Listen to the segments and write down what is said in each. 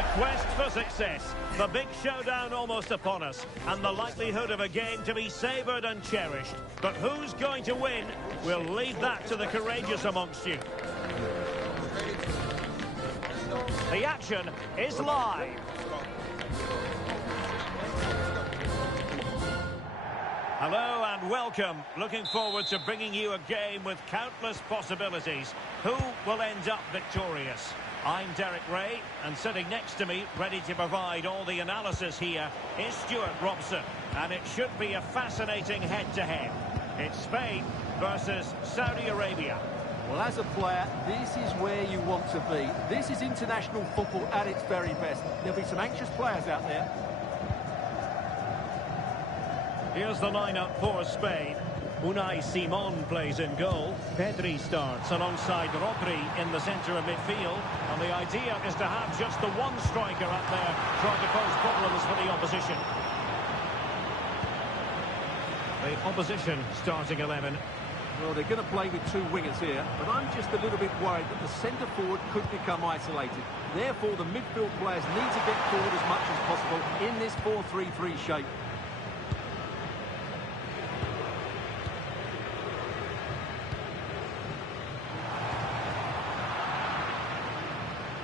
The quest for success, the big showdown almost upon us, and the likelihood of a game to be savoured and cherished. But who's going to win? We'll leave that to the courageous amongst you. The action is live. Hello and welcome. Looking forward to bringing you a game with countless possibilities. Who will end up victorious? I'm Derek Ray, and sitting next to me, ready to provide all the analysis here, is Stuart Robson. And it should be a fascinating head-to-head. It's Spain versus Saudi Arabia. Well, as a player, this is where you want to be. This is international football at its very best. There'll be some anxious players out there. Here's the lineup for Spain. Unai Simon plays in goal. Pedri starts alongside Rodri in the centre of midfield. And the idea is to have just the one striker up there trying to pose problems for the opposition. The opposition starting 11. Well, they're going to play with two wingers here, but I'm just a little bit worried that the centre-forward could become isolated. Therefore, the midfield players need to get forward as much as possible in this 4-3-3 shape.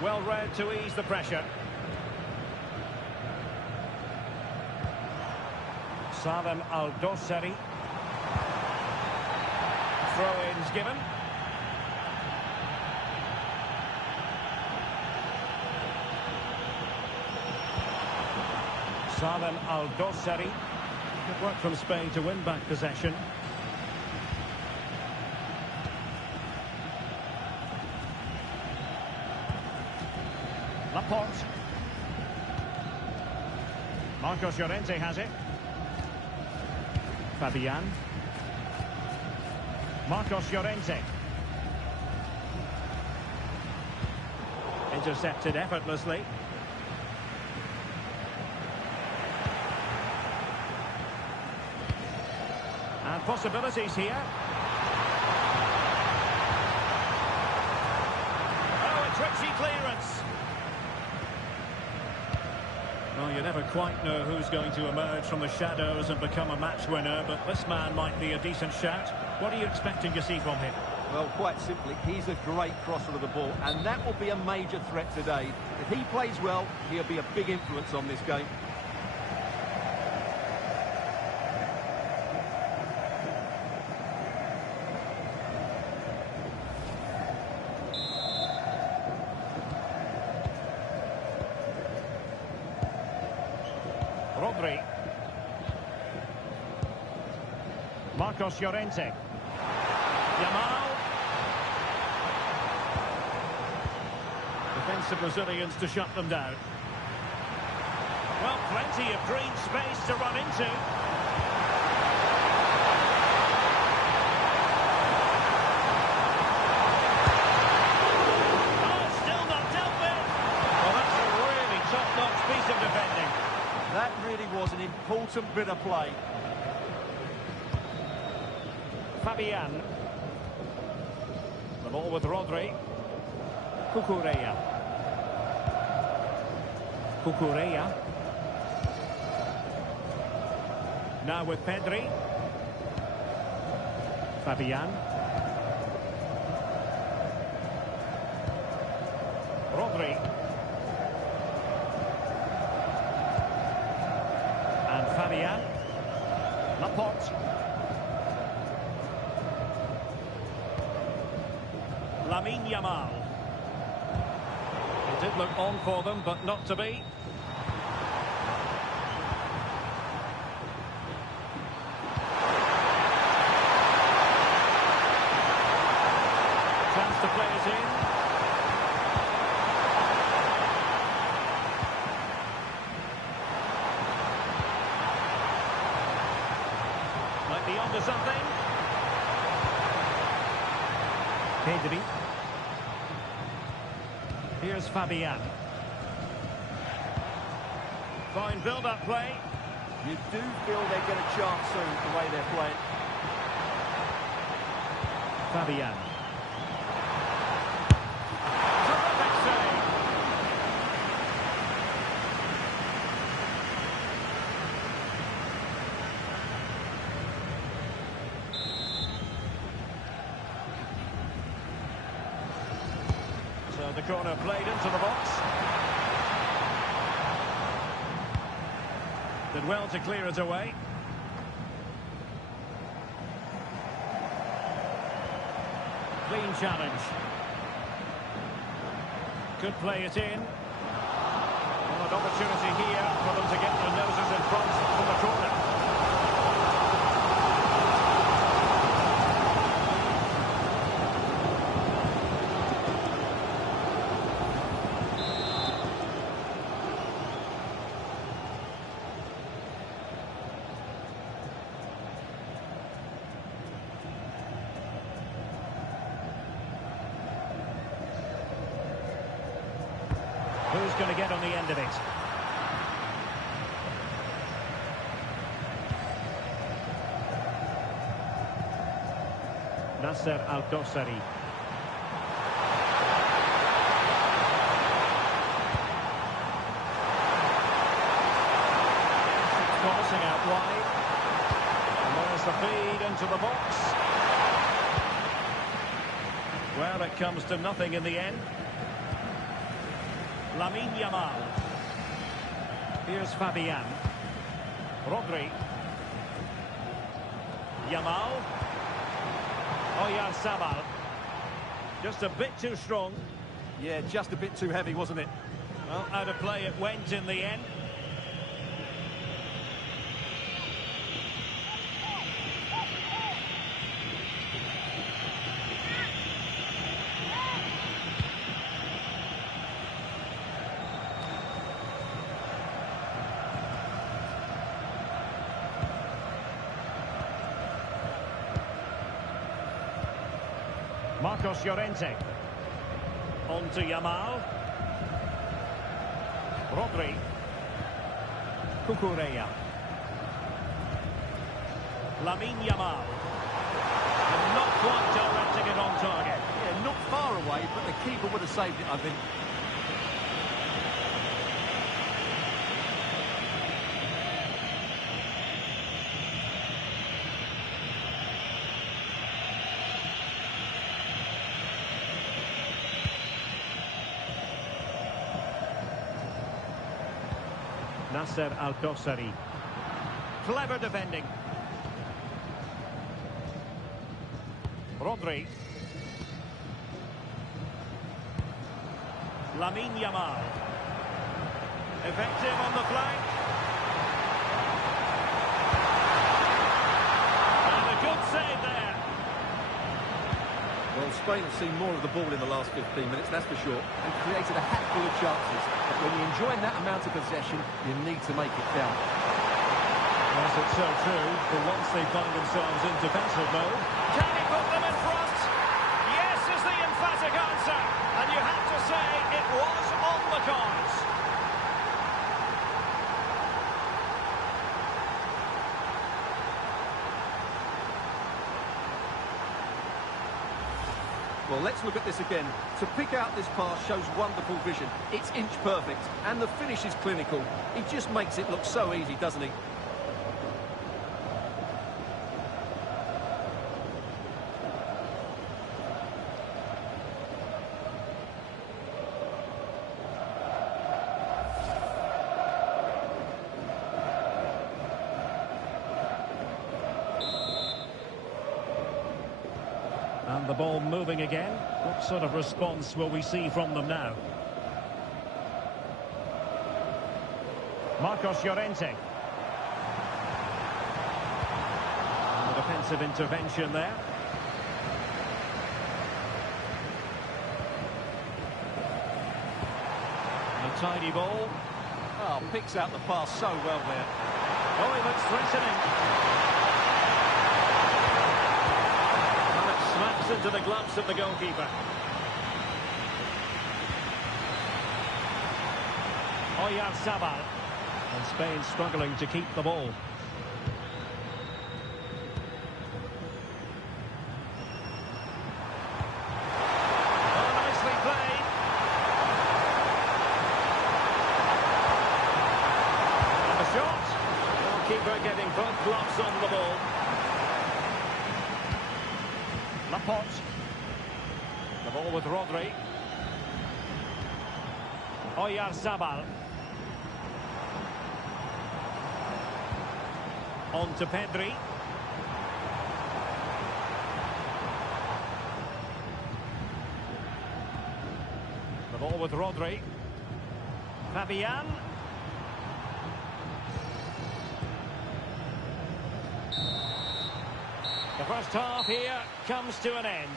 Well read to ease the pressure. Salem Al-Dossari. Throw-ins given. Salem Al-Dossari. Good work from Spain to win back possession. Laporte. Marcos Llorente has it. Fabian. Marcos Llorente. Intercepted effortlessly. And possibilities here. Oh, a twitchy clearance. Well, you never quite know who's going to emerge from the shadows and become a match winner, but this man might be a decent shout. What are you expecting to see from him? Well, quite simply, he's a great crosser of the ball, and that will be a major threat today. If he plays well, he'll be a big influence on this game. Rodri. Marcos Llorente. Yamal. Defensive Brazilians to shut them down. Well, plenty of green space to run into. Oh, still not dealt with. Well, that's a really top-notch piece of defending. That really was an important bit of play. Fabian. The ball with Rodri. Cucurella. Cucurella. Now with Pedri. Fabian. Rodri. And Fabian. Laporte. Lamine Yamal. It did look on for them, but not to be. Chance to play it in. Might be onto something. Pedri. Here's Fabian. Fine build-up play. You do feel they get a chance soon the way they're playing. Fabian. Terrific save. So the corner played into the box. Did well to clear it away. Clean challenge. Could play it in. Well, an opportunity here for them to get their noses in front from the corner. Who's going to get on the end of it? Nasser Al-Dossari. It's crossing out wide. And there's the feed into the box. Well, it comes to nothing in the end. Lamine Yamal. Here's Fabian. Rodri. Yamal. Oyarzabal. Just a bit too strong. Yeah, just a bit too heavy, wasn't it? Well, out of play it went in the end. Marcos Llorente. On to Yamal. Rodri. Cucurella. Lamine Yamal. And not quite directing it on target. Yeah, not far away, but the keeper would have saved it, I think. Nasser Al-Dossari. Clever defending. Rodri. Lamine Yamal. Effective on the flank. And a good save there. Well, Spain have seen more of the ball in the last 15 minutes, that's for sure, and created a hatful of chances. But when you're enjoying that amount of possession, you need to make it count. Yes, it's so true. But once they find themselves in defensive mode... Can he put them in front? Yes is the emphatic answer. And you have to say it was on the cards. Well, let's look at this again. To pick out this pass shows wonderful vision. It's inch perfect, and the finish is clinical. He just makes it look so easy, doesn't he? And the ball moving again. What sort of response will we see from them now? Marcos Llorente. And the defensive intervention there. And a tidy ball. Oh, picks out the pass so well there. Oh, he looks threatening. Smacks into the gloves of the goalkeeper. Oyarzabal. And Spain struggling to keep the ball. Oh, nicely played. And the shot. Goalkeeper getting both gloves on the ball. Laporte. The ball with Rodri. Oyarzabal. On to Pedri. The ball with Rodri. Fabian. The first half here comes to an end.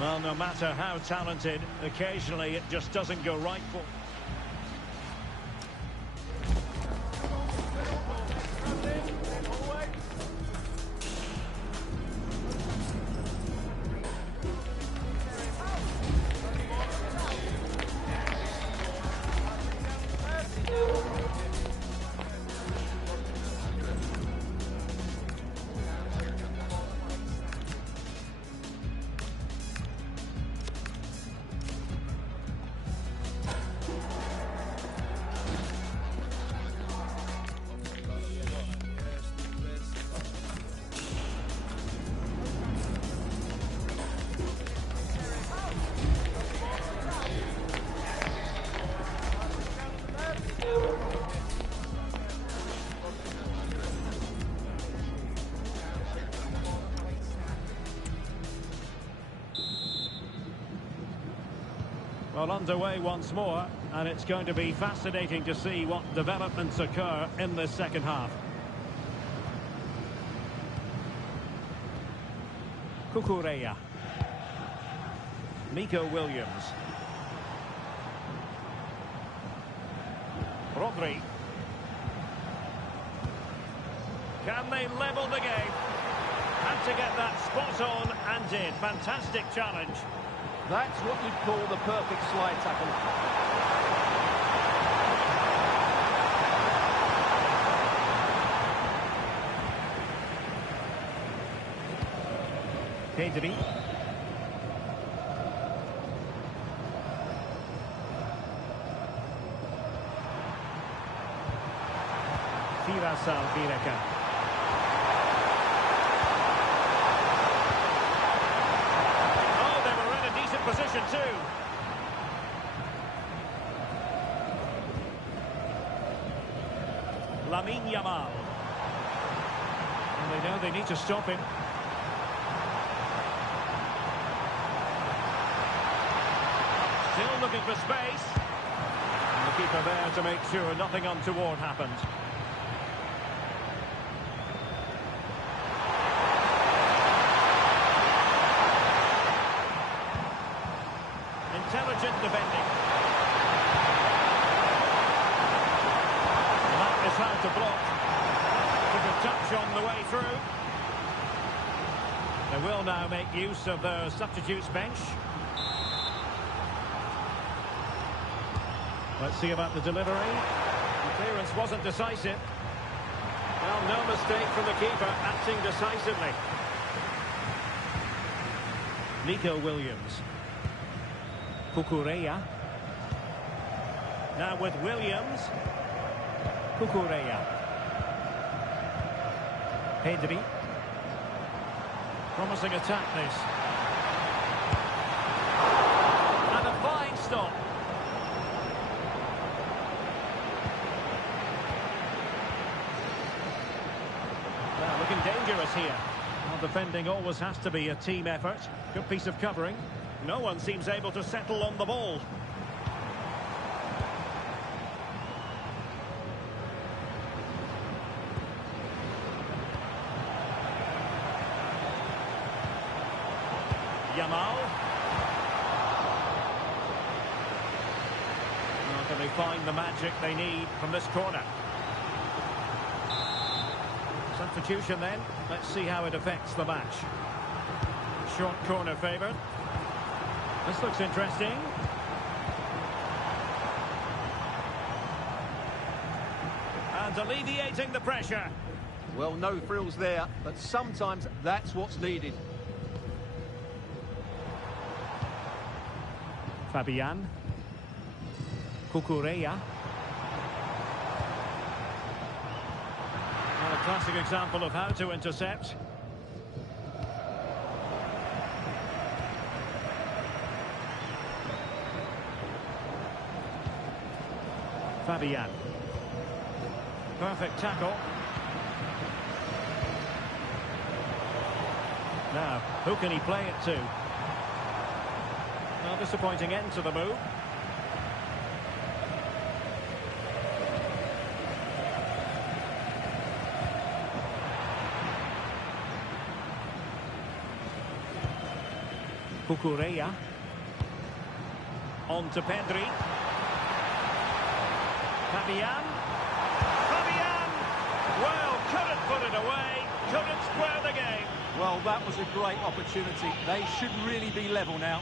Well, no matter how talented, occasionally it just doesn't go right for... Well, underway once more, and it's going to be fascinating to see what developments occur in this second half. Cucurella. Nico Williams. Rodri. Can they level the game? Had to get that spot on and did. Fantastic challenge. That's what you'd call the perfect slide tackle. Pedri. Firasal. Position too. Lamine Yamal. And they know they need to stop him. Still looking for space. And the keeper there to make sure nothing untoward happened. Intelligent defending. And that is how to block. With a touch on the way through. They will now make use of their substitutes bench. Let's see about the delivery. The clearance wasn't decisive. Well, no mistake from the keeper, acting decisively. Nico Williams. Cucurella. Now with Williams. Cucurella. Pedri. Promising attack this. And a fine stop. Well, looking dangerous here. Well, defending always has to be a team effort. Good piece of covering. No one seems able to settle on the ball. Yamal. Well, can they find the magic they need from this corner? Substitution then. Let's see how it affects the match. Short corner favoured. This looks interesting. And alleviating the pressure. Well, no frills there, but sometimes that's what's needed. Fabian. Cucurella. Well, a classic example of how to intercept. Fabian. Perfect tackle. Now, who can he play it to? Well, disappointing end to the move. Cucurella. On to Pedri. Fabian. Fabian! Well, couldn't put it away. Couldn't square the game. Well, that was a great opportunity. They should really be level now.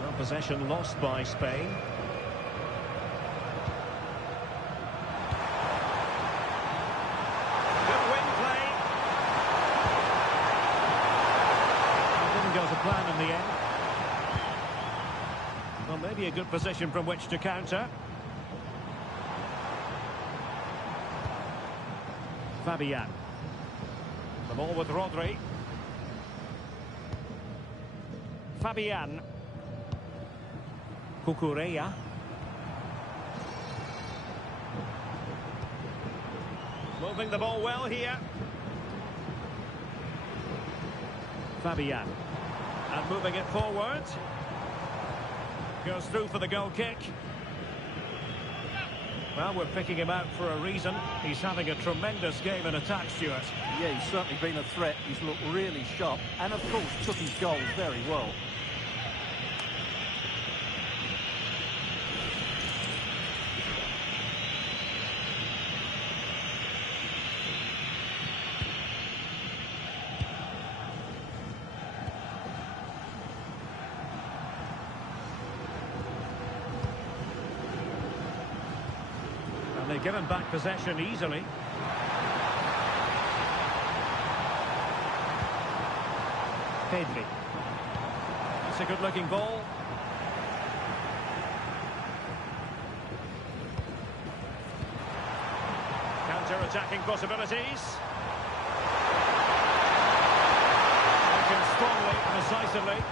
Well, possession lost by Spain. Plan in the end. Well, maybe a good position from which to counter. Fabian. The ball with Rodri. Fabian. Cucurella. Moving the ball well here. Fabian. And moving it forward. Goes through for the goal kick. Well, we're picking him out for a reason. He's having a tremendous game in attack, Stuart. Yeah, he's certainly been a threat. He's looked really sharp. And, of course, took his goal very well. They've given back possession easily. Pedri. That's a good-looking ball. Counter-attacking possibilities. Taken strongly, decisively.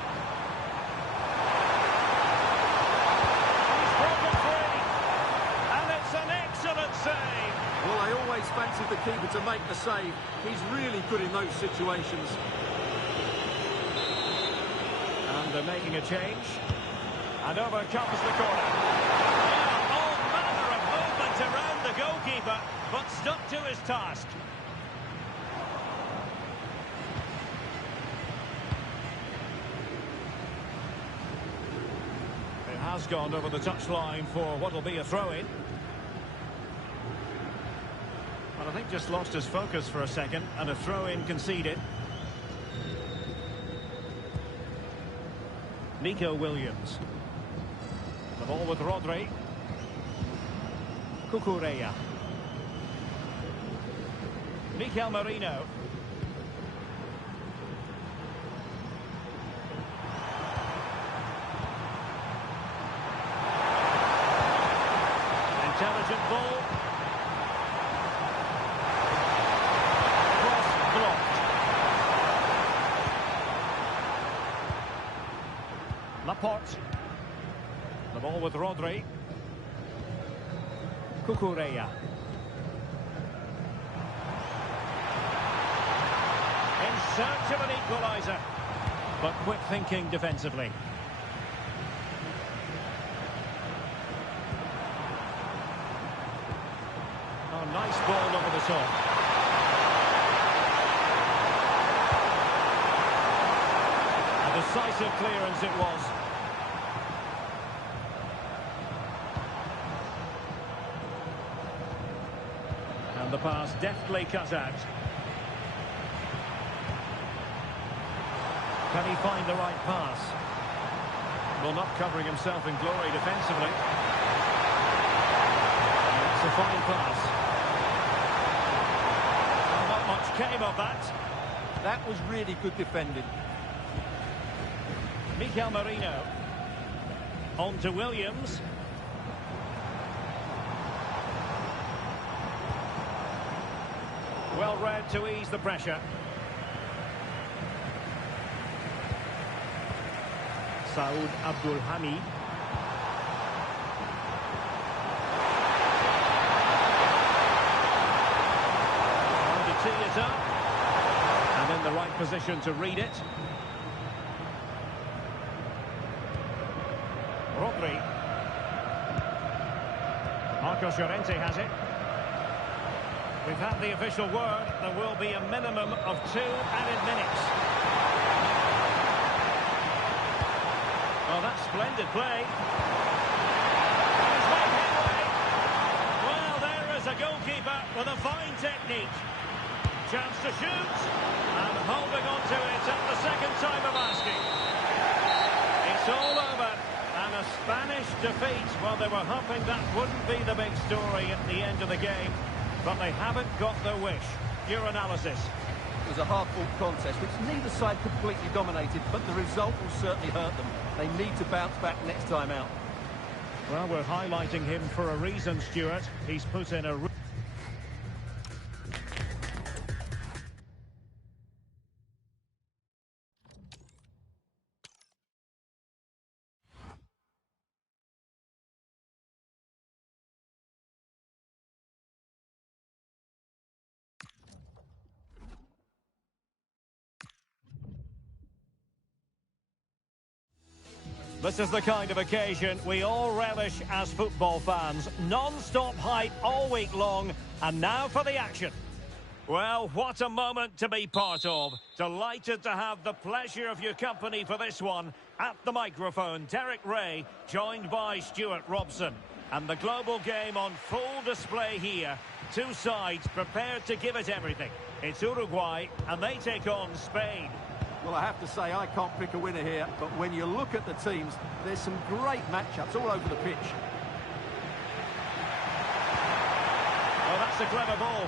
Save. Well, I always fancied the keeper to make the save. He's really good in those situations. And they're making a change. And over comes the corner. Yeah, all manner of movement around the goalkeeper, but stuck to his task. It has gone over the touchline for what will be a throw-in. But I think just lost his focus for a second, and a throw-in conceded. Nico Williams. The ball with Rodri. Cucurella. Mikel Merino. Intelligent ball. Laporte. The ball with Rodri. Cucurella. In search of an equaliser. But quick thinking defensively. Oh, nice ball over the top. A decisive clearance it was. And the pass deftly cut out. Can he find the right pass? Well, not covering himself in glory defensively. It's a fine pass. Well, not much came of that. That was really good defending. Mikel Merino. On to Williams. Well read to ease the pressure. Saud Abdul Hamid. Trying to tee it up. And in the right position to read it. Rodri. Marcos Llorente has it. We've had the official word. There will be a minimum of 2 added minutes. Well, that's splendid play. And he's made headway. Well, there is a goalkeeper with a fine technique. Chance to shoot. And holding on to it at the second time of asking. It's all over. And a Spanish defeat. Well, they were hoping that wouldn't be the big story at the end of the game. But they haven't got their wish. Your analysis. It was a hard-fought contest, which neither side completely dominated, but the result will certainly hurt them. They need to bounce back next time out. Well, we're highlighting him for a reason, Stuart. He's put in a... This is the kind of occasion we all relish as football fans. Non-stop hype all week long, and now for the action. Well, what a moment to be part of. Delighted to have the pleasure of your company for this one. At the microphone, Derek Ray, joined by Stuart Robson. And the global game on full display here. Two sides prepared to give it everything. It's Uruguay, and they take on Spain. Well, I have to say, I can't pick a winner here, but when you look at the teams, there's some great matchups all over the pitch. Oh, that's a clever ball.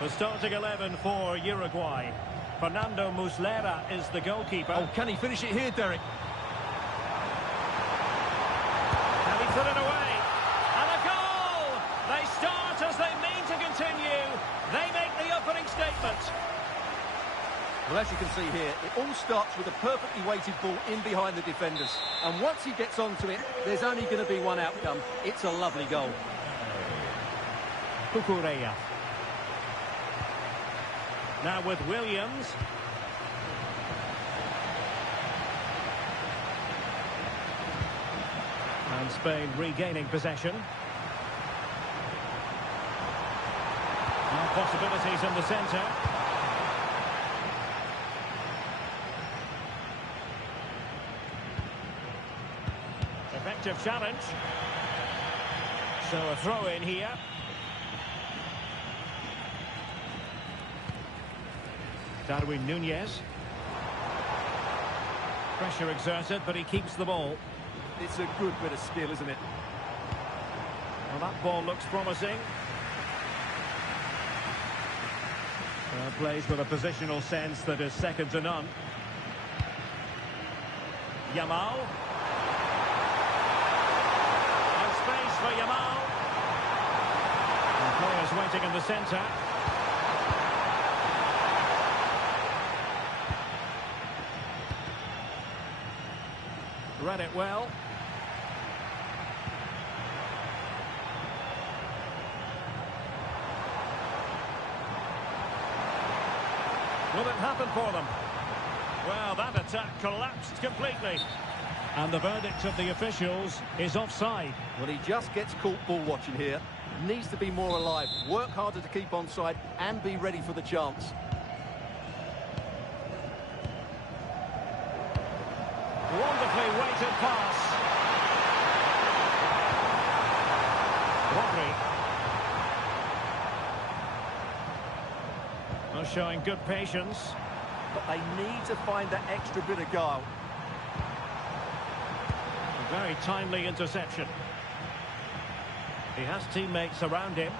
The starting 11 for Uruguay. Fernando Muslera is the goalkeeper. Oh, can he finish it here, Derek? Can he put it away? And a goal! They start as they mean to continue. They make the opening statement. Well, as you can see here, it all starts with a perfectly weighted ball in behind the defenders. And once he gets onto it, there's only going to be one outcome. It's a lovely goal. Cucurella. Now with Williams. And Spain regaining possession. Now possibilities in the centre. Effective challenge. So a throw in here. Darwin Núñez. Pressure exerted, but he keeps the ball. It's a good bit of skill, isn't it? Well, that ball looks promising. Plays with a positional sense that is second to none. Yamal. And space for Yamal. And players waiting in the centre. Read it well. Will it happen for them? Well, that attack collapsed completely. And the verdict of the officials is offside. Well, he just gets caught ball watching here. Needs to be more alive, work harder to keep onside, and be ready for the chance. Wonderfully weighted pass. Rodri. Well, showing good patience. But they need to find that extra bit of guile. A very timely interception. He has teammates around him.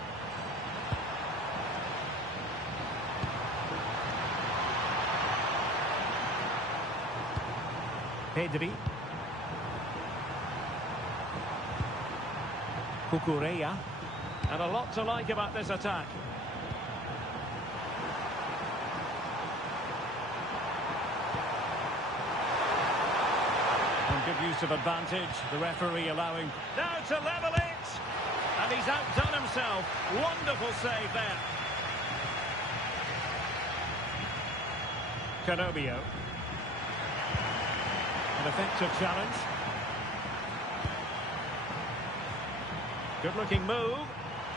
Pedri. Cucurella. And a lot to like about this attack. And good use of advantage. The referee allowing... Now to level it! And he's outdone himself. Wonderful save there. Canobio. An effective challenge. Good-looking move.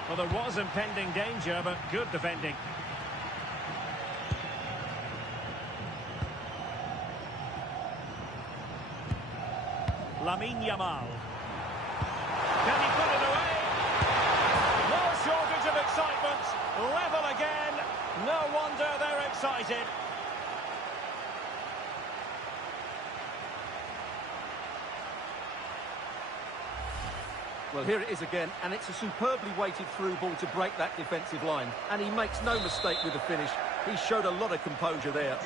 Well, there was impending danger, but good defending. Lamine Yamal. Can he put it away? No shortage of excitement. Level again. No wonder they're excited. Well, here it is again, and it's a superbly weighted through ball to break that defensive line. And he makes no mistake with the finish. He showed a lot of composure there.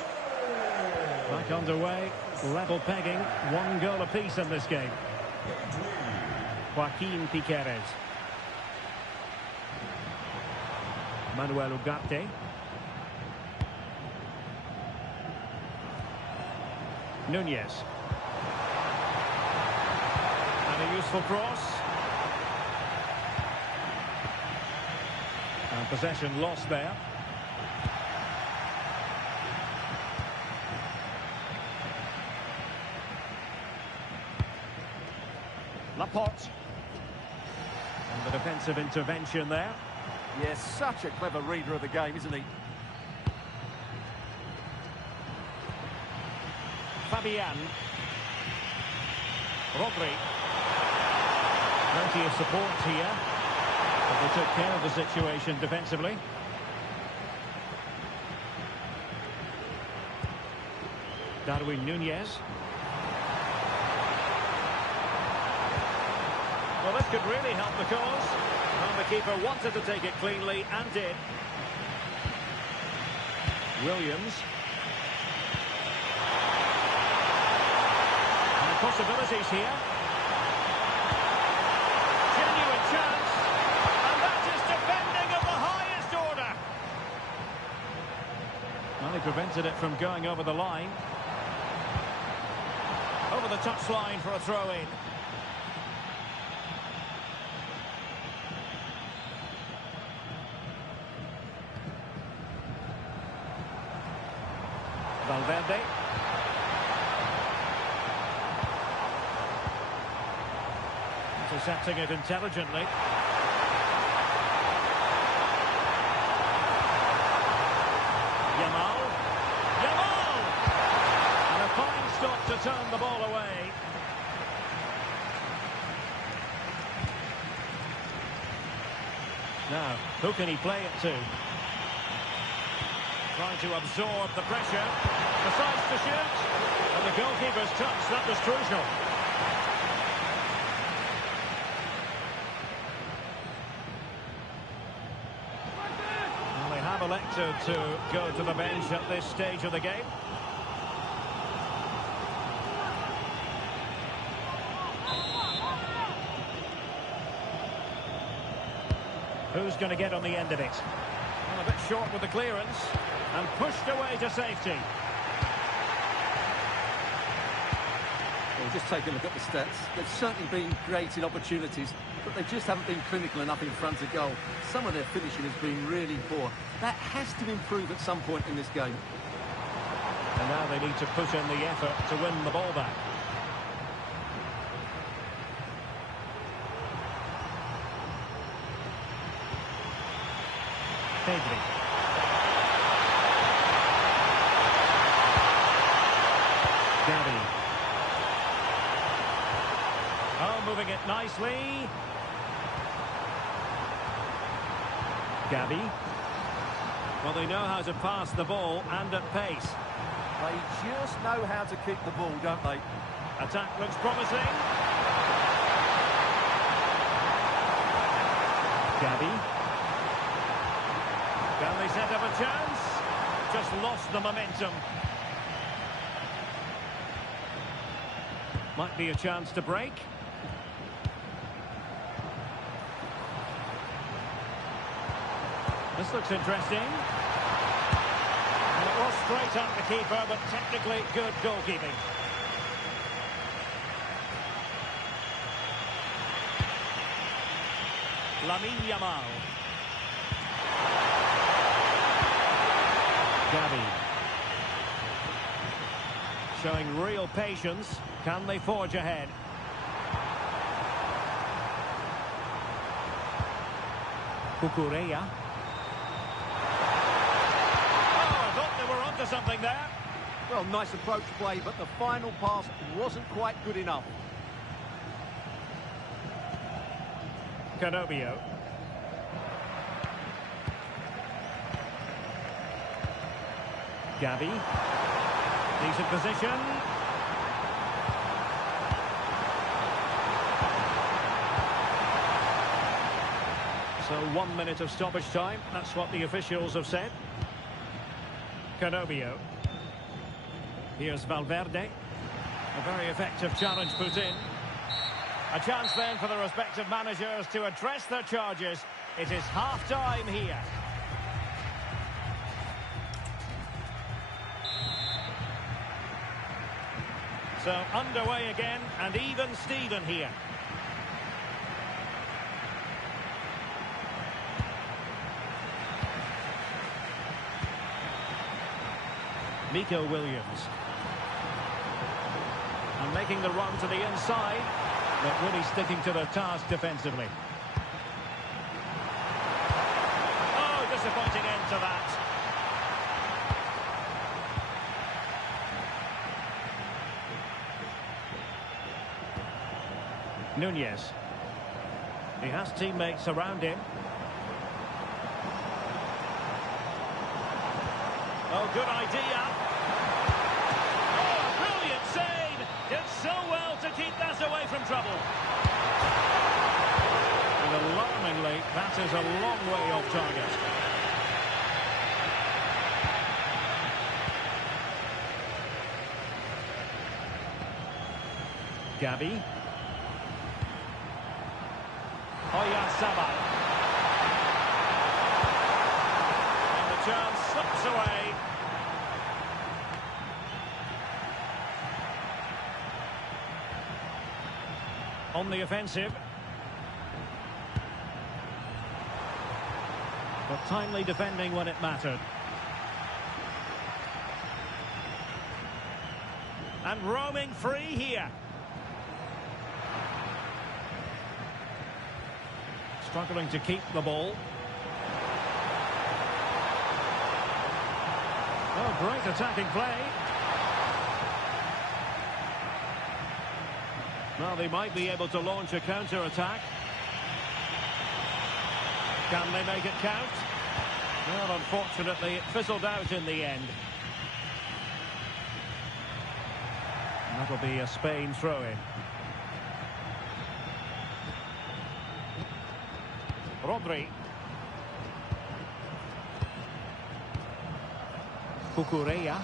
Back underway, level pegging, 1 goal apiece in this game. Joaquin Piqueres. Manuel Ugarte. Nunez. And a useful cross. And possession lost there. Laporte. And the defensive intervention there. Yes, such a clever reader of the game, isn't he? Fabian. Rodri. Plenty of support here. But they took care of the situation defensively. Darwin Nunez. Well, this could really help the cause. And the keeper wanted to take it cleanly and did. Williams. And possibilities here. Genuine chance. And that is defending of the highest order. Well, he prevented it from going over the line. Over the touchline for a throw-in. Valverde. Intercepting it intelligently. Yamal. Yamal! And a fine stop to turn the ball away. Now, who can he play it to? Trying to absorb the pressure. Decides to shoot. And the goalkeeper's touch, that was crucial. Well, they have elected to go to the bench at this stage of the game. Who's going to get on the end of it? Well, a bit short with the clearance. And pushed away to safety. Well, just take a look at the stats. They've certainly been creating opportunities, but they just haven't been clinical enough in front of goal. Some of their finishing has been really poor. That has to improve at some point in this game. And now they need to put in the effort to win the ball back. Pedri. Gavi. Oh, moving it nicely. Gavi. Well, they know how to pass the ball and at pace. They just know how to kick the ball, don't they? Attack looks promising. Gavi. Can they set up a chance? Just lost the momentum. Might be a chance to break. This looks interesting. And it was straight at the keeper, but technically good goalkeeping. Lamine Yamal. Gavi. Showing real patience. Can they forge ahead? Kukureya. Oh, I thought they were onto something there. Well, nice approach play, but the final pass wasn't quite good enough. Canobio. Gavi. Decent position. So 1 minute of stoppage time. That's what the officials have said. Canobio. Here's Valverde. A very effective challenge put in. A chance then for the respective managers to address their charges. It is half-time here. So underway again, and even Steven here. Nico Williams. And making the run to the inside, but really sticking to the task defensively. Oh, disappointing end to that. Nunez. He has teammates around him. Oh, good idea. Oh, brilliant save. Did so well to keep that away from trouble. And alarmingly, that is a long way off target. Gavi. Oyarzabal. And the chance slips away. On the offensive. But timely defending when it mattered. And roaming free here. Struggling to keep the ball. Oh, great attacking play. Well, they might be able to launch a counter-attack. Can they make it count? Well, unfortunately, it fizzled out in the end. And that'll be a Spain throw-in. Rodri. Kukureya.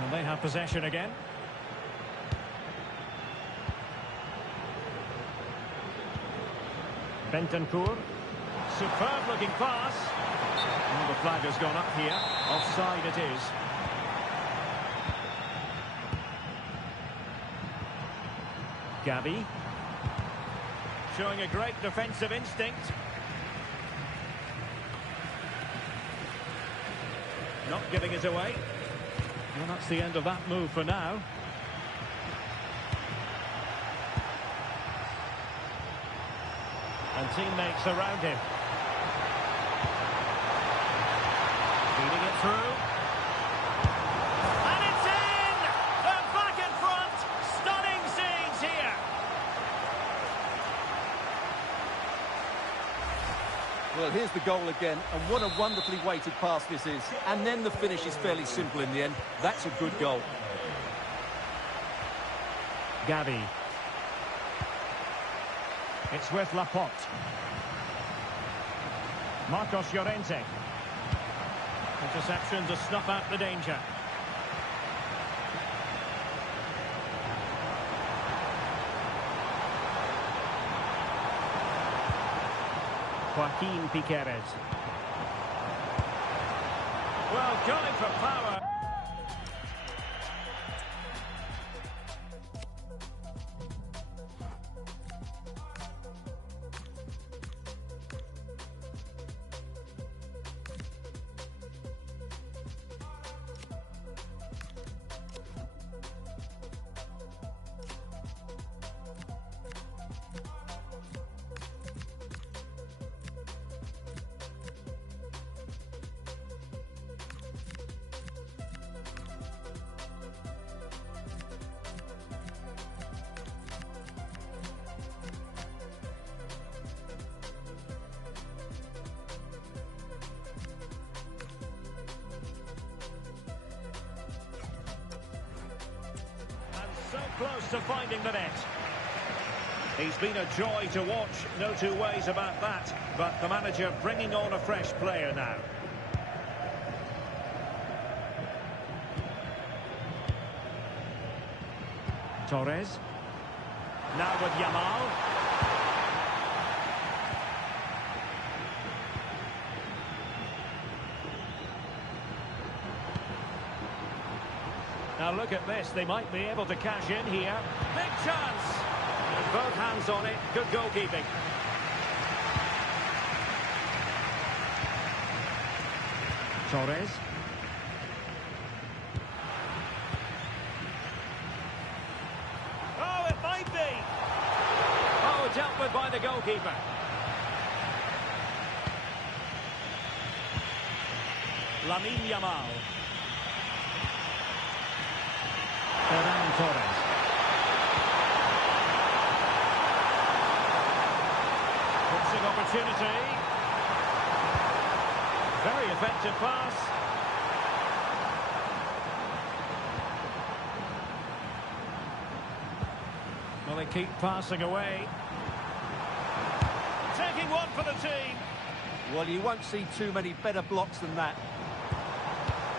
And they have possession again. Bentancur. Superb looking pass. Well, the flag has gone up here. Offside it is. Gavi. Showing a great defensive instinct. Not giving it away. Well, that's the end of that move for now. And teammates around him. Feeding it through. And it's in! They're back in front! Stunning scenes here! Well, here's the goal again, and what a wonderfully weighted pass this is. And then the finish is fairly simple in the end. That's a good goal. Gavi. It's with Laporte. Marcos Llorente. Interception to snuff out the danger. Joaquin Piqueres. Well, going for power. So close to finding the net. He's been a joy to watch, no two ways about that. But the manager bringing on a fresh player now. Torres. Now with Yamal. Now look at this, they might be able to cash in here. Big chance! And both hands on it, good goalkeeping. Torres. Oh, it might be! Oh, dealt with by the goalkeeper. Lamine Yamal. Torres. Missing opportunity. Very effective pass. Well, they keep passing away. Taking one for the team. Well, you won't see too many better blocks than that.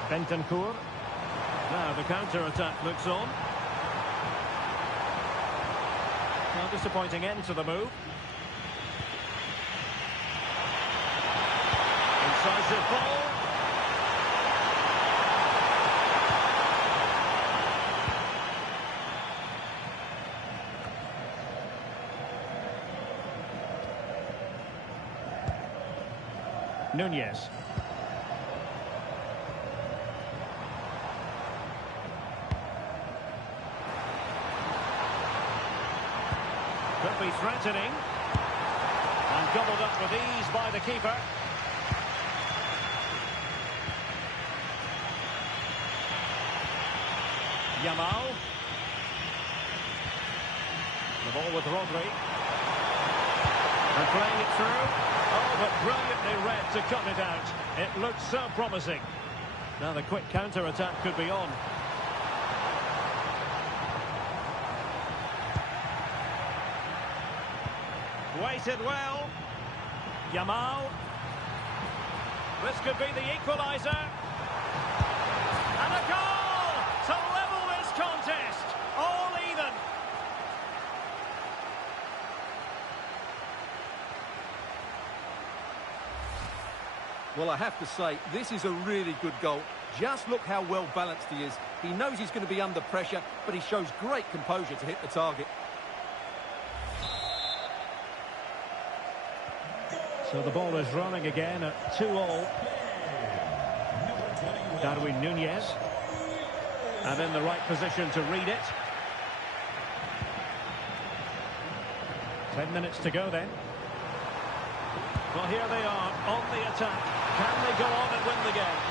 Bentancur. Now the counter-attack looks on. Now disappointing end to the move. Incisive ball. Nunez. Could be threatening. And gobbled up with ease by the keeper. Yamal. The ball with Rodri. And playing it through. Oh, but brilliantly read to cut it out. It looked so promising. Now the quick counter-attack could be on. Waited well. Yamal. This could be the equaliser. And a goal to level this contest. All even. Well, I have to say, this is a really good goal. Just look how well balanced he is. He knows he's going to be under pressure, but he shows great composure to hit the target. So the ball is running again at 2-2. Darwin Nunez. And in the right position to read it. 10 minutes to go then. Well, here they are on the attack. Can they go on and win the game?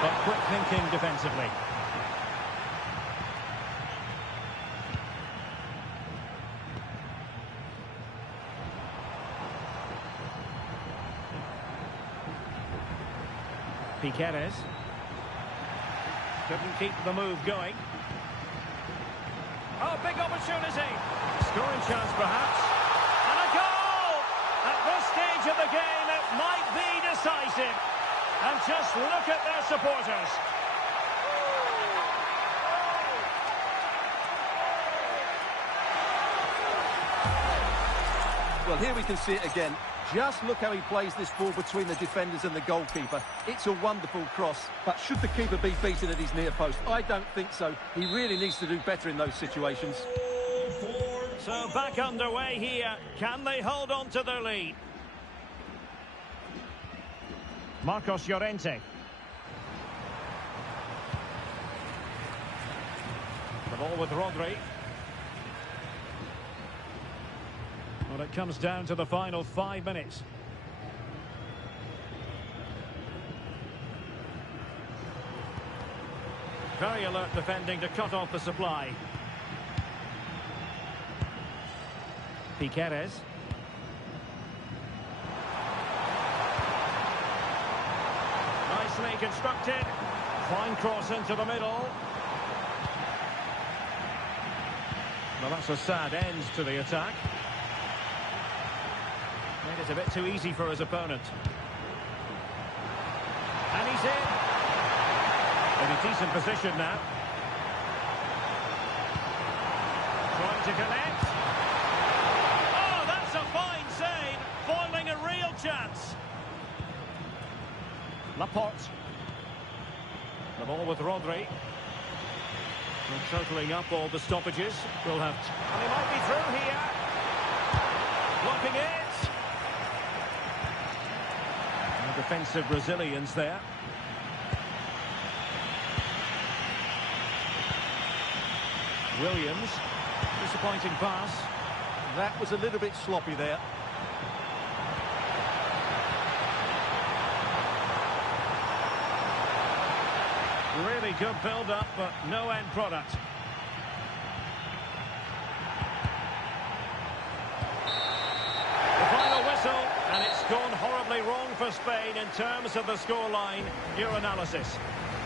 But quick thinking defensively. Piqueres. Couldn't keep the move going. Oh, big opportunity. Scoring chance, perhaps. And a goal! At this stage of the game, it might be decisive. And just look at their supporters. Well, here we can see it again. Just look how he plays this ball between the defenders and the goalkeeper. It's a wonderful cross, but should the keeper be beaten at his near post? I don't think so. He really needs to do better in those situations. So back underway here. Can they hold on to their lead? Marcos Llorente. The ball with Rodri. Well, it comes down to the final 5 minutes. Very alert defending to cut off the supply. Piqueres. Nicely constructed. Fine cross into the middle. Well, that's a sad end to the attack. Made it a bit too easy for his opponent. And he's in. In a decent position now. Trying to connect. Oh, that's a fine save. Foiling a real chance. Laporte. The ball with Rodri. We're totaling up all the stoppages. We'll have... And he might be through here. Blocking it. No defensive Brazilians there. Williams. Disappointing pass. That was a little bit sloppy there. Really good build-up, but no end product. The final whistle, and it's gone horribly wrong for Spain in terms of the scoreline. Your analysis.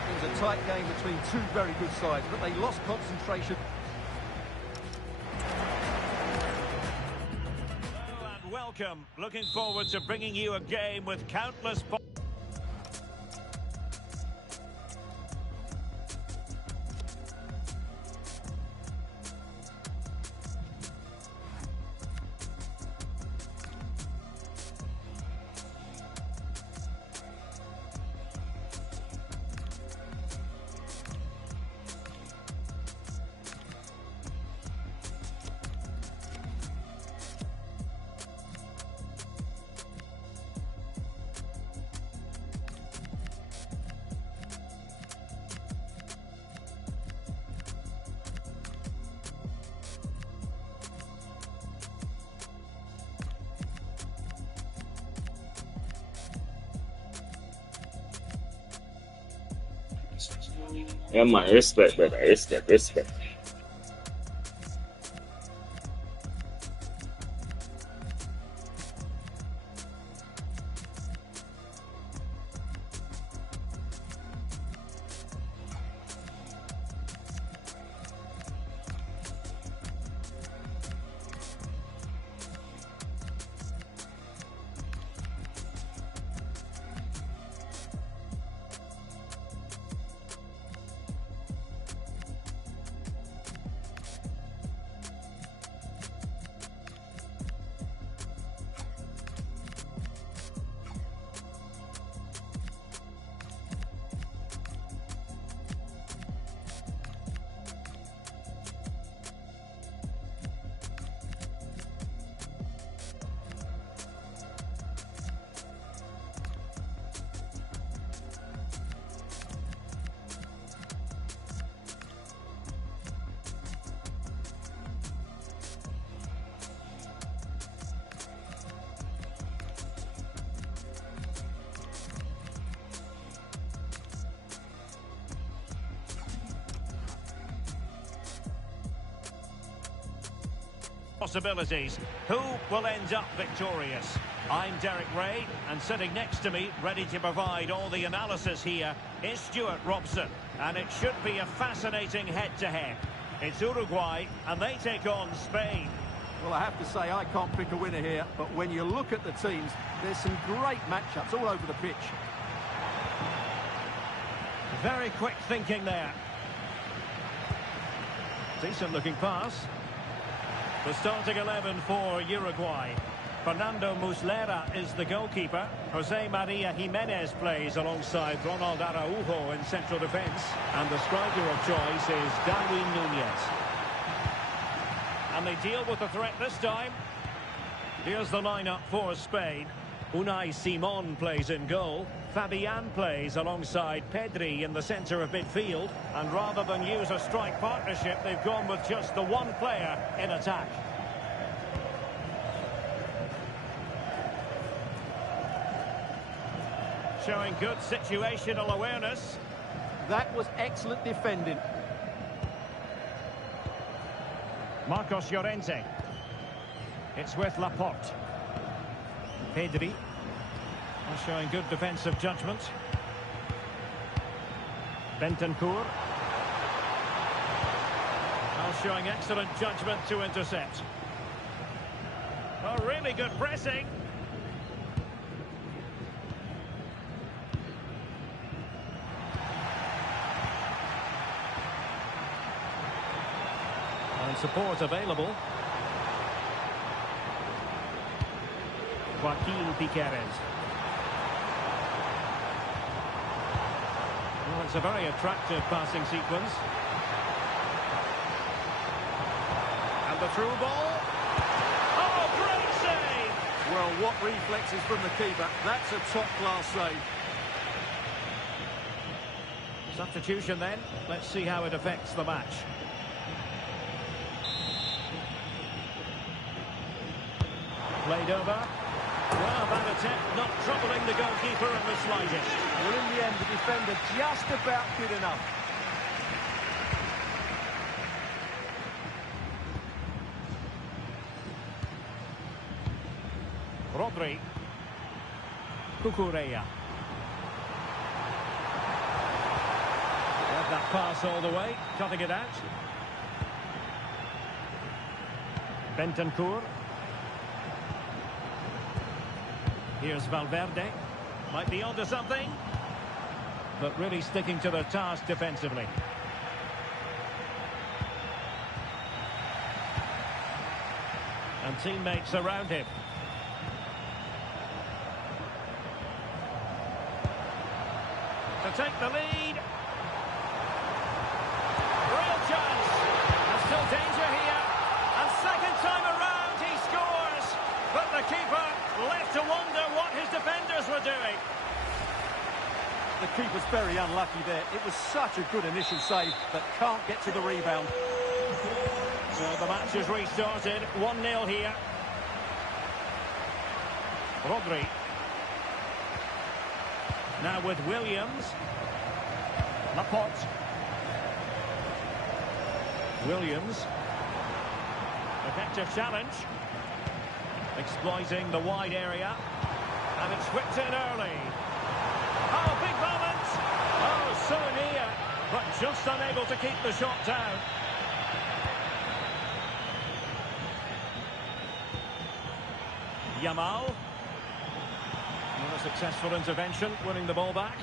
It was a tight game between two very good sides, but they lost concentration. Hello and welcome. Looking forward to bringing you a game with countless... Yeah, man, respect, brother. Respect. Possibilities. Who will end up victorious? I'm Derek Ray, and sitting next to me, ready to provide all the analysis here, is Stuart Robson. And it should be a fascinating head-to-head. It's Uruguay, and they take on Spain. Well, I have to say, I can't pick a winner here, but when you look at the teams, there's some great matchups all over the pitch. Very quick thinking there. Decent looking pass. The starting 11 for Uruguay. Fernando Muslera is the goalkeeper. Jose Maria Jimenez plays alongside Ronald Araujo in central defence. And the striker of choice is Darwin Núñez. And they deal with the threat this time. Here's the lineup for Spain. Unai Simon plays in goal. Fabian plays alongside Pedri in the centre of midfield. And rather than use a strike partnership, they've gone with just the one player in attack. Showing good situational awareness. That was excellent defending. Marcos Llorente. It's with Laporte. Pedri. Showing good defensive judgment. Bentancur. Showing excellent judgment to intercept. Oh, really good pressing. And support available. Joaquin Piqueres. Well, it's a very attractive passing sequence. And the through ball. Oh, great save! Well, what reflexes from the keeper. That's a top-class save. Substitution then. Let's see how it affects the match. Played over. Well, that attempt not troubling the goalkeeper in the slightest. Well, in the end, the defender just about good enough. Rodri. Cucurella. Had that pass all the way, cutting it out. Bentancur. Here's Valverde. Might be onto something. But really sticking to the task defensively. And teammates around him. To take the lead. Real chance. There's still danger here. And second time around he scores. But the keeper left to wonder what his defenders were doing. The keeper's very unlucky there. It was such a good initial save, but can't get to the rebound. So the match has restarted. 1-0 here. Rodri. Now with Williams. Laporte. Williams. Effective challenge. Exploiting the wide area. And it's whipped in early. Oh, big moment! Oh, so near, but just unable to keep the shot down. Yamal. Not a successful intervention, winning the ball back.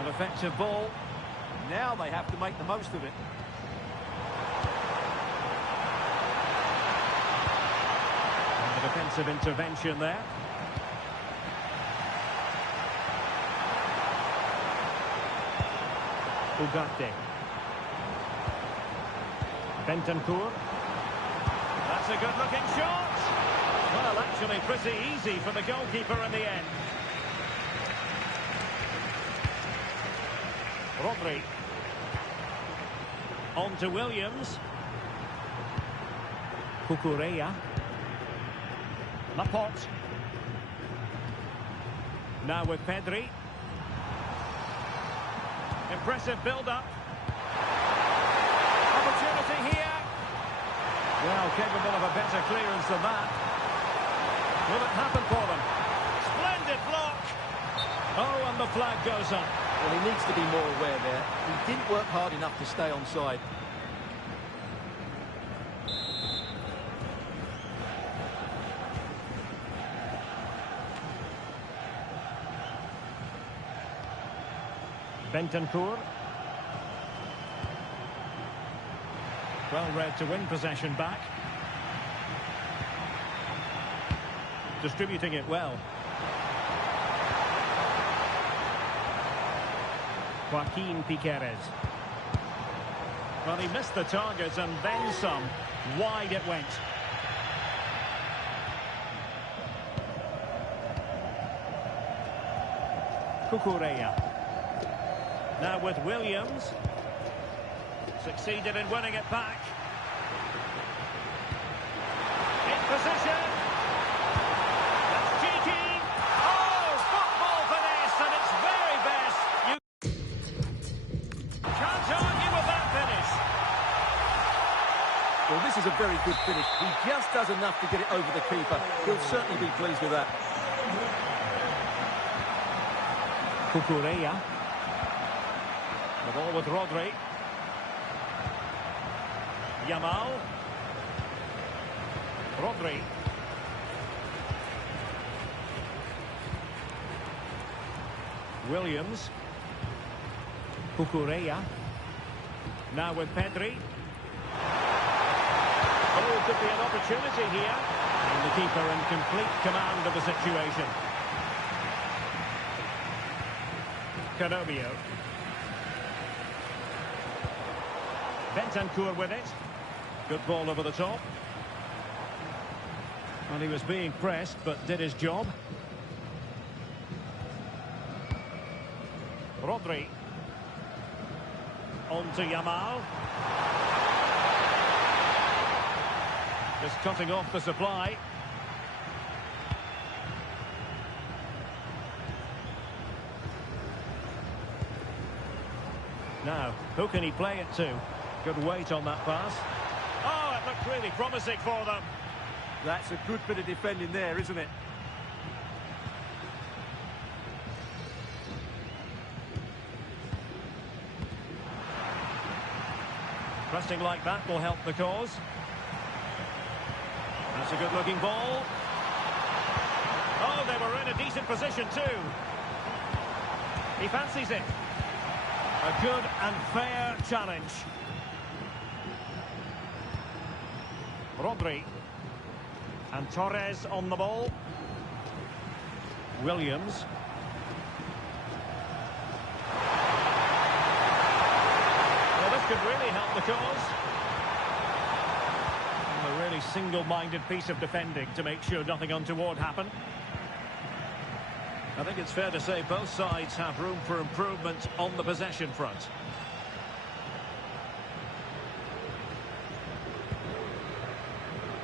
An effective ball. Now they have to make the most of it. And a defensive intervention there. Ugarte. Bentancur. That's a good-looking shot. Well, actually pretty easy for the goalkeeper in the end. Rodri. On to Williams. Cucurella. Laporte. Now with Pedri. Impressive build-up. Opportunity here. Well, capable of a better clearance than that. Will it happen for them? Splendid block. Oh, and the flag goes up. Well, he needs to be more aware there. He didn't work hard enough to stay onside. Bentancur. Well read to win possession back. distributing it well. Joaquin Piqueres. Well, he missed the target and then some. Wide it went. Cucurella. Now with Williams. Succeeded in winning it back. In position. That's cheeky. Oh, football finesse, and it's very best. You can't argue with that finish. Well, this is a very good finish. He just does enough to get it over the keeper. He'll certainly be pleased with that. Cucurella. The ball with Rodri. Yamal. Rodri. Williams. Cucurella. Now with Pedri. Oh, it could be an opportunity here. And the keeper in complete command of the situation. Canobio. Bentancur with it. Good ball over the top. Well, he was being pressed, but did his job. Rodri. On to Yamal. Just cutting off the supply. Now, who can he play it to? Good weight on that pass. Oh, it looked really promising for them. That's a good bit of defending there, isn't it? Pressing like that will help the cause. That's a good-looking ball. Oh, they were in a decent position too. He fancies it. A good and fair challenge. Rodri. And Torres on the ball. Williams. Well, this could really help the cause. A really single-minded piece of defending to make sure nothing untoward happened. I think it's fair to say both sides have room for improvement on the possession front.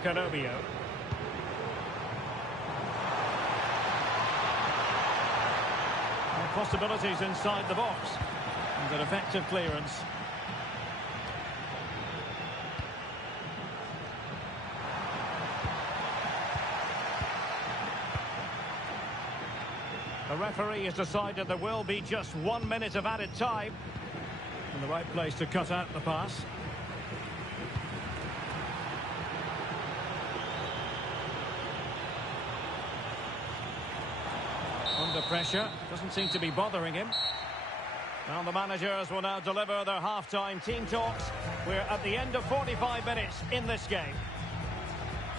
Canobio. Possibilities inside the box. And an effective clearance. The referee has decided there will be just 1 minute of added time. And the right place to cut out the pass. Under pressure, doesn't seem to be bothering him. Now the managers will now deliver their half-time team talks. We're at the end of 45 minutes in this game.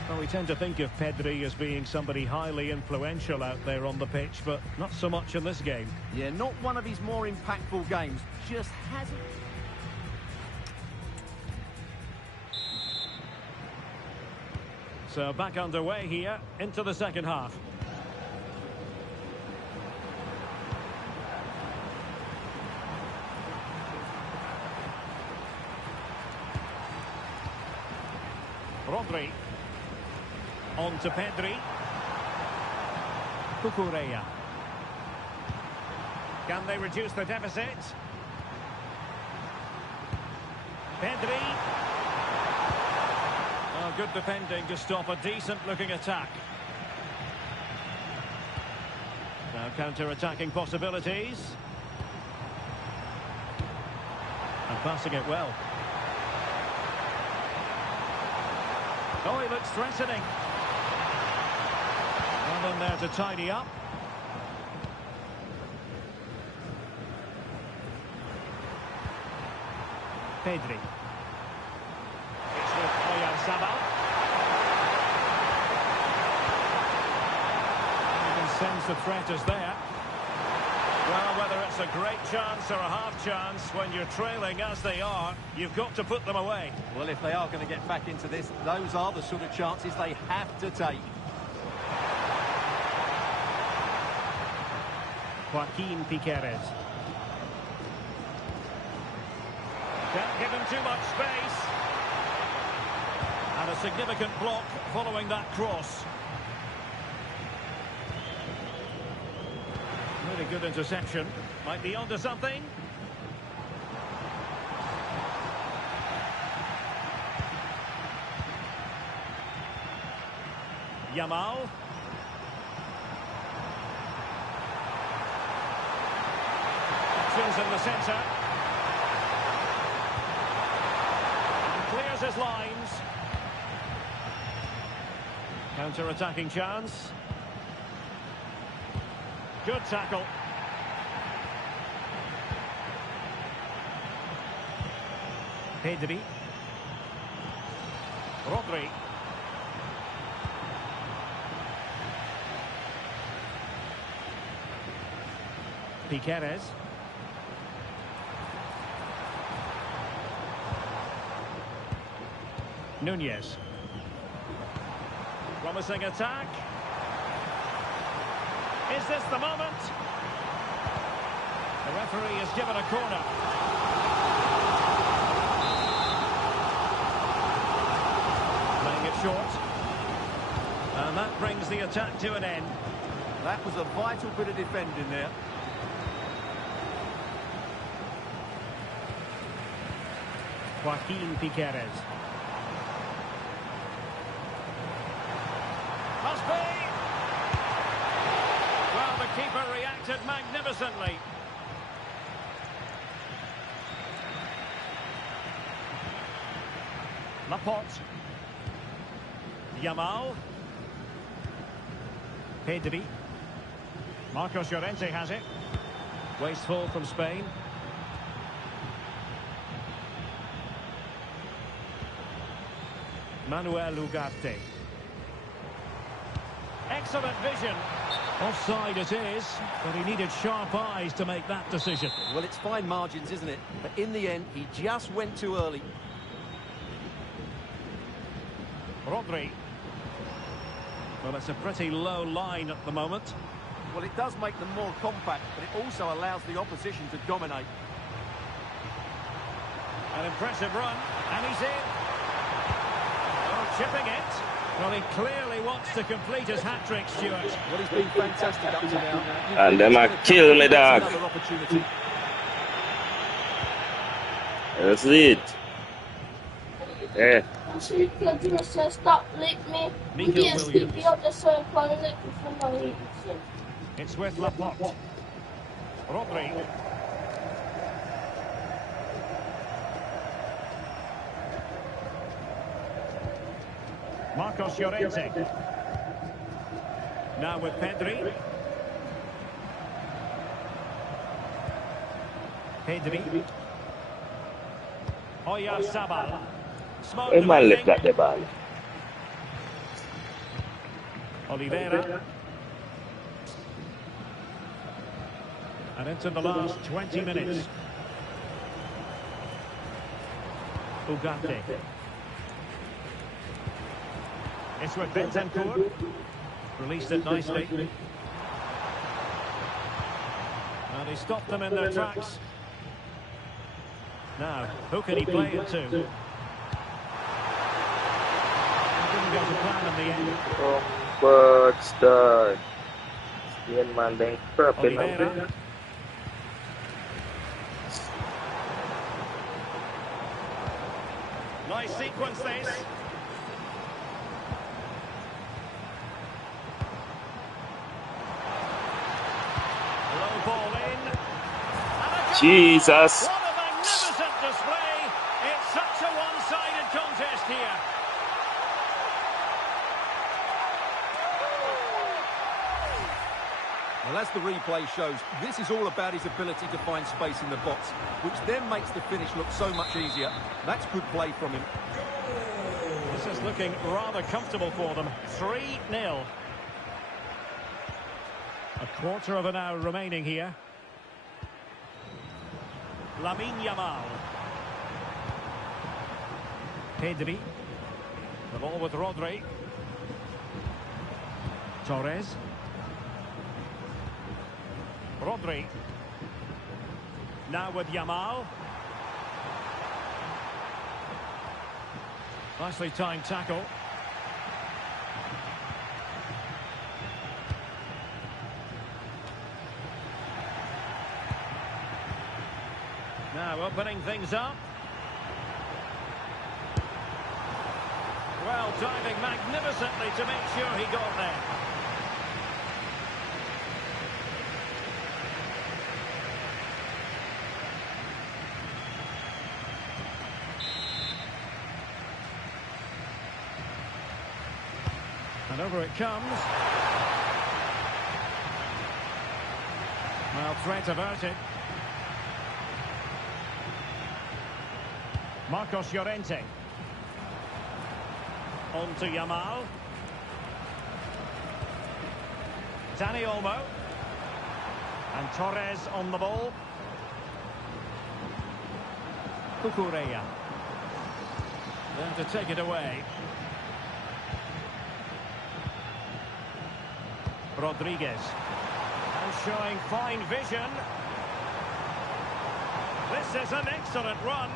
Well, we tend to think of Pedri as being somebody highly influential out there on the pitch, but not so much in this game. Yeah, not one of his more impactful games. Just hasn't... So back underway here into the second half. Rodri. On to Pedri. Cucurella. Can they reduce the deficit? Pedri. Oh, good defending to stop a decent-looking attack. Now counter-attacking possibilities. And passing it well. Oh, he looks threatening. Well in there to tidy up. Pedri. It's with Oyarzabal. Sense the threat is there. Well, whether it's a great chance or a half chance, when you're trailing as they are, you've got to put them away. Well, if they are going to get back into this, those are the sort of chances they have to take. Joaquin Piqueres. Can't give him too much space. And a significant block following that cross. Really good interception. Might be onto something. Yamal. Options in the centre. Clears his lines. Counter-attacking chance. Good tackle. Pedri. Rodri. Piqueres. Nunez. Promising attack. Is this the moment? The referee has given a corner. Playing it short. And that brings the attack to an end. That was a vital bit of defending there. Joaquin Piqueres. Must be! Well, the keeper reacted magnificently. Laporte. Yamal. Pedri. Marcos Llorente has it. Wasteful from Spain. Manuel Ugarte. Excellent vision. Offside it is, but he needed sharp eyes to make that decision. Well, it's fine margins, isn't it? But in the end, he just went too early. Rodri. Well, it's a pretty low line at the moment. Well, it does make them more compact, but it also allows the opposition to dominate. An impressive run, and he's in. Oh, chipping it. Well, he clearly wants to complete his hat-trick, Stuart. Well, he's been fantastic up to now. And them a kill me, dog. Another opportunity. That's it. Yeah. Stop lick me. Nico Yes, Williams. keep up the circle and lick me from my It's with Laporte. Rodri. Marcos Llorente. Now with Pedri. Pedri. Oyarzabal. Smoke Hey man, defending. left that the ball. Oliveira. And into the last 20 minutes. Ugarte. It's with Bentancur. Released it nicely. And he stopped them in their tracks. Now, who can he play it to? Didn't go to plan in the end. What's the Ian man then crap in Oliveira. Nice sequence this. Low ball in. And a goal! Jesus. What a magnificent display. It's such a one-sided contest here. Well, as the replay shows, this is all about his ability to find space in the box, which then makes the finish look so much easier. That's good play from him. This is looking rather comfortable for them. 3-0. Quarter of an hour remaining here. Lamine Yamal. Pedri. The ball with Rodri. Torres. Rodri. Now with Yamal. Nicely timed tackle. Now opening things up. Well, diving magnificently to make sure he got there. And over it comes. Well, threat averted. Marcos Llorente. On to Yamal. Dani Olmo. And Torres on the ball. Cucurella. There to take it away. Rodriguez. And showing fine vision. This is an excellent run.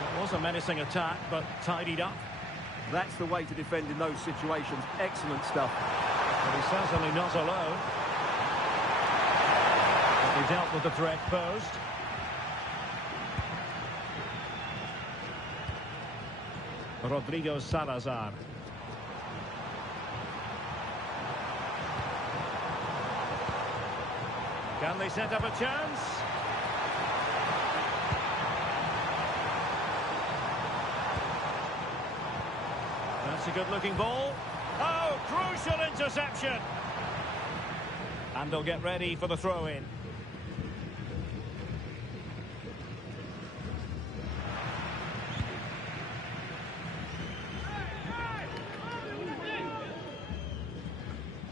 It was a menacing attack, but tidied up. That's the way to defend in those situations. Excellent stuff. But he's certainly not alone. He dealt with the threat posed. Rodrigo Salazar. Can they set up a chance? That's a good-looking ball. Oh, crucial interception. And they'll get ready for the throw-in.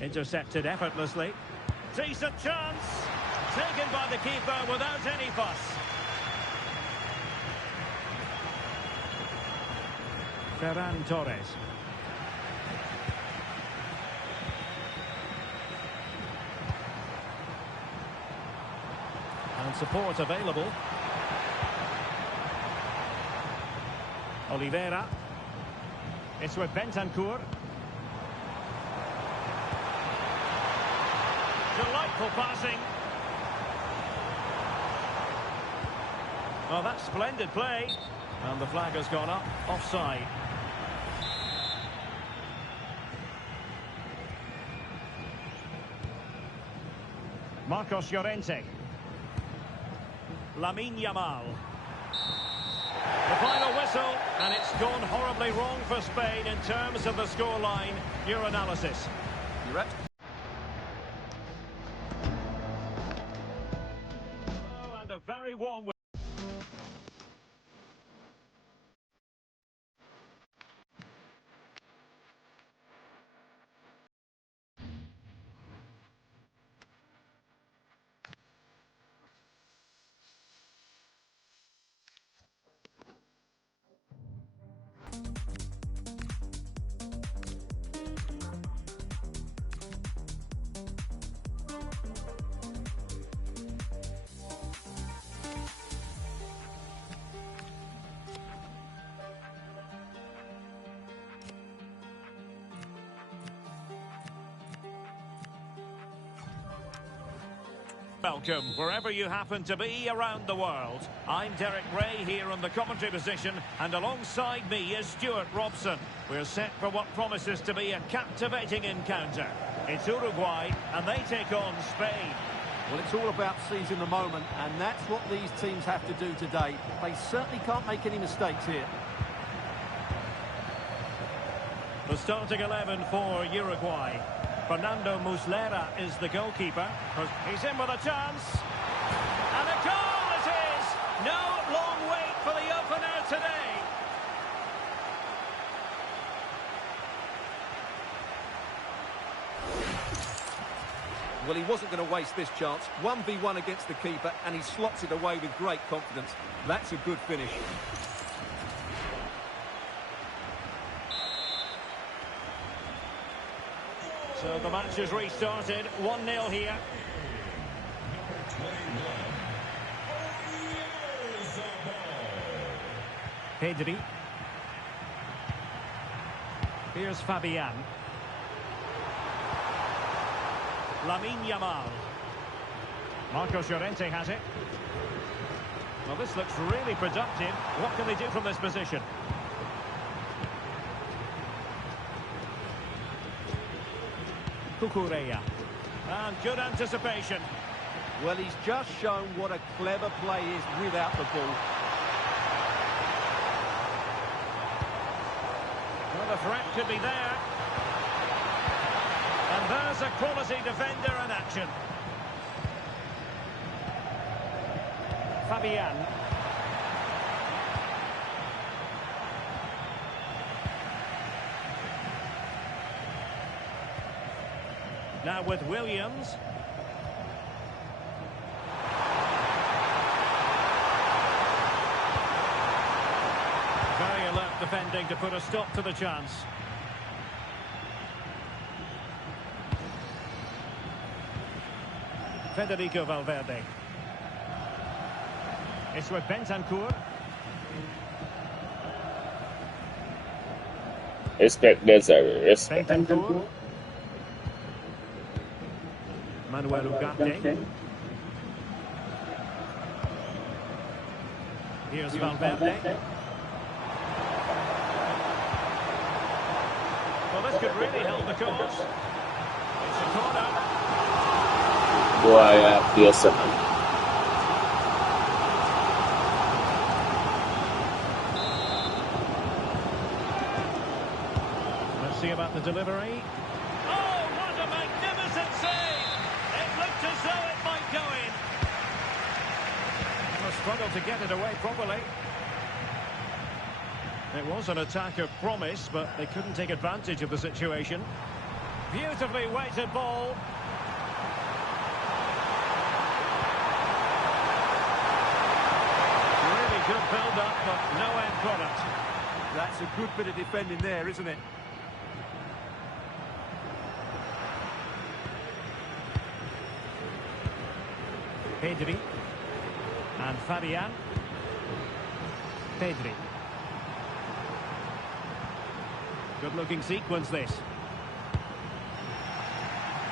Intercepted effortlessly. Decent chance. Taken by the keeper without any fuss. Ferran Torres. And support available. Oliveira. It's with Bentancur. Delightful passing. Oh, that's splendid play. And the flag has gone up. Offside. Marcos Llorente. Lamine Yamal. The final whistle, and it's gone horribly wrong for Spain in terms of the scoreline. Your analysis. You're right. Oh, and a very warm. Welcome, wherever you happen to be around the world. I'm Derek Ray here on the commentary position, and alongside me is Stuart Robson. We're set for what promises to be a captivating encounter. It's Uruguay, and they take on Spain. Well, it's all about seizing the moment, and that's what these teams have to do today. They certainly can't make any mistakes here. The starting 11 for Uruguay. Fernando Muslera is the goalkeeper. He's in with a chance. And a goal it is! No long wait for the opener today. Well, he wasn't going to waste this chance. 1v1 against the keeper, and he slots it away with great confidence. That's a good finish. So the match has restarted. 1-0 here. Pedri. Here's Fabian. Lamine Yamal. Marcos Llorente has it. Well, this looks really productive. What can they do from this position? Cucurella. And good anticipation. Well, he's just shown what a clever play is without the ball. Well, the threat could be there. And there's a quality defender in action. Fabian. Now with Williams. Very alert defending to put a stop to the chance. Federico Valverde. It's with Bentancur. Respect desire, respect. Bentancur. Manuel Ugarte. Here's Valverde. Well, this could really help the cause. It's a corner. Buaya biasa. Let's see about the delivery. Oh, what a magnificent save! It looked as though it might go in. A struggle to get it away properly. It was an attack of promise, but they couldn't take advantage of the situation. Beautifully weighted ball. Really good build-up, but no end product. That's a good bit of defending there, isn't it? Pedri. And Fabian. Pedri. Good-looking sequence, this.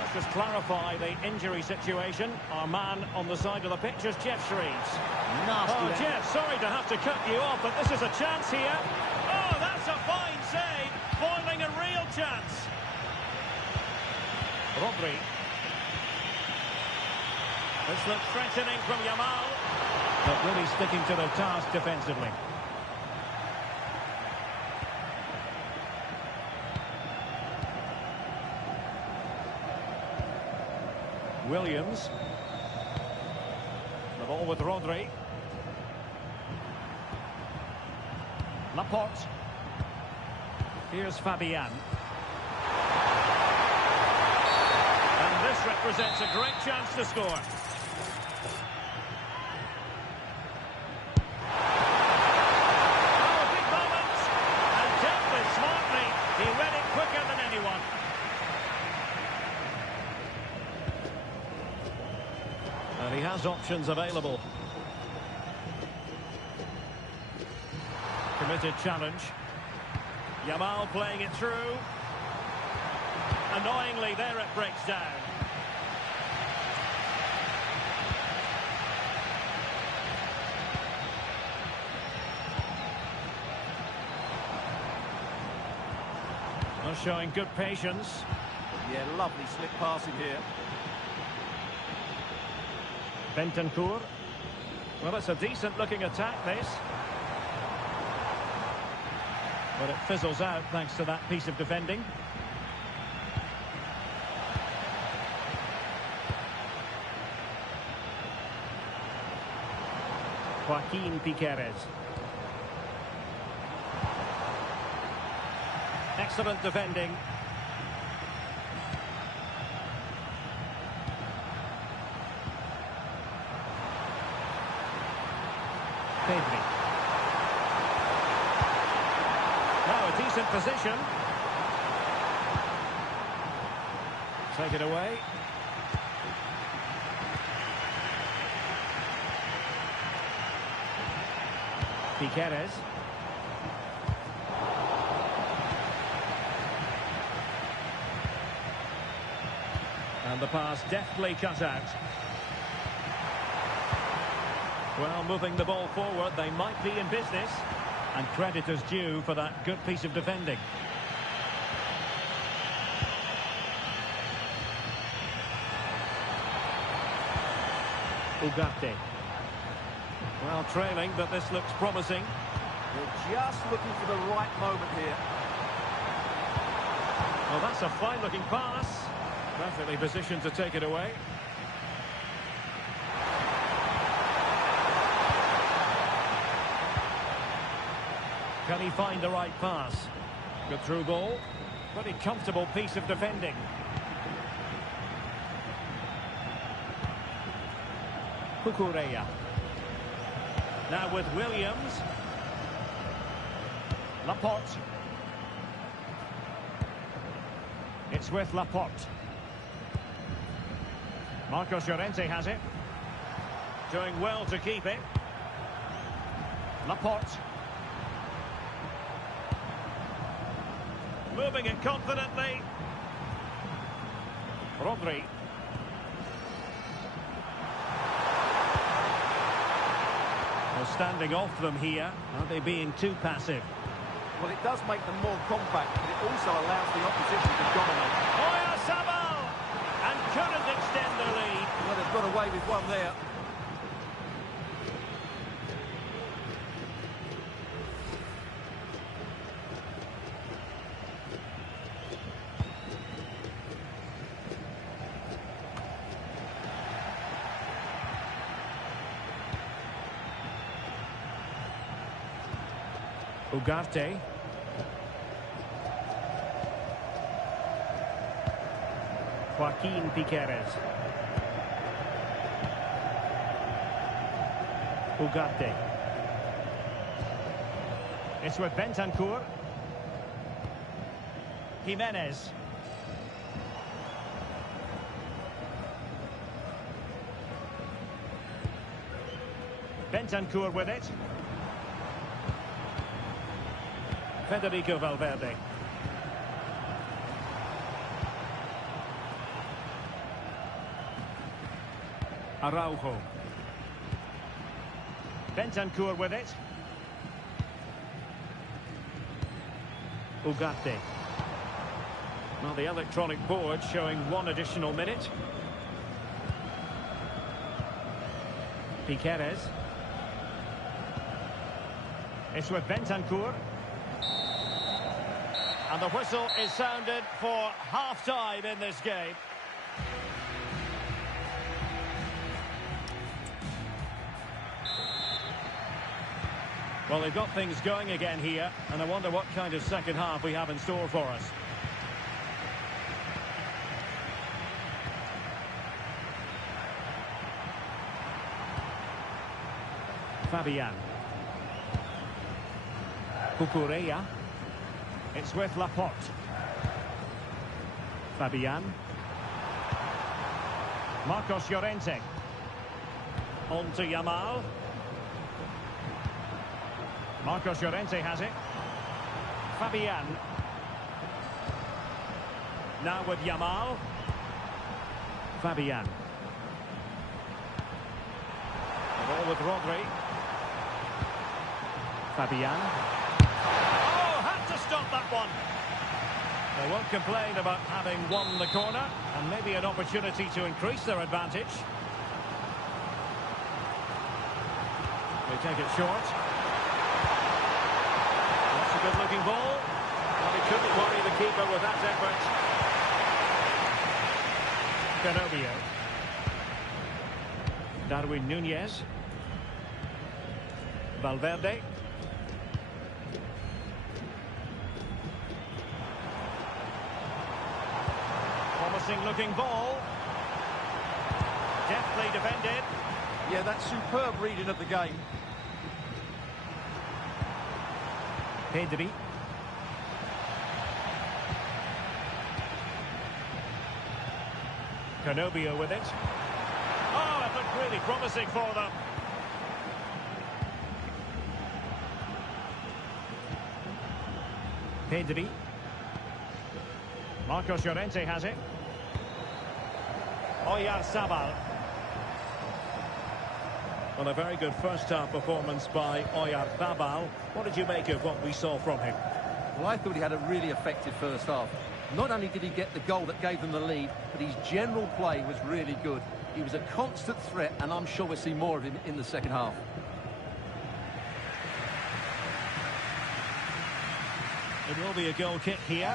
Let's just clarify the injury situation. Our man on the side of the pitch is Jeff Shreves. Oh, Jeff, sorry to have to cut you off, but this is a chance here. Oh, that's a fine save. Foiling a real chance. Rodri. This looks threatening from Yamal, but really sticking to the task defensively. Williams. The ball with Rodri. Laporte. Here's Fabian. And this represents a great chance to score. Oh, big moment. And dealt with smartly. He read it quicker than anyone. And he has options available. Committed challenge. Yamal playing it through. Annoyingly, there it breaks down. Well, showing good patience. Yeah, lovely slick passing here. Bentancur. Well, it's a decent-looking attack, this. But it fizzles out thanks to that piece of defending. Joaquin Piqueres. Excellent defending. Pedri. Now a decent position. Take it away. Piqueres. And the pass deftly cut out. Well, moving the ball forward, they might be in business. And credit is due for that good piece of defending. Ugarte. Well, trailing, but this looks promising. They're just looking for the right moment here. Well, that's a fine-looking pass. Perfectly positioned to take it away. Can he find the right pass? Good through ball. Pretty comfortable piece of defending. Cucurella. Now with Williams. Laporte. It's with Laporte. Marcos Llorente has it. Doing well to keep it. Laporte. Moving it confidently. Rodri. Well, standing off them here. Are they being too passive? Well, it does make them more compact, but it also allows the opposition to dominate. Oyarzabal! And couldn't extend the lead. Well, they've got away with one there. Ugarte. Joaquin Piqueres. Ugarte. It's with Bentancur. Jimenez. Bentancur with it. Federico Valverde. Araujo. Bentancur with it. Ugarte. Well, the electronic board showing one additional minute. Piqueres. It's with Bentancur. And the whistle is sounded for half-time in this game. Well, they've got things going again here, and I wonder what kind of second half we have in store for us. Fabian. Cucurella. It's with Laporte. Fabian. Marcos Llorente. On to Yamal. Marcos Llorente has it. Fabian. Now with Yamal. Fabian. The ball with Rodri. Fabian. Stop that one. They won't complain about having won the corner, and maybe an opportunity to increase their advantage. They take it short. That's a good looking ball. Well, he couldn't worry the keeper with that effort. Canobio. Darwin Núñez. Valverde. Promising looking ball. Deftly defended. Yeah, that's superb reading of the game. Pedri. Canobio with it. Oh, it looked really promising for them. Pedri. Marcos Llorente has it. Oyarzabal. Well, a very good first-half performance by Oyarzabal. What did you make of what we saw from him? Well, I thought he had a really effective first half. Not only did he get the goal that gave them the lead, but his general play was really good. He was a constant threat, and I'm sure we'll see more of him in the second half. It will be a goal kick here.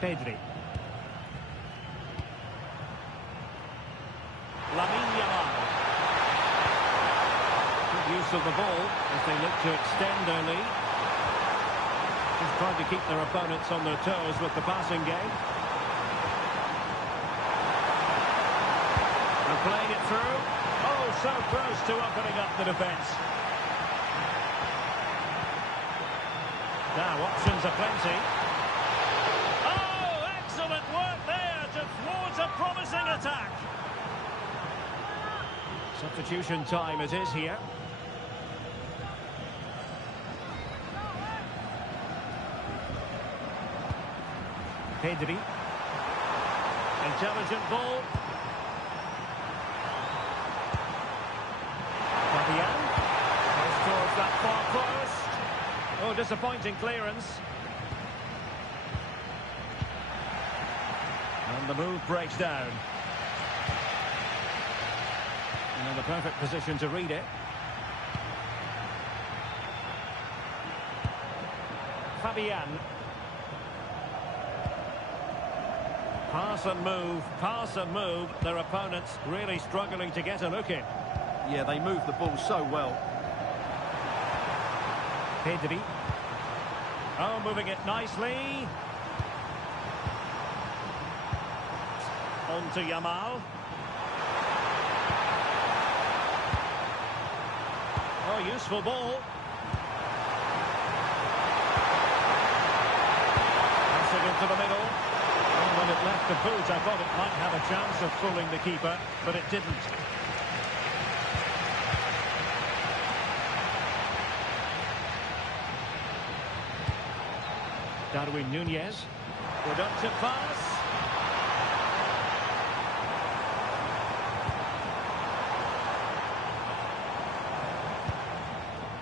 Pedri. Use of the ball as they look to extend their lead. Just trying to keep their opponents on their toes with the passing game. They're playing it through. Oh, so close to opening up the defence. Now options are plenty. Oh, excellent work there to thwart a promising attack. Substitution time it is here. Pedri. Intelligent ball. Fabian. Goes towards that far post. Oh, disappointing clearance. And the move breaks down. And in the perfect position to read it. Fabian. Pass and move. Their opponents really struggling to get a look in. Yeah, they moved the ball so well. Pedri. Oh, moving it nicely. On to Yamal. Oh, useful ball. Passing into the middle. When it left the boot, I thought it might have a chance of fooling the keeper, but it didn't. Darwin Núñez. Productive pass.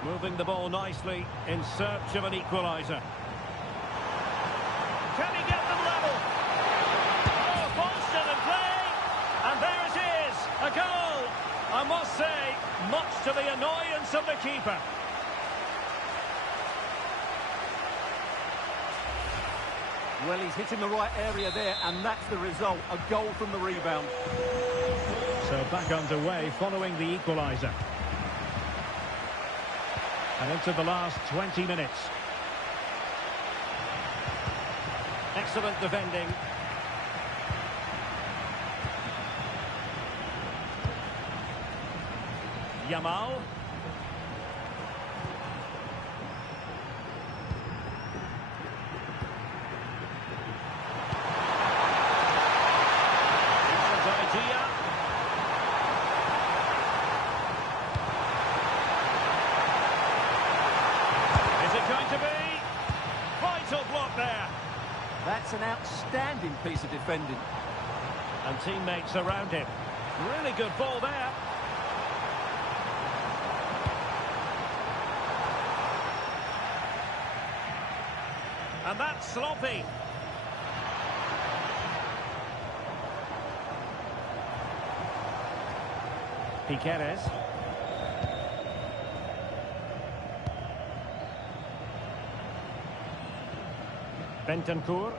Moving the ball nicely in search of an equaliser. Can he get them level? And there it is, a goal. I must say, much to the annoyance of the keeper. Well, he's hitting the right area there, and that's the result, a goal from the rebound. So back underway following the equaliser. And into the last 20 minutes. Excellent defending. Yamal. Decent idea. Is it going to be? Vital block there. That's an outstanding piece of defending. And teammates around him. Really good ball there. And that's sloppy. Piqueres. Bentancur.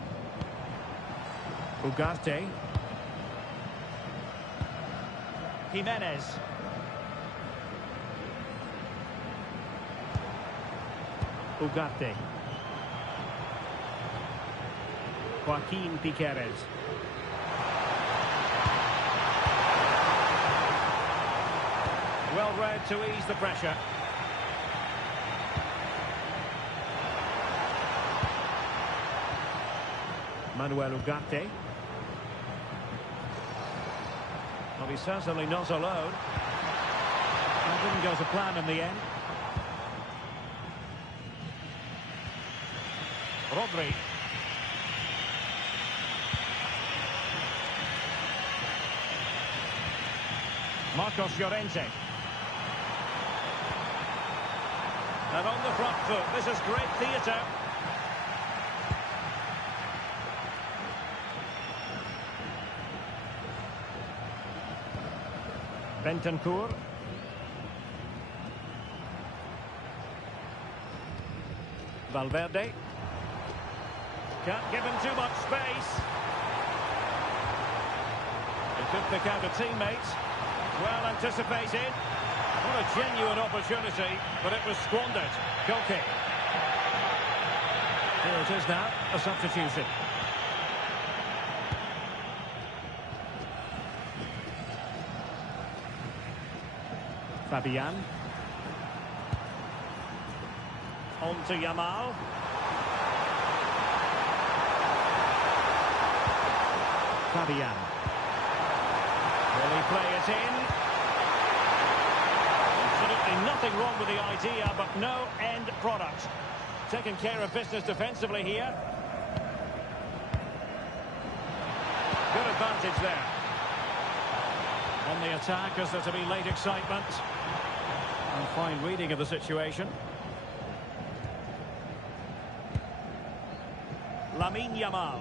Ugarte. Jimenez. Ugarte. Joaquin Piqueres. Well read to ease the pressure. Manuel Ugarte. Well, he's certainly not alone. That didn't go to plan in the end. Rodri. Marcos Llorente. And on the front foot, this is great theatre. Bentancur. Valverde. Can't give him too much space. He could pick out a teammate. Well anticipated. What a genuine opportunity, but it was squandered. Goal kick. Here it is now, a substitution. Fabian. On to Yamal. Fabian. Will he play it in? Absolutely nothing wrong with the idea, but no end product. Taking care of business defensively here. Good advantage there. On the attack, as there to be late excitement. And fine reading of the situation. Lamine Yamal.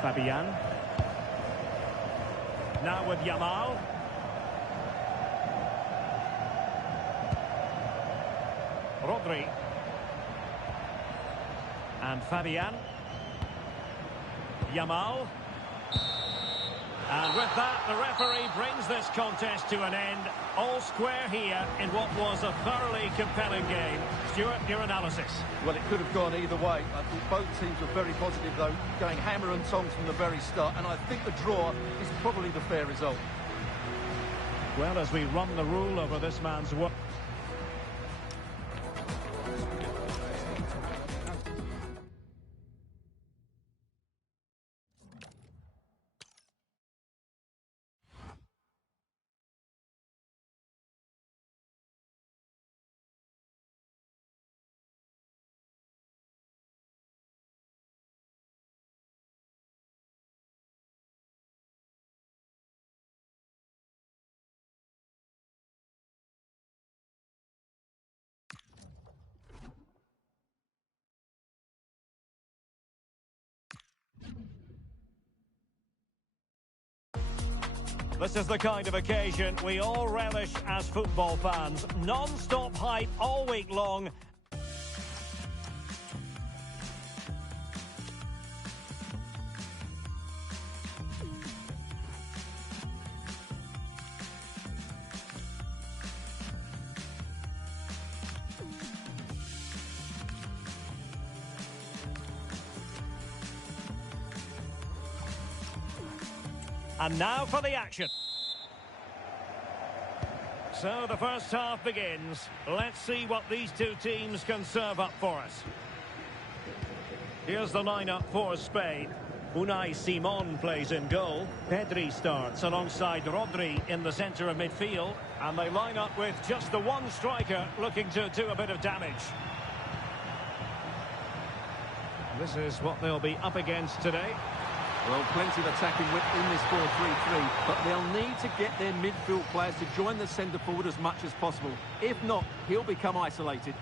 Fabian. Now with Yamal. Rodri. And Fabian. Yamal. And with that, the referee brings this contest to an end. All square here in what was a thoroughly compelling game. Stuart, your analysis. Well, it could have gone either way. I thought both teams were very positive, though, going hammer and tongs from the very start. And I think the draw is probably the fair result. Well, as we run the rule over this man's work. This is the kind of occasion we all relish as football fans. Non-stop hype all week long. And now for the action. So the first half begins. Let's see what these two teams can serve up for us. Here's the lineup for Spain. Unai Simon plays in goal. Pedri starts alongside Rodri in the centre of midfield. And they line up with just the one striker looking to do a bit of damage. This is what they'll be up against today. Well, plenty of attacking width in this 4-3-3, but they'll need to get their midfield players to join the centre forward as much as possible. If not, he'll become isolated.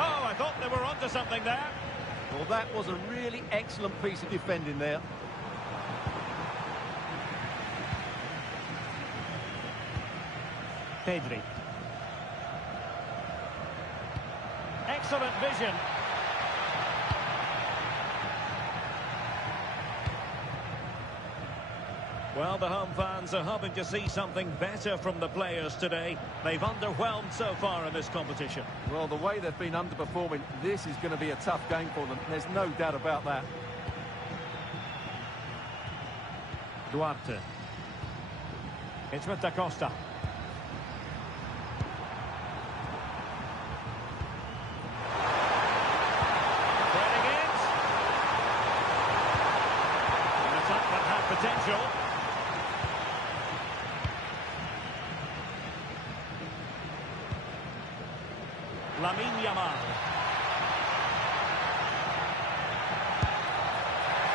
Oh, I thought they were onto something there. Well, that was a really excellent piece of defending there. Pedri. Excellent vision. Well, the home fans are hoping to see something better from the players today. They've underwhelmed so far in this competition. Well, the way they've been underperforming, this is going to be a tough game for them. There's no doubt about that. Duarte. It's with Da Costa. Threading it. An attack that had potential. Lamine Yamal.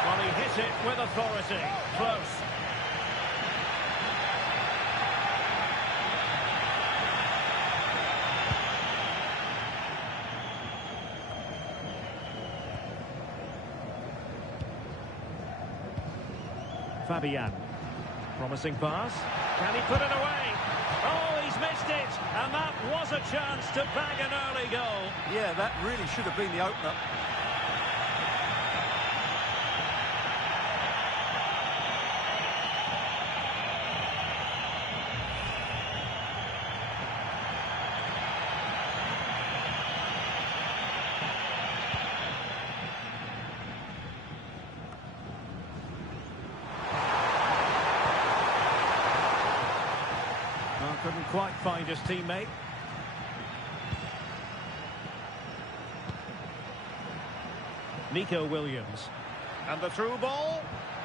Well, he hit it with authority. Close. Fabian. Promising pass. Can he put it away? Oh, he's missed it. And that was a chance to bag an early goal. Yeah, that really should have been the opener. Couldn't quite find his teammate. Nico Williams. And the through ball.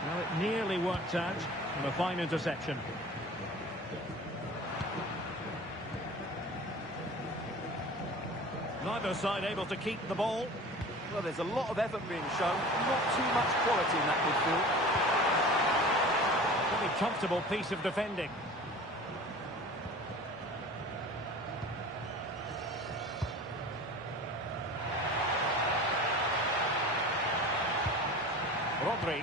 Well, it nearly worked out. And a fine interception. Neither side able to keep the ball. Well, there's a lot of effort being shown. Not too much quality in that midfield. Pretty comfortable piece of defending. Rodri.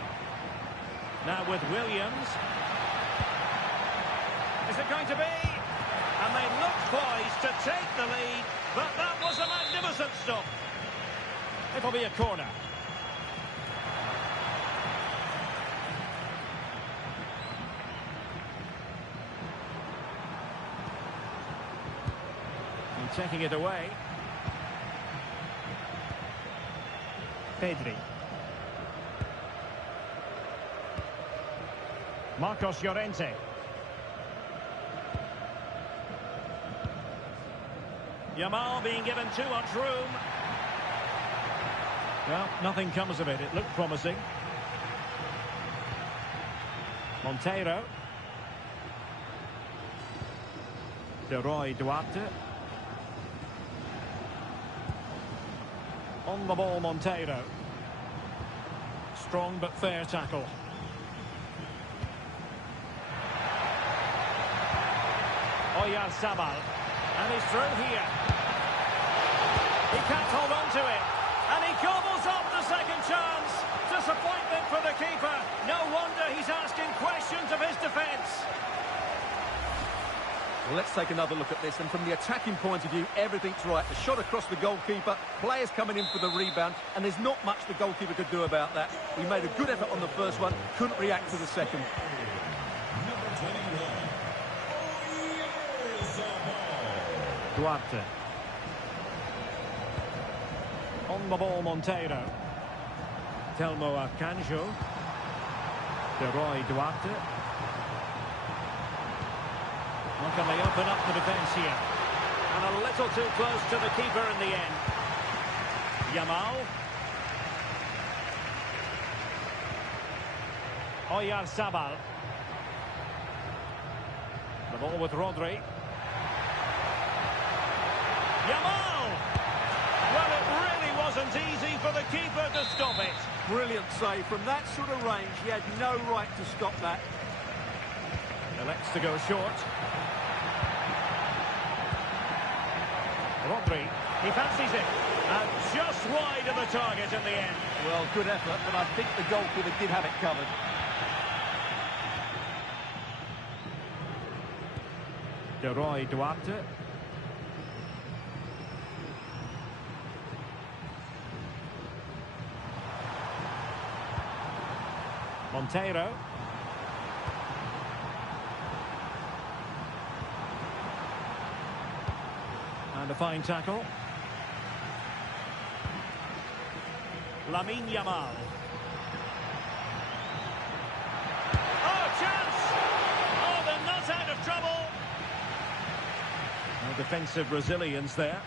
Now with Williams. Is it going to be? And they looked poised to take the lead, but that was a magnificent stop. It'll be a corner. And taking it away. Pedri. Marcos Llorente. Yamal being given too much room. Well, nothing comes of it. It looked promising. Monteiro. Duarte. On the ball, Monteiro. Strong but fair tackle. Oyarzabal. And he's through here. He can't hold on to it. And he gobbles up the second chance. Disappointment for the keeper. No wonder he's asking questions of his defence. Well, let's take another look at this. And from the attacking point of view, everything's right. The shot across the goalkeeper, players coming in for the rebound, and there's not much the goalkeeper could do about that. He made a good effort on the first one, couldn't react to the second. Duarte. On the ball, Monteiro. Telmo Akanjo. Duarte. Well, can they open up the defence here? And a little too close to the keeper in the end. Yamal. Oyarzabal. The ball with Rodri. Yamal! Well, it really wasn't easy for the keeper to stop it. Brilliant save. From that sort of range, he had no right to stop that. Elects to go short. Rodri, he fancies it. And just wide of the target in the end. Well, good effort, but I think the goalkeeper did have it covered. Duarte. Monteiro. And a fine tackle. Lamine Yamal. Oh, chance! Oh, they're not out of trouble. No defensive resilience there.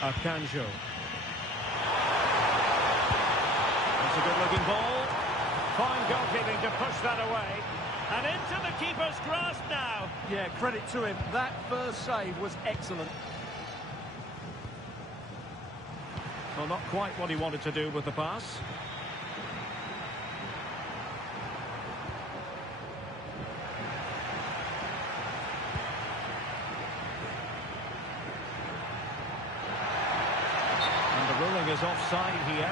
Akanjo. That's a good-looking ball. Fine goalkeeping to push that away. And into the keeper's grasp now. Yeah, credit to him. That first save was excellent. Well, not quite what he wanted to do with the pass. And the ruling is offside here.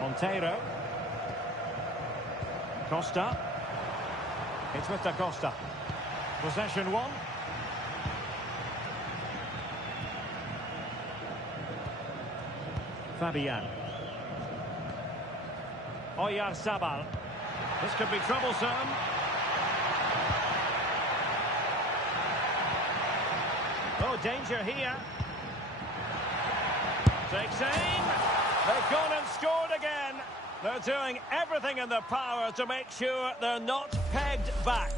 Monteiro. Costa. It's with Da Costa. Possession one. Fabian. Oyarzabal. This could be troublesome. Oh, danger here. Takes aim. They've gone and scored again. They're doing everything in their power to make sure they're not pegged back.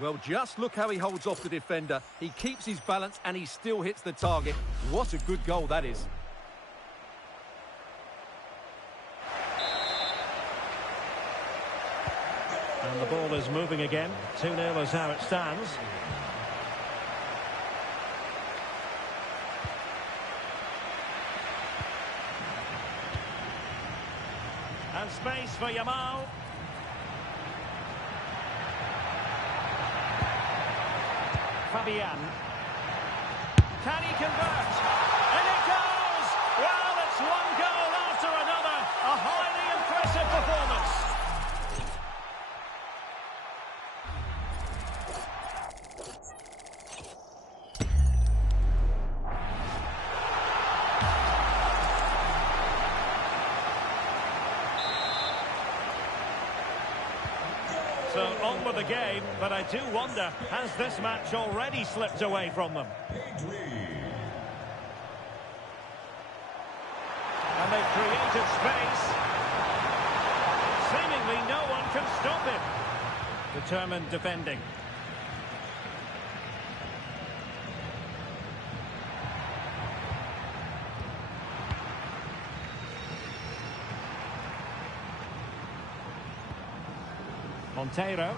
Well, just look how he holds off the defender. He keeps his balance and he still hits the target. What a good goal that is. And the ball is moving again. 2-0 is how it stands. And space for Yamal. Fabian. Can he convert? And it goes! Well, it's one goal after another. A highly impressive performance. So on with the game, but I do wonder, has this match already slipped away from them? And they've created space. Seemingly no one can stop him. Determined defending. Monteiro.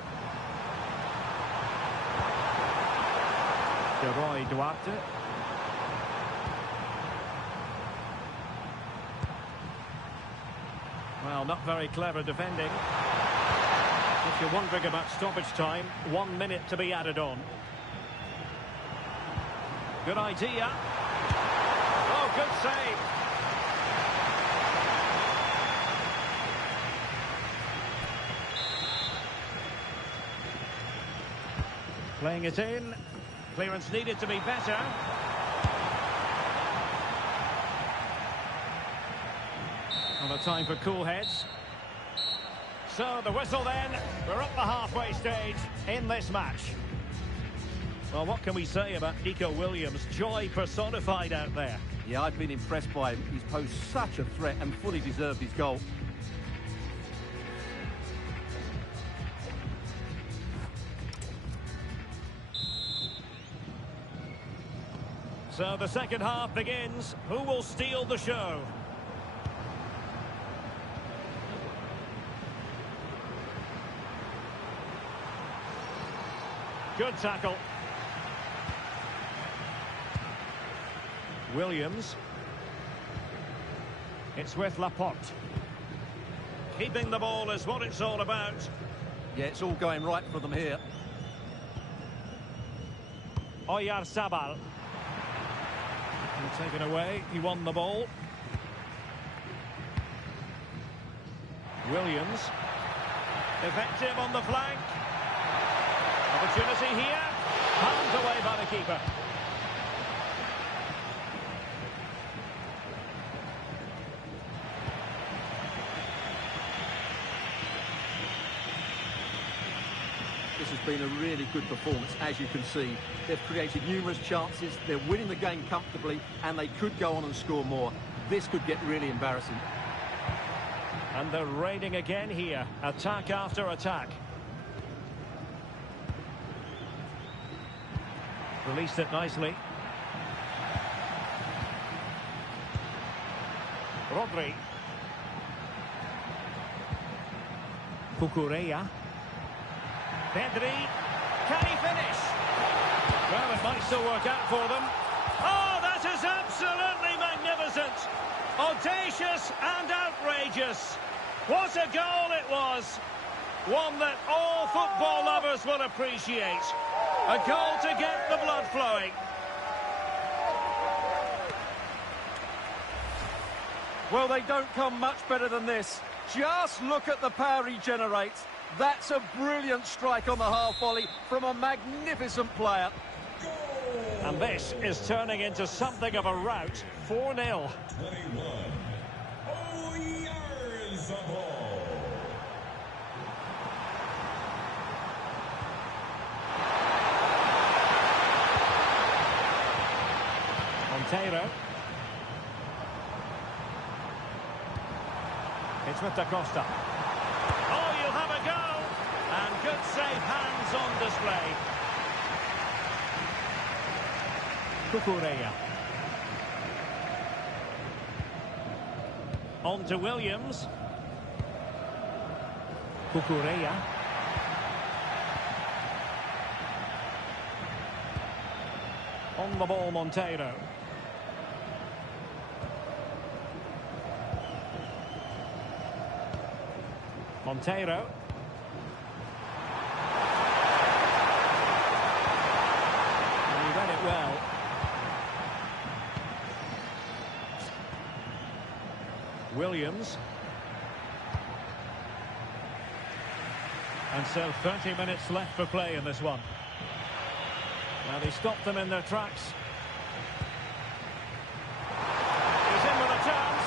De Roy Duarte. Well, not very clever defending. If you're wondering about stoppage time, 1 minute to be added on. Good idea. Oh, good save. Playing it in. Clearance needed to be better. On a time for cool heads. So the whistle then. We're up the halfway stage in this match. Well, what can we say about Nico Williams? Joy personified out there. Yeah, I've been impressed by him. He's posed such a threat and fully deserved his goal. So the second half begins. Who will steal the show? Good tackle. Williams. It's with Laporte. Keeping the ball is what it's all about. Yeah, it's all going right for them here. Oyarzabal. He'll take it away. He won the ball. Williams. Effective on the flank. Opportunity here. Palmed away by the keeper. This has been a really good performance, as you can see. They've created numerous chances, they're winning the game comfortably, and they could go on and score more. This could get really embarrassing. And they're raiding again here. Attack after attack. Released it nicely. Rodri. Cucurella. Pedri, can he finish? Well, it might still work out for them. Oh, that is absolutely magnificent. Audacious and outrageous. What a goal it was. One that all football lovers will appreciate. A goal to get the blood flowing. Well, they don't come much better than this. Just look at the power he generates. That's a brilliant strike on the half volley from a magnificent player. And this is turning into something of a rout. 4-0. 21. Oyarzabal. Monteiro. It's with Da Costa. Oh, you'll have a go. And good save, hands on display. Cucurella. On to Williams. Cucurella. On the ball, Monteiro. Monteiro. And he read it well. Williams. And so 30 minutes left for play in this one. Now they stopped them in their tracks. He's in with a chance.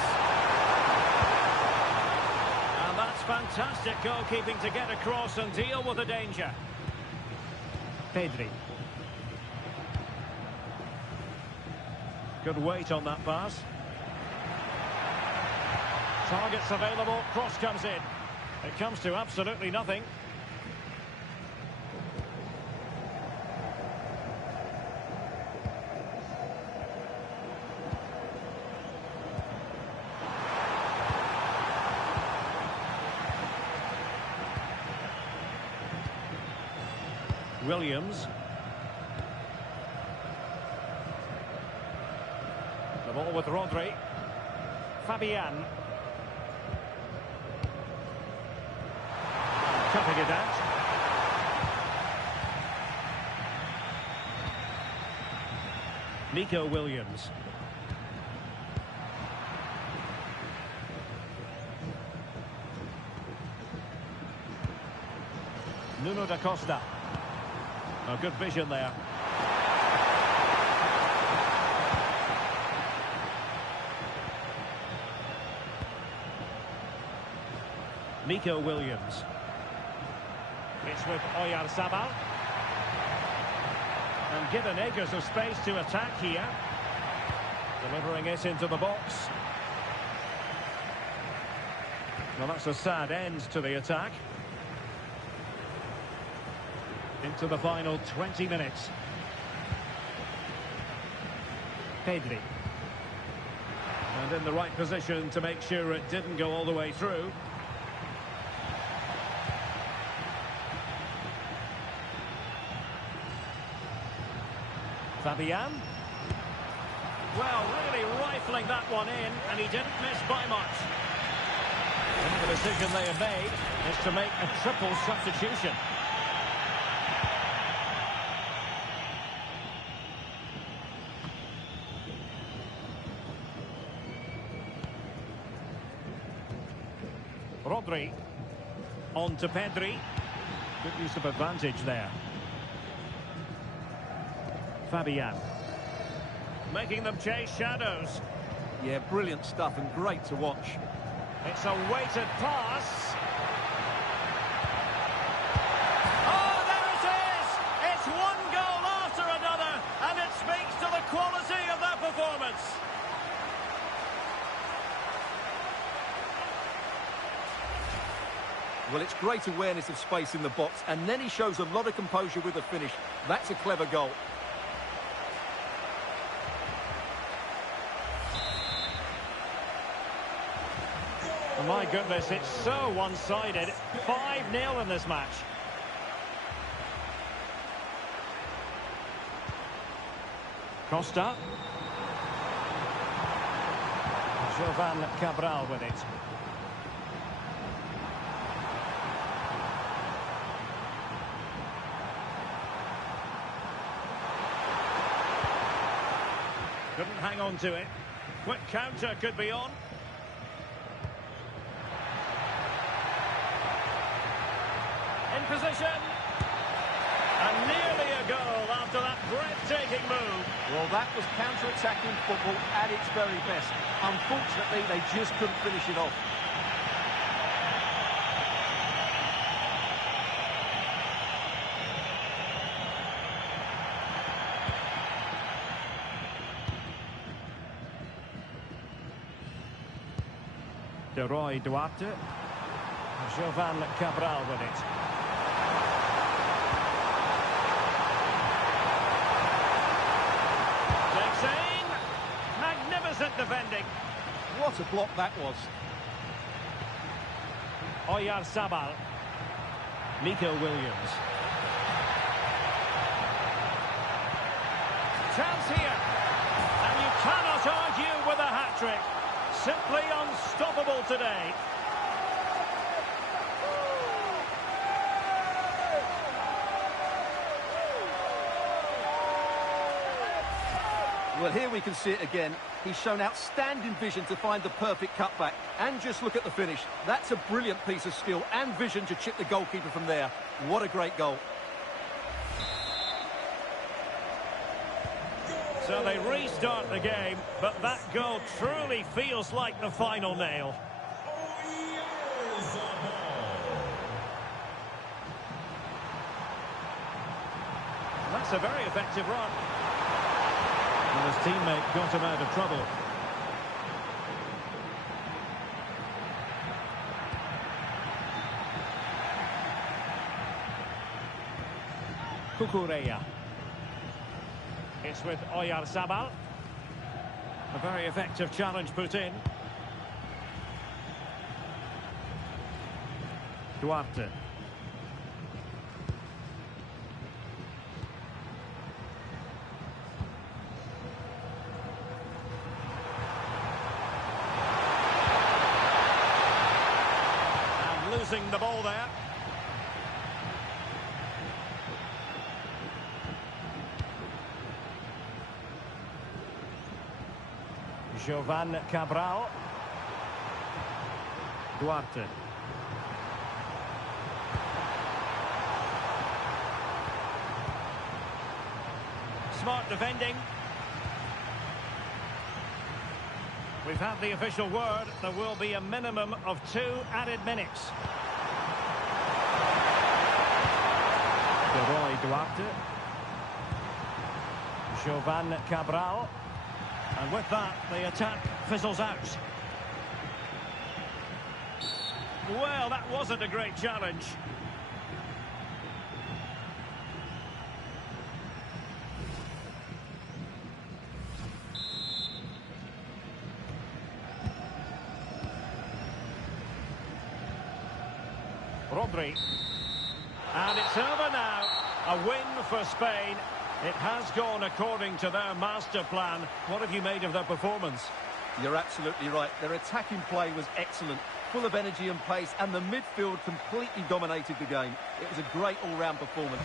And that's fantastic goalkeeping to get across and deal with the danger. Pedri. Good weight on that pass. Targets available, cross comes in. It comes to absolutely nothing. Williams. The ball with Rodri. Fabian. Cutting it out. Nico Williams. Nuno da Costa. Oh, good vision there. Nico Williams. It's with Oyarzabal. And given acres of space to attack here. Delivering it into the box. Well, that's a sad end to the attack. Into the final 20 minutes. Pedri. And in the right position to make sure it didn't go all the way through. Fabian. Well, really rifling that one in, and he didn't miss by much. And the decision they have made is to make a triple substitution. Rodri. On to Pedri. Good use of advantage there. Fabian. Making them chase shadows. Yeah, brilliant stuff and great to watch. It's a weighted pass. Oh, there it is! It's one goal after another, and it speaks to the quality of that performance. Well, it's great awareness of space in the box, and then he shows a lot of composure with the finish. That's a clever goal. Oh my goodness, it's so one-sided. 5-0 in this match. Costa. Jovan Cabral with it. Couldn't hang on to it. Quick counter could be on. In position. And nearly a goal after that breathtaking move. Well, that was counter-attacking football at its very best. Unfortunately, they just couldn't finish it off. De Roy Duarte. Jovan Cabral with it. Takes aim. Magnificent defending. What a block that was. Oyarzabal. Nico Williams. Chance here. And you cannot argue with a hat-trick. Simply unstoppable today. Well, here we can see it again. He's shown outstanding vision to find the perfect cutback. And just look at the finish. That's a brilliant piece of skill and vision to chip the goalkeeper from there. What a great goal. So they restart the game, but that goal truly feels like the final nail. That's a very effective run. And his teammate got him out of trouble. Cucurella. It's with Oyarzabal. A very effective challenge put in. Duarte. And losing the ball there. Jovan Cabral. Duarte. Smart defending. We've had the official word. There will be a minimum of 2 added minutes. De Roy Duarte. Jovan Cabral. And with that, the attack fizzles out. Well, that wasn't a great challenge. Rodri. And it's over now. A win for Spain. It has gone according to their master plan. What have you made of their performance? You're absolutely right. Their attacking play was excellent, full of energy and pace, and the midfield completely dominated the game. It was a great all-round performance.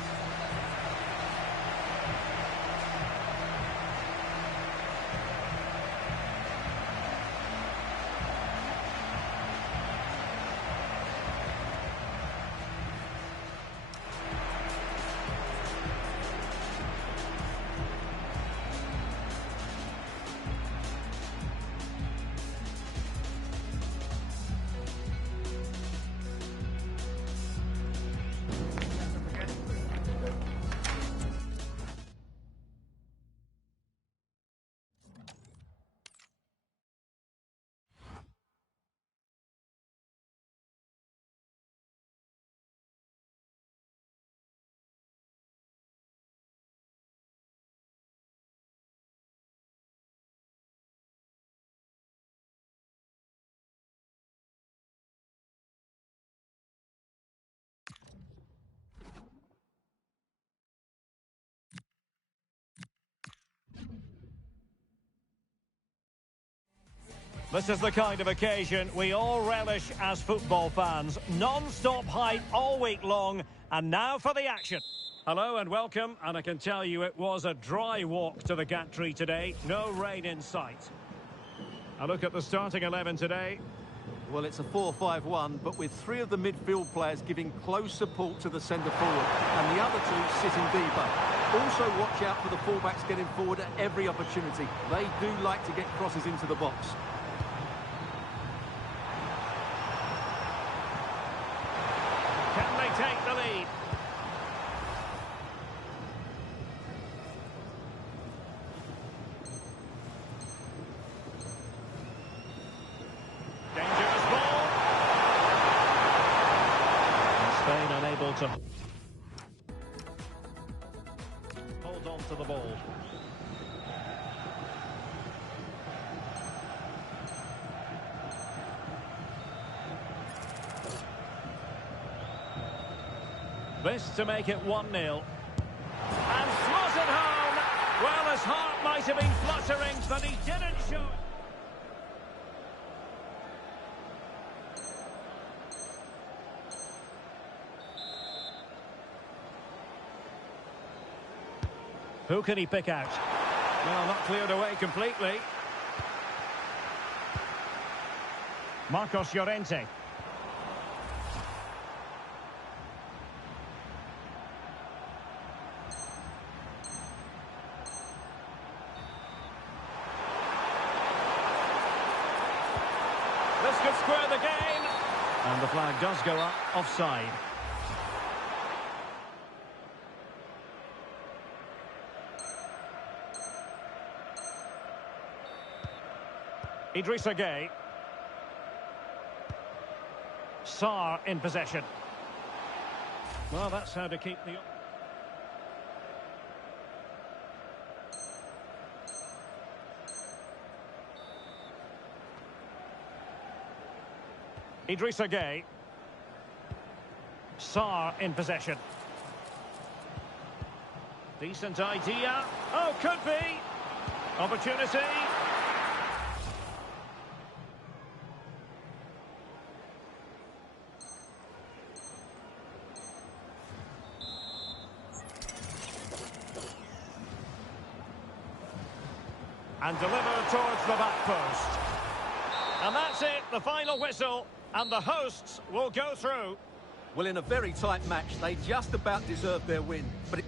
This is the kind of occasion we all relish as football fans. Non-stop hype all week long, and now for the action. Hello and welcome, and I can tell you it was a dry walk to the gantry today. No rain in sight. A look at the starting 11 today. Well, it's a 4-5-1, but with three of the midfield players giving close support to the centre forward, and the other two sitting deeper. Also watch out for the fullbacks getting forward at every opportunity. They do like to get crosses into the box. Can they take the lead? Dangerous ball. And Spain unable to hold on to the ball. This to make it 1-0. And slotted home. Well, his heart might have been fluttering, but he didn't show it. Who can he pick out? Well, not cleared away completely. Marcos Llorente. This could square the game. And the flag does go up, offside. Idrissa Gueye. Sarr in possession. Well, that's how to keep the... Idrissa Gueye. Sarr in possession. Decent idea. Oh, could be. Opportunity. And delivered towards the back post. And that's it, the final whistle. And the hosts will go through. Well, in a very tight match, they just about deserved their win. But it...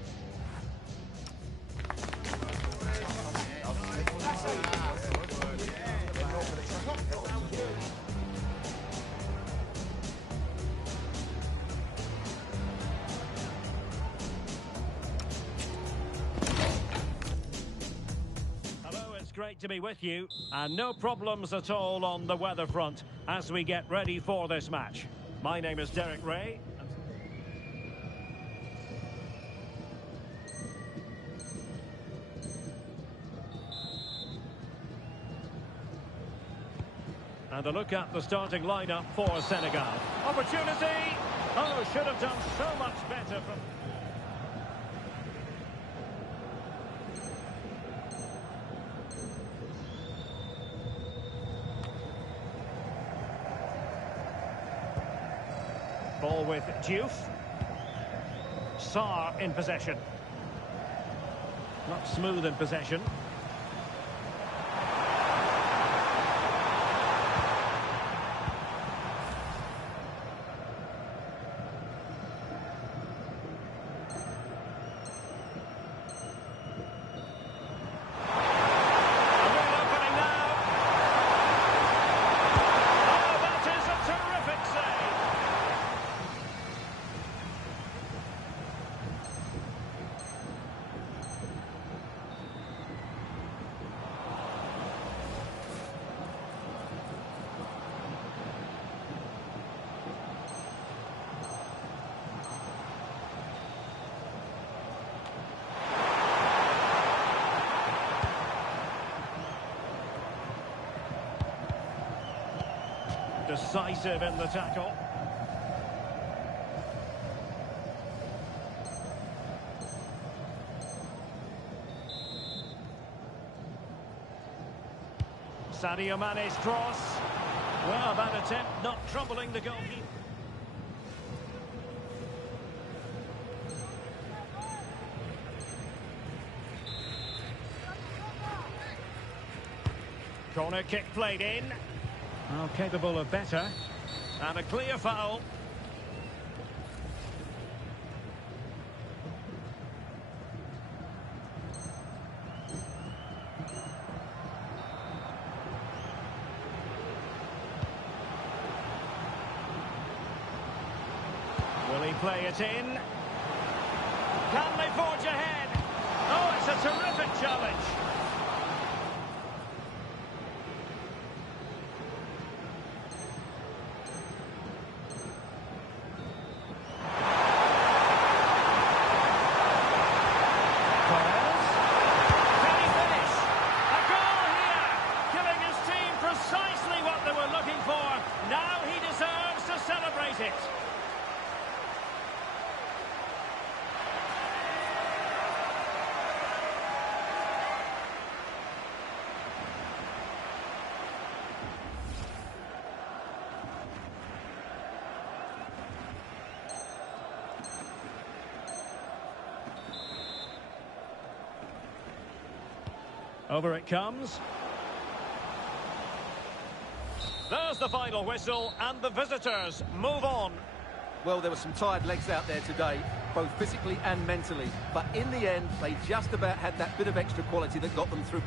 Great to be with you, and no problems at all on the weather front as we get ready for this match. My name is Derek Ray. And a look at the starting lineup for Senegal. Opportunity! Oh, should have done so much better from... Ball with Diouf. Sarr in possession. Not smooth in possession. Decisive in the tackle. Sadio Mane's cross. Well, that attempt not troubling the goalkeeper. Corner kick played in. Well, capable of better. And a clear foul. Will he play it in? Can they forge ahead? Oh, it's a terrific challenge. It. Over it comes. There's the final whistle, and the visitors move on. Well, there were some tired legs out there today, both physically and mentally. But in the end, they just about had that bit of extra quality that got them through.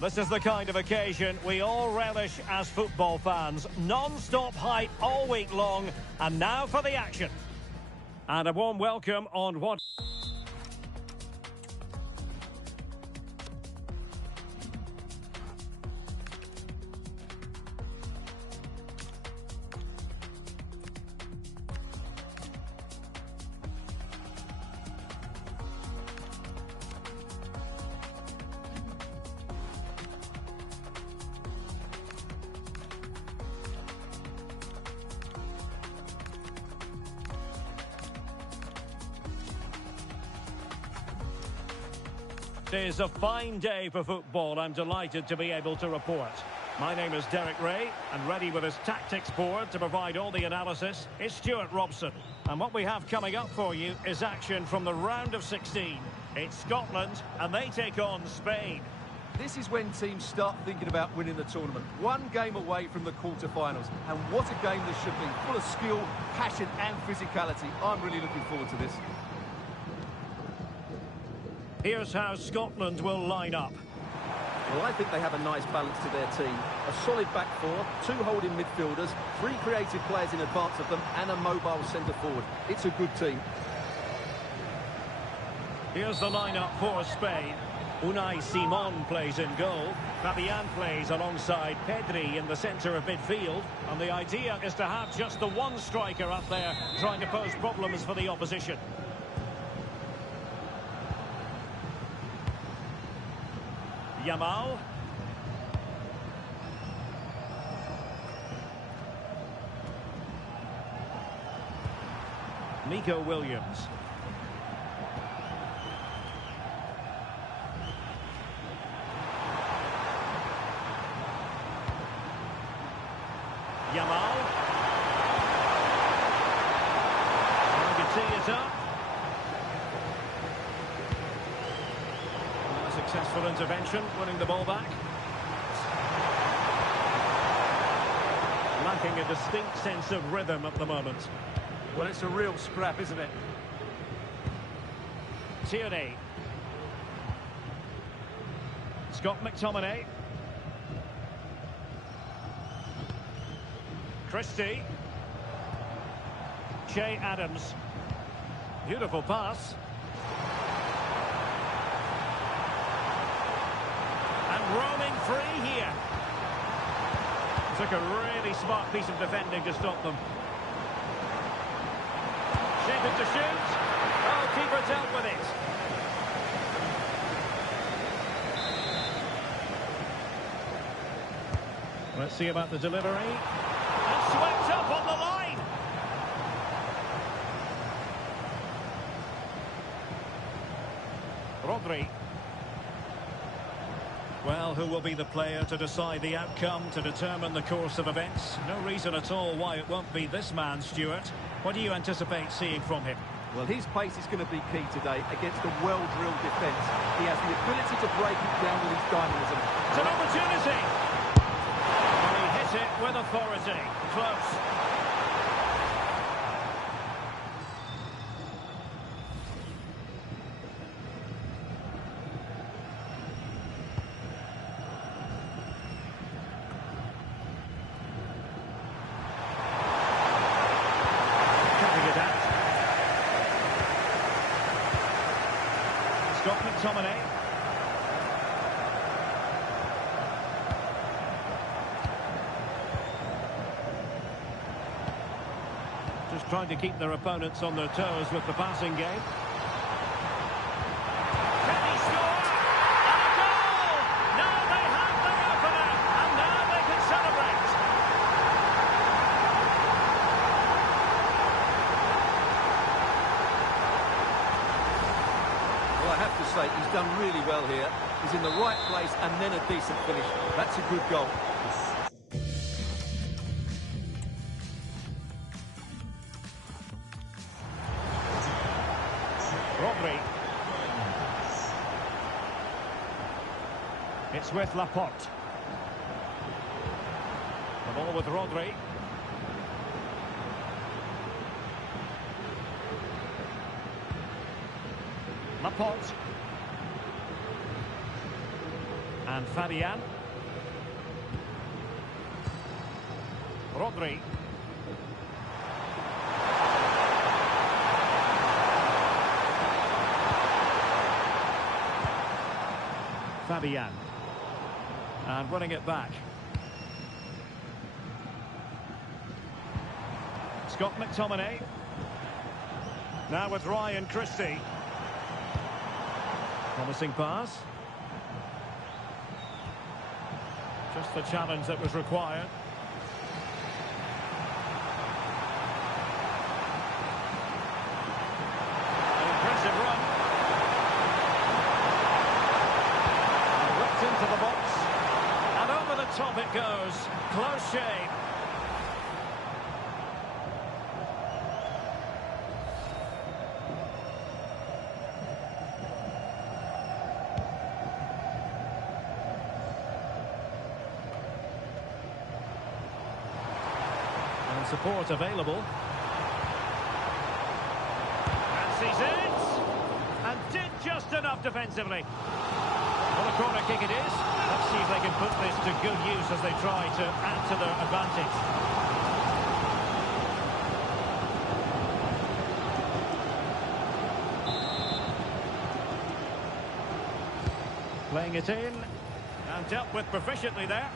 This is the kind of occasion we all relish as football fans. Non-stop hype all week long, and now for the action. And a warm welcome on what... It is a fine day for football. I'm delighted to be able to report. My name is Derek Ray, and ready with his tactics board to provide all the analysis is Stuart Robson. And what we have coming up for you is action from the round of 16. It's Scotland, and they take on Spain. This is when teams start thinking about winning the tournament. One game away from the quarter-finals. And what a game this should be. Full of skill, passion and physicality. I'm really looking forward to this. Here's how Scotland will line up. Well, I think they have a nice balance to their team. A solid back four, two holding midfielders, three creative players in advance of them, and a mobile centre-forward. It's a good team. Here's the lineup for Spain. Unai Simon plays in goal. Fabian plays alongside Pedri in the centre of midfield. And the idea is to have just the one striker up there trying to pose problems for the opposition. Yamal. Nico Williams. Yamal. Trying to tee it up. A successful intervention, winning the ball back. Lacking a distinct sense of rhythm at the moment. Well, it's a real scrap, isn't it? Tierney. Scott McTominay. Christie. Che Adams. Beautiful pass. And roaming free here. Took a really smart piece of defending to stop them. Shaping to shoot. Oh, keeper dealt with it. Let's see about the delivery. And swept up on the line. Rodri. Well, who will be the player to decide the outcome, to determine the course of events? No reason at all why it won't be this man, Stuart. What do you anticipate seeing from him? Well, his pace is going to be key today against a well-drilled defence. He has the ability to break it down with his dynamism. It's an opportunity! And he hit it with authority. Close. McTominay. Just trying to keep their opponents on their toes with the passing game. Can he score? And a goal! Now they have their opener, and now they can celebrate. Well, I have to say, he's done really well here. He's in the right place and then a decent finish. That's a good goal. Rodri. It's with Laporte. The ball with Rodri. Laporte. And Fabian. Rodri. Fabian. And winning it back. Scott McTominay. Now with Ryan Christie. Promising pass. Just the challenge that was required. An impressive run. And whipped into the box. And over the top it goes. Close shave. Support available. And sees it. And did just enough defensively. Well, a corner kick it is. Let's see if they can put this to good use as they try to add to their advantage. Playing it in. And dealt with proficiently there.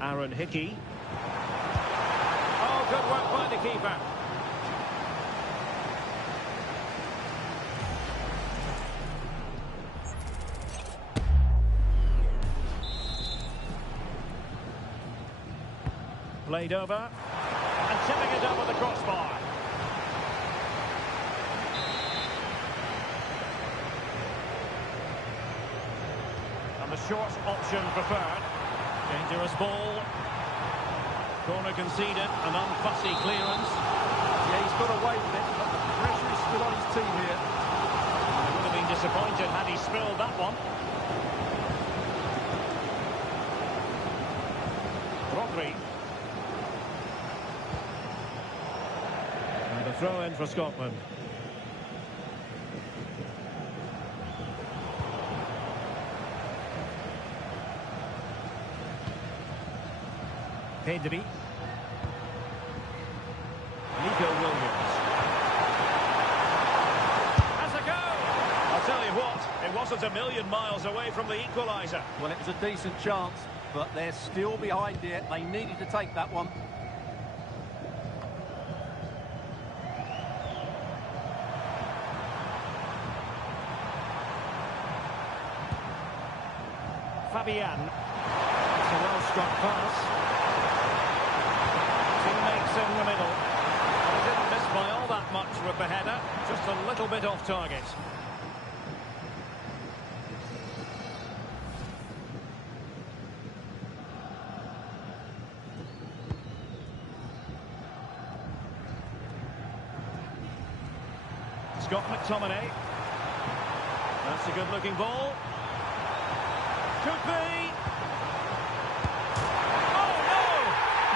Aaron Hickey. Oh, good work by the keeper. Played over. And tipping it over the crossbar. And the short option preferred. Dangerous ball. Corner conceded, an unfussy clearance. Yeah, he's got away with it, but the pressure is still on his team here. They would have been disappointed had he spilled that one. Rodri. And a throw in for Scotland. Pedri. Nico Williams. Has a go! I'll tell you what, it wasn't a million miles away from the equaliser. Well, it was a decent chance, but they're still behind it. They needed to take that one. Fabian. It's a well-struck pass. Teammates in the middle. But he didn't miss by all that much with the header. Just a little bit off target. Scott McTominay. That's a good-looking ball. Could be. Oh, no!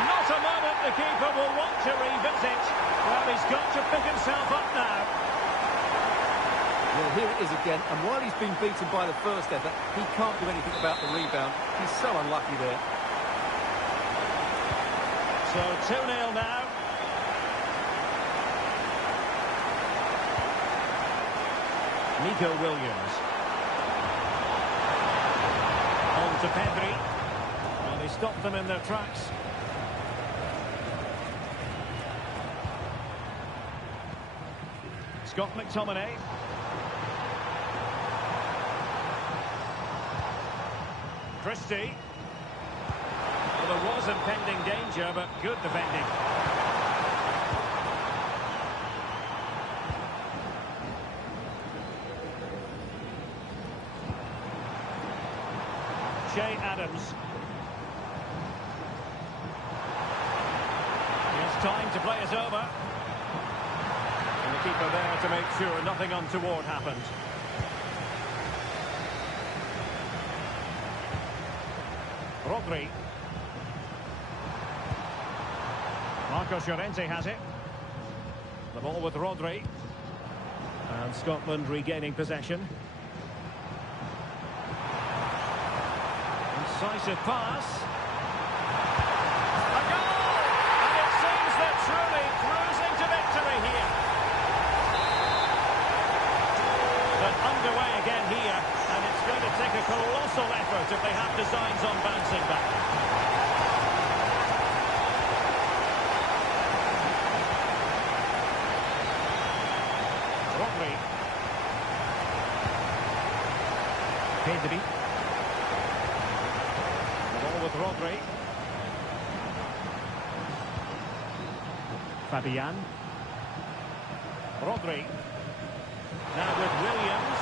Not a moment the keeper will want to revisit. Well, he's got to pick himself up now. Well, here it is again, and while he's been beaten by the first effort, he can't do anything about the rebound. He's so unlucky there. So 2-0 now. Nico Williams. On to Pedri. Well, he stopped them in their tracks. Scott McTominay. Christie. Well, there was impending danger, but good defending. Adams. He has time to play it over. And the keeper there to make sure nothing untoward happened. Rodri. Marcos Llorente has it. The ball with Rodri. And Scotland regaining possession. Decisive pass. A goal! And it seems they're truly cruising to victory here. But underway again here, and it's going to take a colossal effort if they have designs on bouncing back. Rodri. Pedri. With Rodri. Fabian. Rodri. Now with Williams.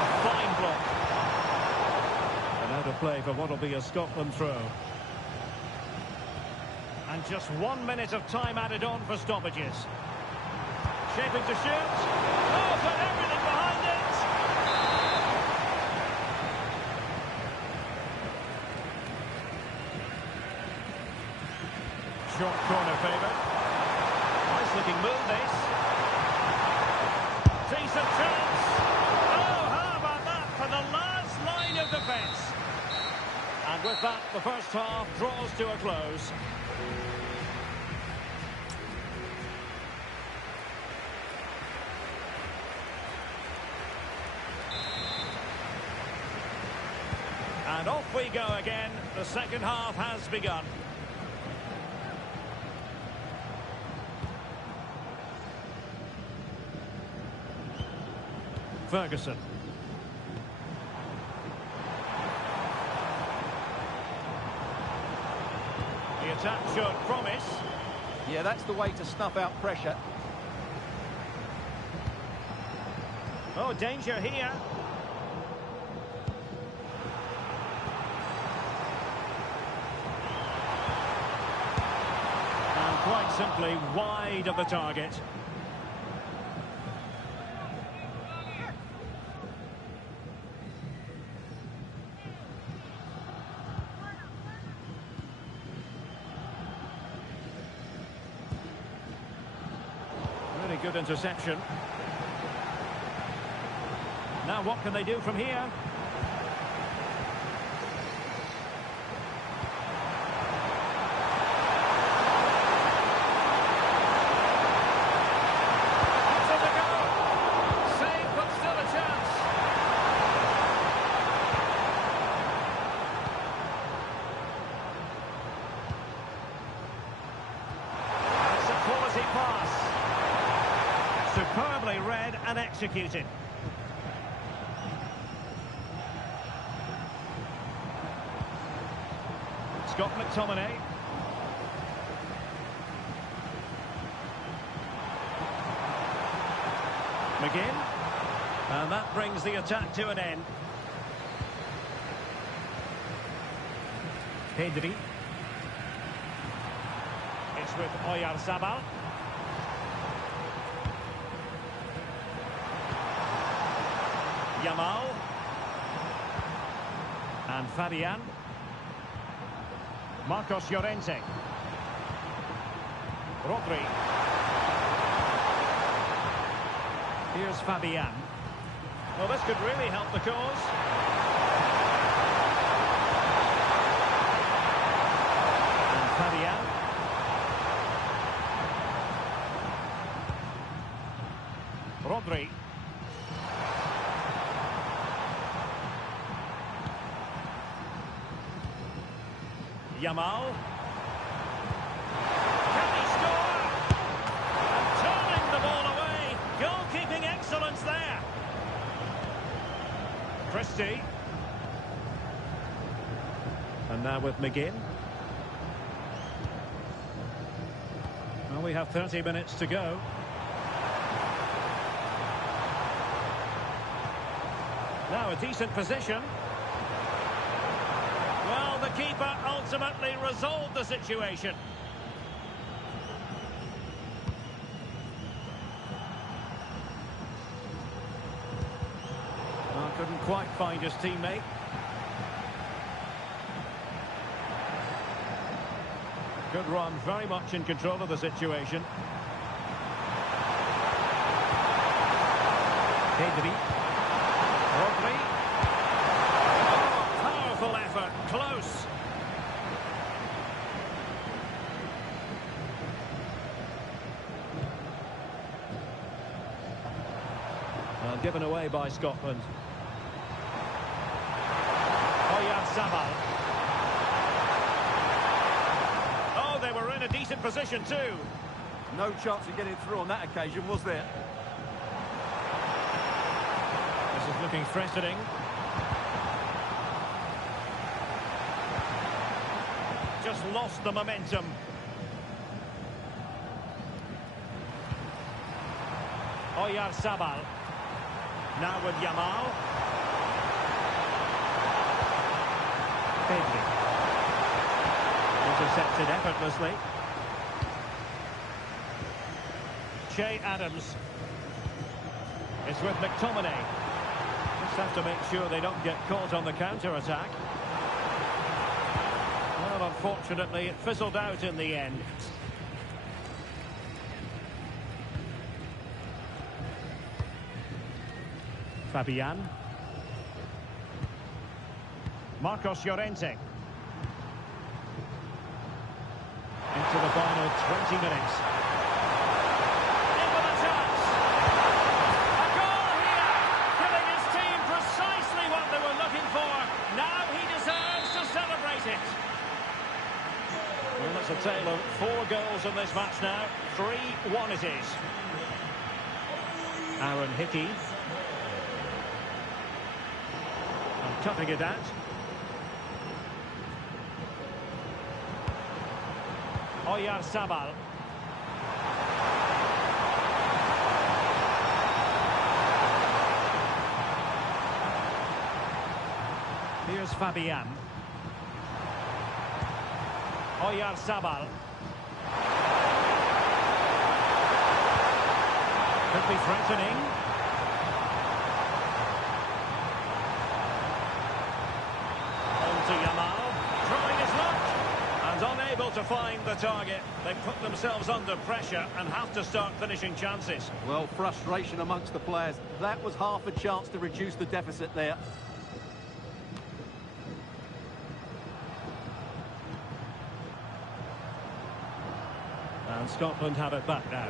A fine block. And out of play for what will be a Scotland throw. And just 1 minute of time added on for stoppages. Shaping to shoot. Oh, got everything behind it. Short corner favoured. Nice looking move this. Decent chance. Oh, how about that for the last line of defence. And with that, the first half draws to a close. And off we go again. The second half has begun. Ferguson. The attack showed promise. Yeah, that's the way to snuff out pressure. Oh, danger here. And quite simply wide of the target. Good interception. Now what can they do from here? and executed. Scott McTominay. McGinn. And that brings the attack to an end. Pedri. It's with Oyarzabal. Yamal. And Fabian. Marcos Llorente. Rodri. Here's Fabian. Well, this could really help the cause. And Fabian. Rodri. Yamal. Can he score? And turning the ball away. Goalkeeping excellence there. Christie. And now with McGinn. Well, we have 30 minutes to go. Now a decent position. Well, the keeper ultimately resolved the situation. Well, couldn't quite find his teammate. Good run, very much in control of the situation. Pedri. Rodri. Powerful effort, close. Given away by Scotland. Oyarzabal. Oh, they were in a decent position too. No chance of getting through on that occasion, was there? This is looking threatening. Just lost the momentum. Oyarzabal. Now with Yamal. Pedri. Intercepted effortlessly. Che Adams. It's with McTominay. Just have to make sure they don't get caught on the counter-attack. Well, unfortunately, it fizzled out in the end. Fabian. Marcos Llorente. Into the final 20 minutes. In with a chance. A goal here, giving his team precisely what they were looking for. Now he deserves to celebrate it. Well, it's a tale of 4 goals in this match now. 3-1 it is. Aaron Hickey. Cutting it out. Oyarzabal. Here's Fabian. Oyarzabal. Could be threatening. To Yamal, trying his luck, and unable to find the target. They put themselves under pressure and have to start finishing chances. Well, frustration amongst the players. That was half a chance to reduce the deficit there. And Scotland have it back now.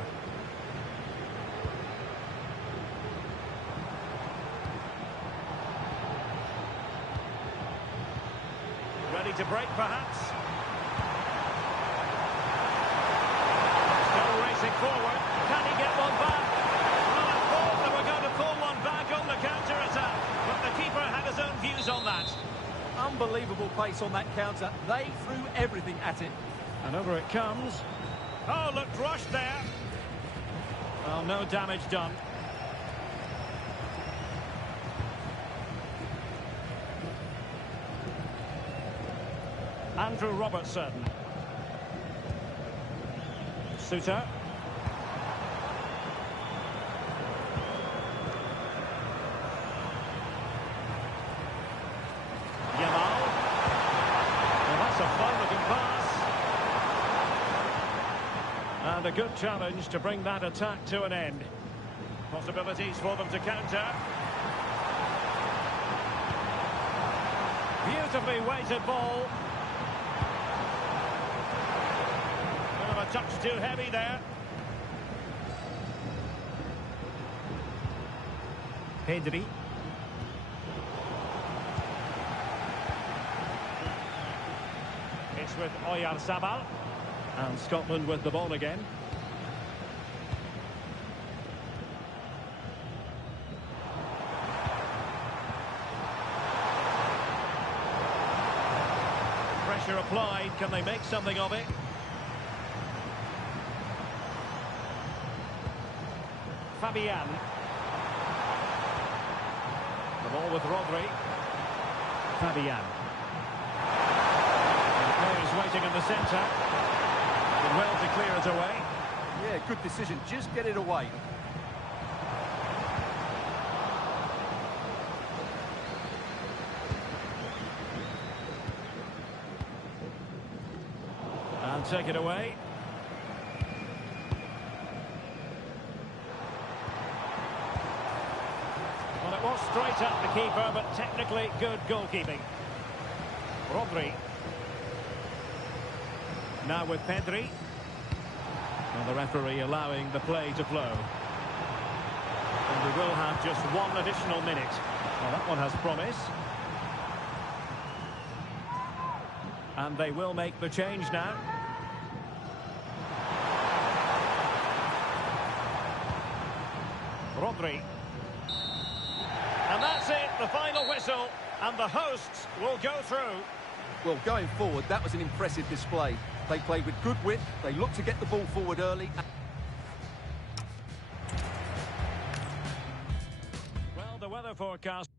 Ready to break, perhaps. Still racing forward. Can he get one back? Well, I thought they were going Unbelievable pace on that counter. They threw everything at it. And over it comes. Oh, looked rushed there. Well, no damage done. Andrew Robertson. Suter. Yamal. Well, that's a fine-looking pass. And a good challenge to bring that attack to an end. Possibilities for them to counter. Beautifully weighted ball. A touch too heavy there. Pedri. It's with Oyarzabal. And Scotland with the ball again. Pressure applied. Can they make something of it? Fabian. The ball with Rodri. Fabian. The player is waiting in the centre. Did well to clear it away. Yeah, good decision. Just get it away. And take it away. Well, it was straight at the keeper, but technically good goalkeeping. Rodri. Now with Pedri. And the referee allowing the play to flow. And we will have just one additional minute. Well, that one has promise. And they will make the change now. Rodri. And that's it, the final whistle. And the hosts will go through. Well, going forward, that was an impressive display. They played with good wit. They looked to get the ball forward early. Well, the weather forecast.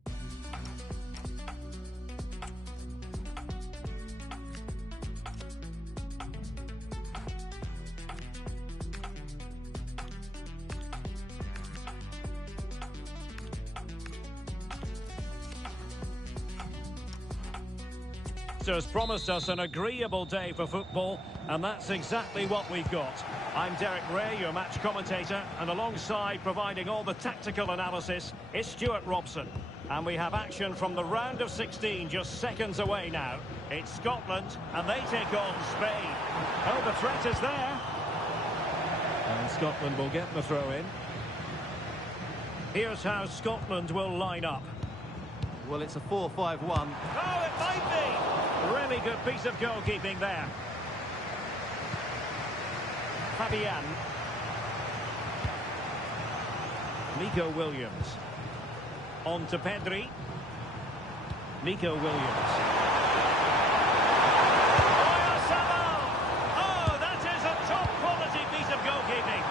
Has promised us an agreeable day for football, and that's exactly what we've got. I'm Derek Ray, your match commentator, and alongside providing all the tactical analysis is Stuart Robson. And we have action from the round of 16 just seconds away now. It's Scotland, and they take on Spain. Oh, the threat is there. And Scotland will get the throw in. Here's how Scotland will line up. Well, it's a 4-5-1. Oh, it might be! Really good piece of goalkeeping there. Fabian. Nico Williams. On to Pedri. Nico Williams. Oyarzabal! Oh, that is a top quality piece of goalkeeping.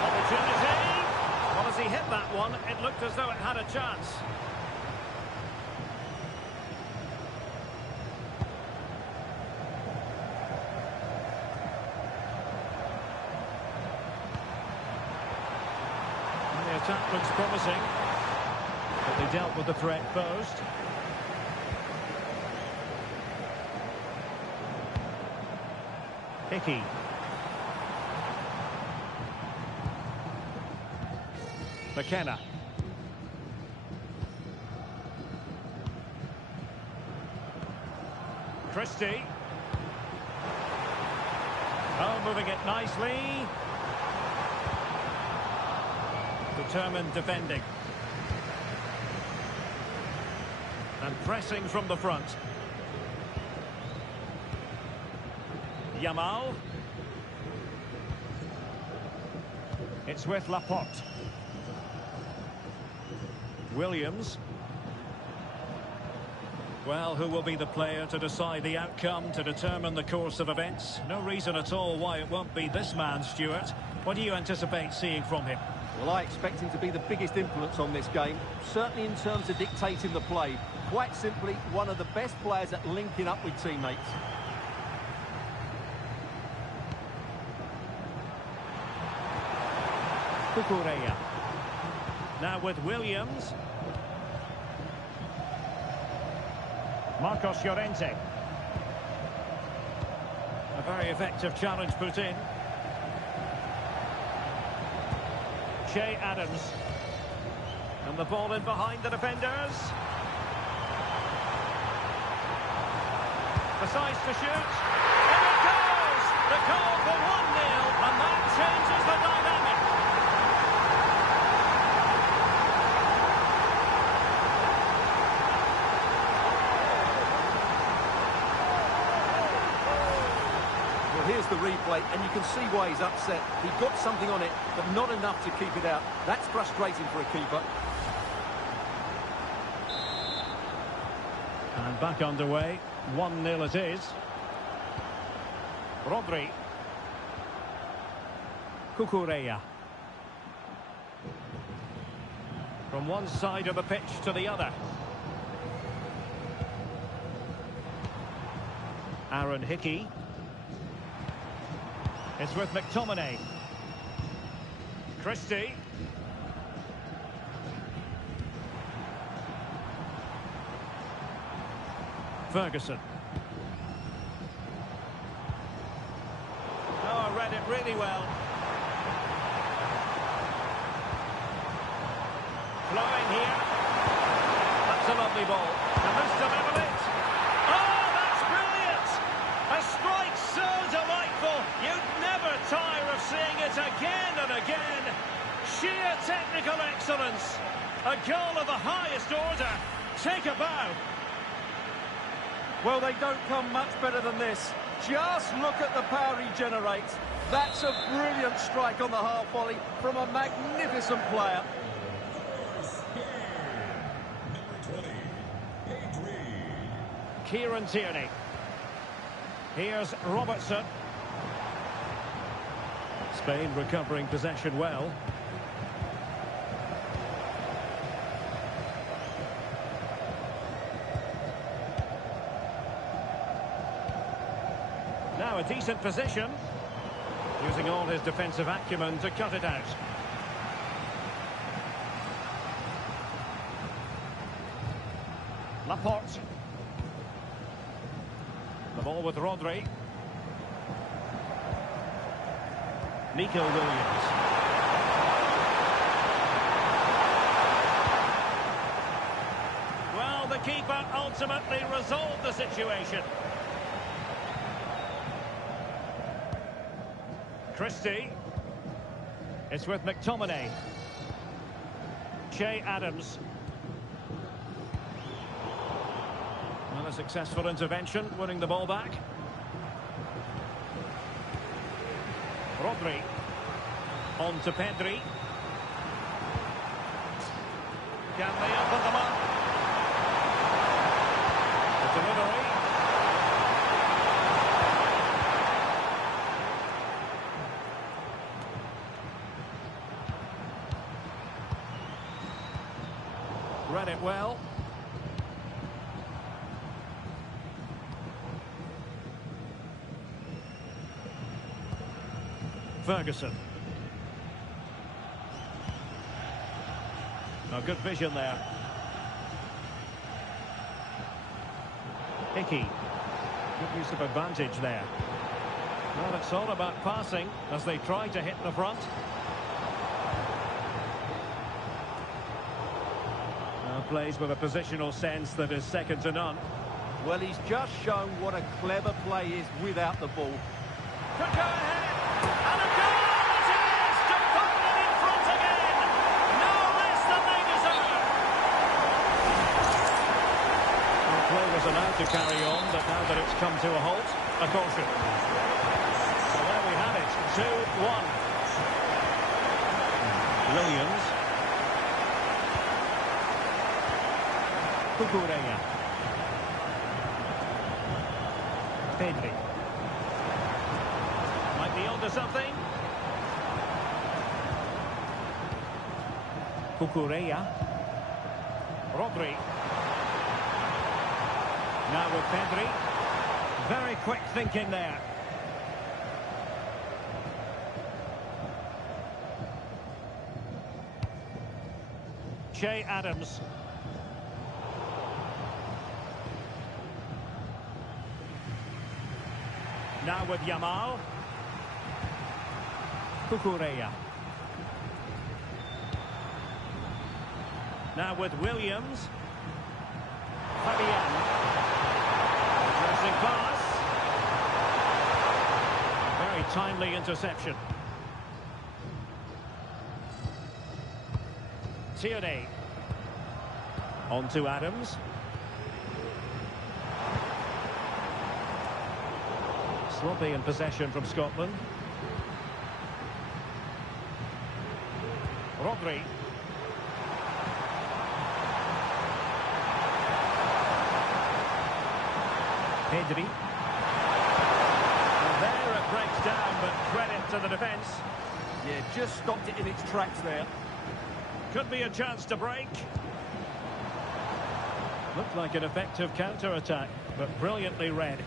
Opportunity. Well, as he hit that one, it looked as though it had a chance. And the attack looks promising, but they dealt with the threat posed. Hickey. McKenna. Christie. Oh, moving it nicely. Determined defending. And pressing from the front. Yamal. It's with Laporte. Williams. Well, who will be the player to decide the outcome, to determine the course of events? No reason at all why it won't be this man, Stuart. What do you anticipate seeing from him? Well, I expect him to be the biggest influence on this game, certainly in terms of dictating the play. Quite simply, one of the best players at linking up with teammates. Cucurella. Now with Williams. Marcos Llorente. A very effective challenge put in. Che Adams. And the ball in behind the defenders. Decides to shoot. And it goes! The goal for 1-0, and that changes the dynamic. Well, here's the replay, and you can see why he's upset. He got something on it, but not enough to keep it out. That's frustrating for a keeper. And back underway. 1-0 it is. Rodri. Cucurella. From one side of the pitch to the other. Aaron Hickey. It's with McTominay. Christie. Ferguson. Oh, read it really well. Flowing here. That's a lovely ball. And this to level it. Oh, that's brilliant! A strike so delightful. You'd never tire of seeing it again and again. Sheer technical excellence. A goal of the highest order. Take a bow. Well, they don't come much better than this. Just look at the power he generates. That's a brilliant strike on the half volley from a magnificent player. Kieran Tierney. Here's Robertson. Spain recovering possession well. Now a decent position. Using all his defensive acumen to cut it out. Laporte. The ball with Rodri. Nico Williams. Well, the keeper ultimately resolved the situation. Christie. It's with McTominay. Che Adams. Well, a successful intervention, winning the ball back. Rodri. On to Pedri. Can they open them up? The delivery. Read it well. Ferguson. Oh, good vision there. Hickey. Good use of advantage there. Well, it's all about passing as they try to hit the front. Plays with a positional sense that is second to none. Well, he's just shown what a clever play is without the ball. Could go ahead, and a goal it is to put them in front again. No less than they deserve. The play was allowed to carry on, but now that it's come to a halt, a caution. So there we have it, 2-1. Williams. Cucurella. Pedri. Might be onto something. Cucurella. Rodri. Now with Pedri. Very quick thinking there. Che Adams. Now with Yamal. Cucurella. Now with Williams. Fabian. Pressing pass. Very timely interception. Tierney. On to Adams. Sloppy in possession from Scotland. Rodri. Pedri. And there it breaks down, but credit to the defence. Yeah, just stopped it in its tracks there. Could be a chance to break. Looked like an effective counter-attack, but brilliantly read.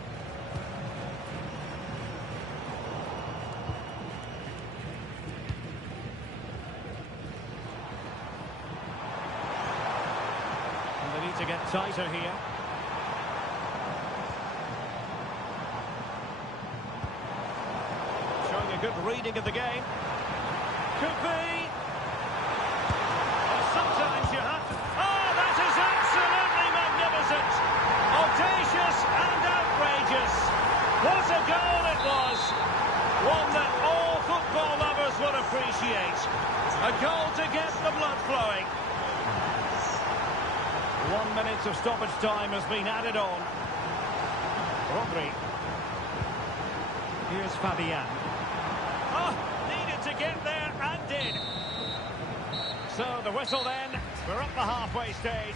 And they need to get tighter here. Showing a good reading of the game. Could be. Sometimes you have to... Oh, that is absolutely magnificent! Audacious and outrageous. What a goal it was! One that all football lovers would appreciate. A goal to get the blood flowing. 1 minute of stoppage time has been added on. Rodri. Here's Fabian. Oh, needed to get there and did. So the whistle then, we're up the halfway stage.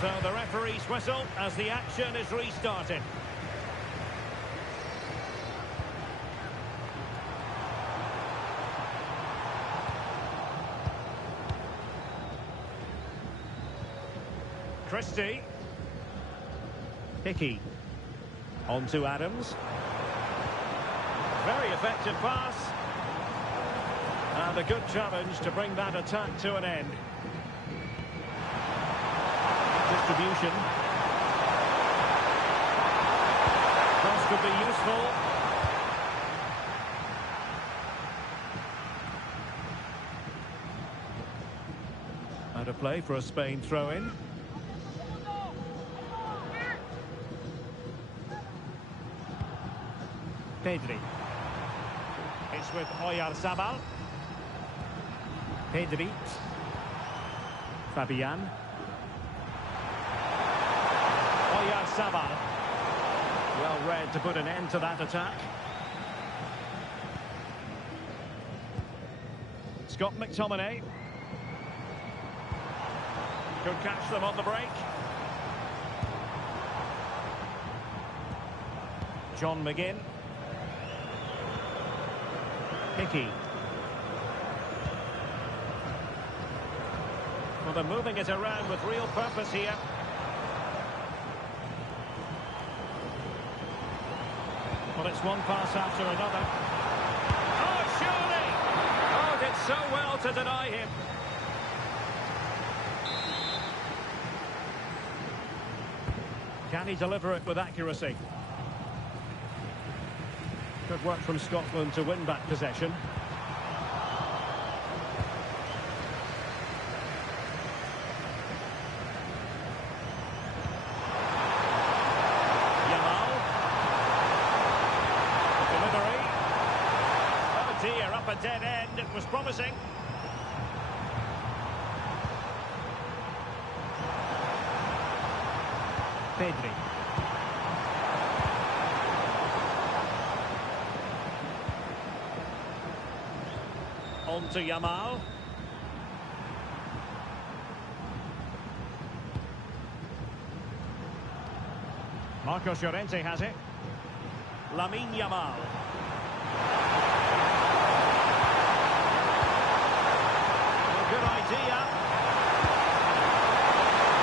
So the referee's whistle as the action is restarted. Christie. Hickey. On to Adams. Very effective pass. And a good challenge to bring that attack to an end. Distribution. Cross could be useful. Out of play for a Spain throw-in. Pedri. It's with Oyarzabal. Pedri. Fabian. Oyarzabal. Well read to put an end to that attack. Scott McTominay. Could catch them on the break. John McGinn. Hickey. Well, they're moving it around with real purpose here. Well, it's one pass after another. Oh, surely! Oh, did so well to deny him. Can he deliver it with accuracy? Good work from Scotland to win back possession. Yamal. Delivery. Oh dear, up a dead end. It was promising. Pedri. On to Yamal. Marcos Llorente has it. Lamine Yamal. A good idea.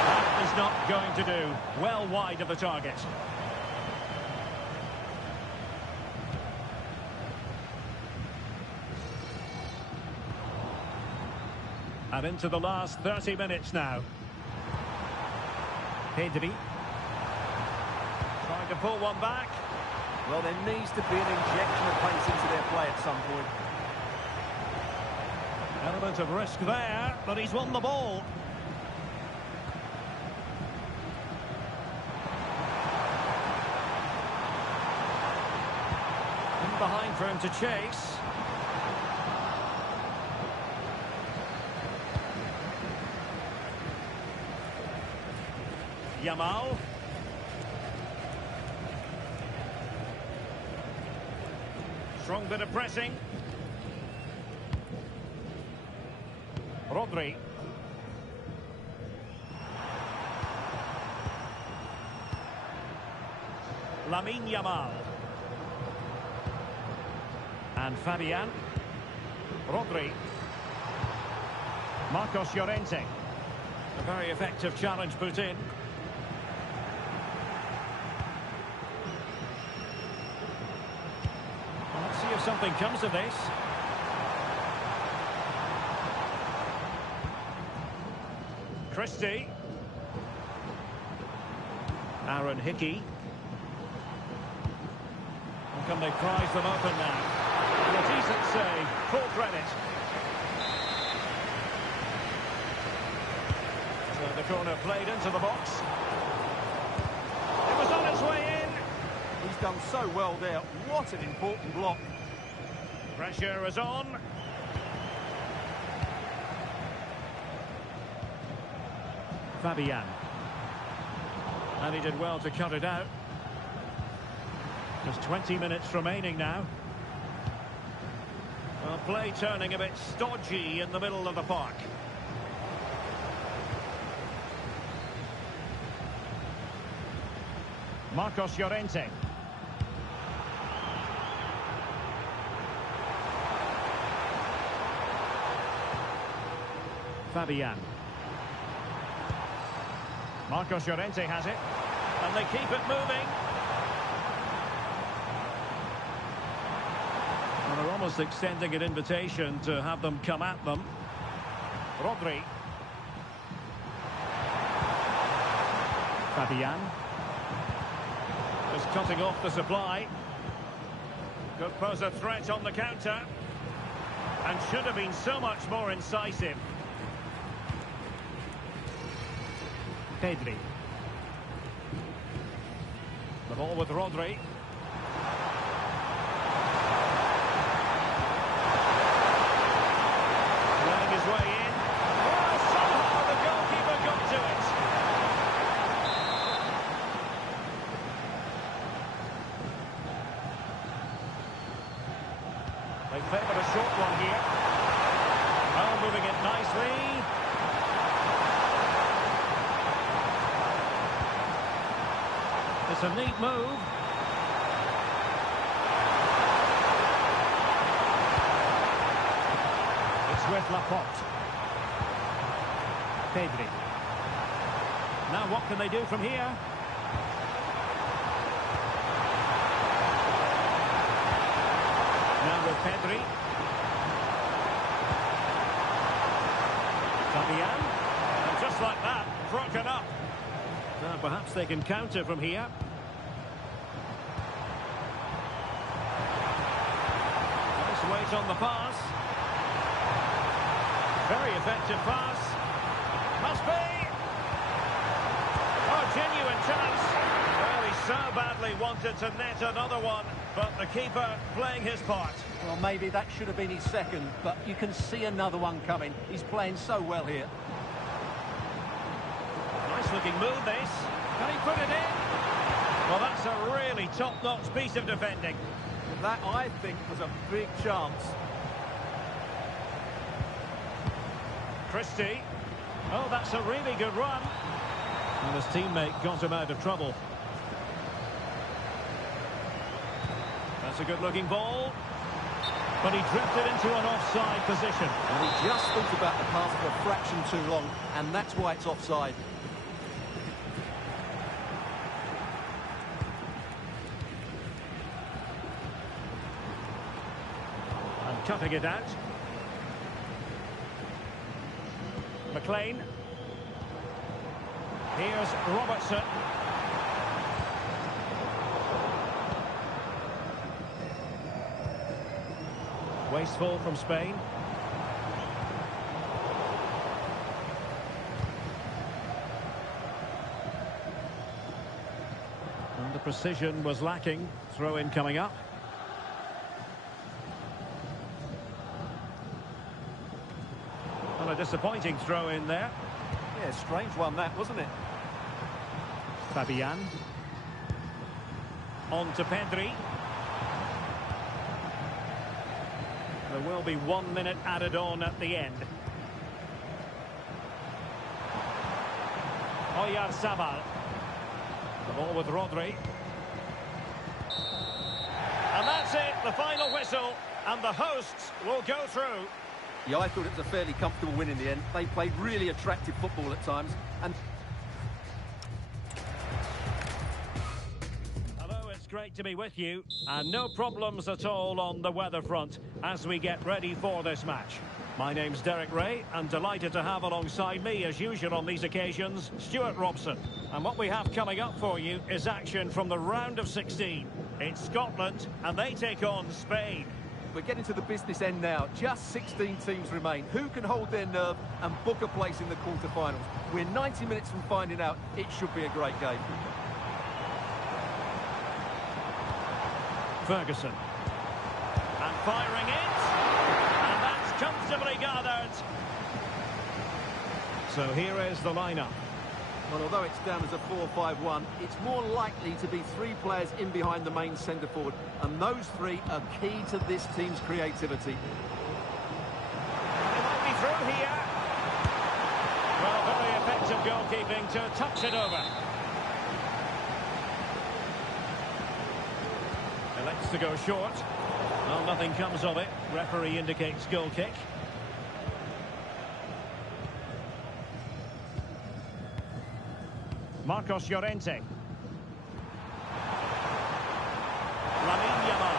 That is not going to do. Well wide of the target. And into the last 30 minutes now. Pedri. Trying to pull one back. Well, there needs to be an injection of pace into their play at some point. Element of risk there, but he's won the ball. In behind for him to chase. Yamal. Strong bit of pressing. Rodri. Lamine Yamal. And Fabian. Rodri. Marcos Llorente. A very effective challenge put in. Let's see if something comes of this. Christie. Aaron Hickey. And can they prize them open now? A decent save. Full credit. So the corner played into the box. It was on its way in. He's done so well there. What an important block. Pressure is on. Fabian. And he did well to cut it out. Just 20 minutes remaining now. Well, play turning a bit stodgy in the middle of the park. Marcos Llorente. Fabian. Marcos Llorente has it. And they keep it moving. Well, they're almost extending an invitation to have them come at them. Rodri. Fabian. Just cutting off the supply. Could pose a threat on the counter. And should have been so much more incisive. Pedri. The ball with Rodri. Running his way in. Oh, somehow the goalkeeper got to it. They favoured a short one here. Oh, moving it nicely. It's a neat move. It's with Laporte. Pedri. Now what can they do from here? Now with Pedri. Fabian. And just like that, broken up. Now perhaps they can counter from here. Nice weight on the pass. Very effective pass. Must be. Oh, genuine chance. Well, he so badly wanted to net another one, but the keeper playing his part. Well, maybe that should have been his second, but you can see another one coming. He's playing so well here. Nice looking move, this. Can he put it in? Well, that's a really top-notch piece of defending. That, I think, was a big chance. Christie. Oh, that's a really good run. And his teammate got him out of trouble. That's a good-looking ball. But he drifted into an offside position. And he just thought about the pass for a fraction too long, and that's why it's offside. And cutting it out. McLean. Here's Robertson. Wasteful from Spain. And the precision was lacking. Throw-in coming up. Well, a disappointing throw-in there. Yeah, strange one that, wasn't it? Fabian. On to Pedri. There will be 1 minute added on at the end. Oyarzabal. The ball with Rodri. And that's it, the final whistle. And the hosts will go through. Yeah, I thought it was a fairly comfortable win in the end. They played really attractive football at times. And great to be with you, and no problems at all on the weather front as we get ready for this match. My name's Derek Ray, and delighted to have alongside me, as usual on these occasions, Stuart Robson. And what we have coming up for you is action from the round of 16. It's Scotland, and they take on Spain. we're getting to the business end now. Just 16 teams remain. Who can hold their nerve and book a place in the quarter-finals? We're 90 minutes from finding out. It should be a great game. Ferguson. And firing it. And that's comfortably gathered. So here is the lineup. Well, although it's down as a 4-5-1, it's more likely to be three players in behind the main centre-forward. And those three are key to this team's creativity. They might be through here. Well, very effective goalkeeping to touch it over. Elects to go short. Well, nothing comes of it. Referee indicates goal kick. Marcos Llorente. Lamine Yamal.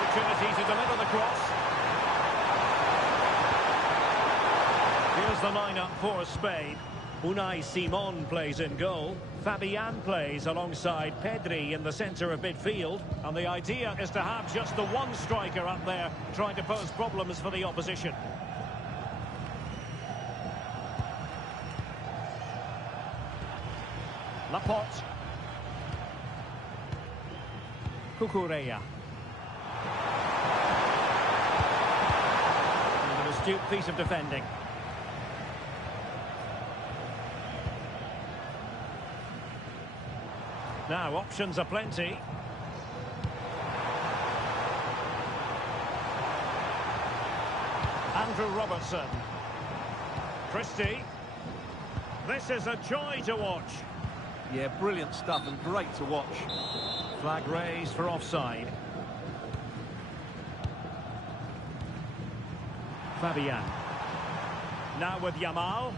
Opportunity to deliver the cross. Here's the lineup for Spain. Unai Simon plays in goal. Fabian plays alongside Pedri in the centre of midfield. And the idea is to have just the one striker up there trying to pose problems for the opposition. Laporte. Cucurella. And an astute piece of defending. Now, options are plenty. Andrew Robertson. Christie. This is a joy to watch. Yeah, brilliant stuff and great to watch. Flag raised for offside. Fabian. Now with Yamal.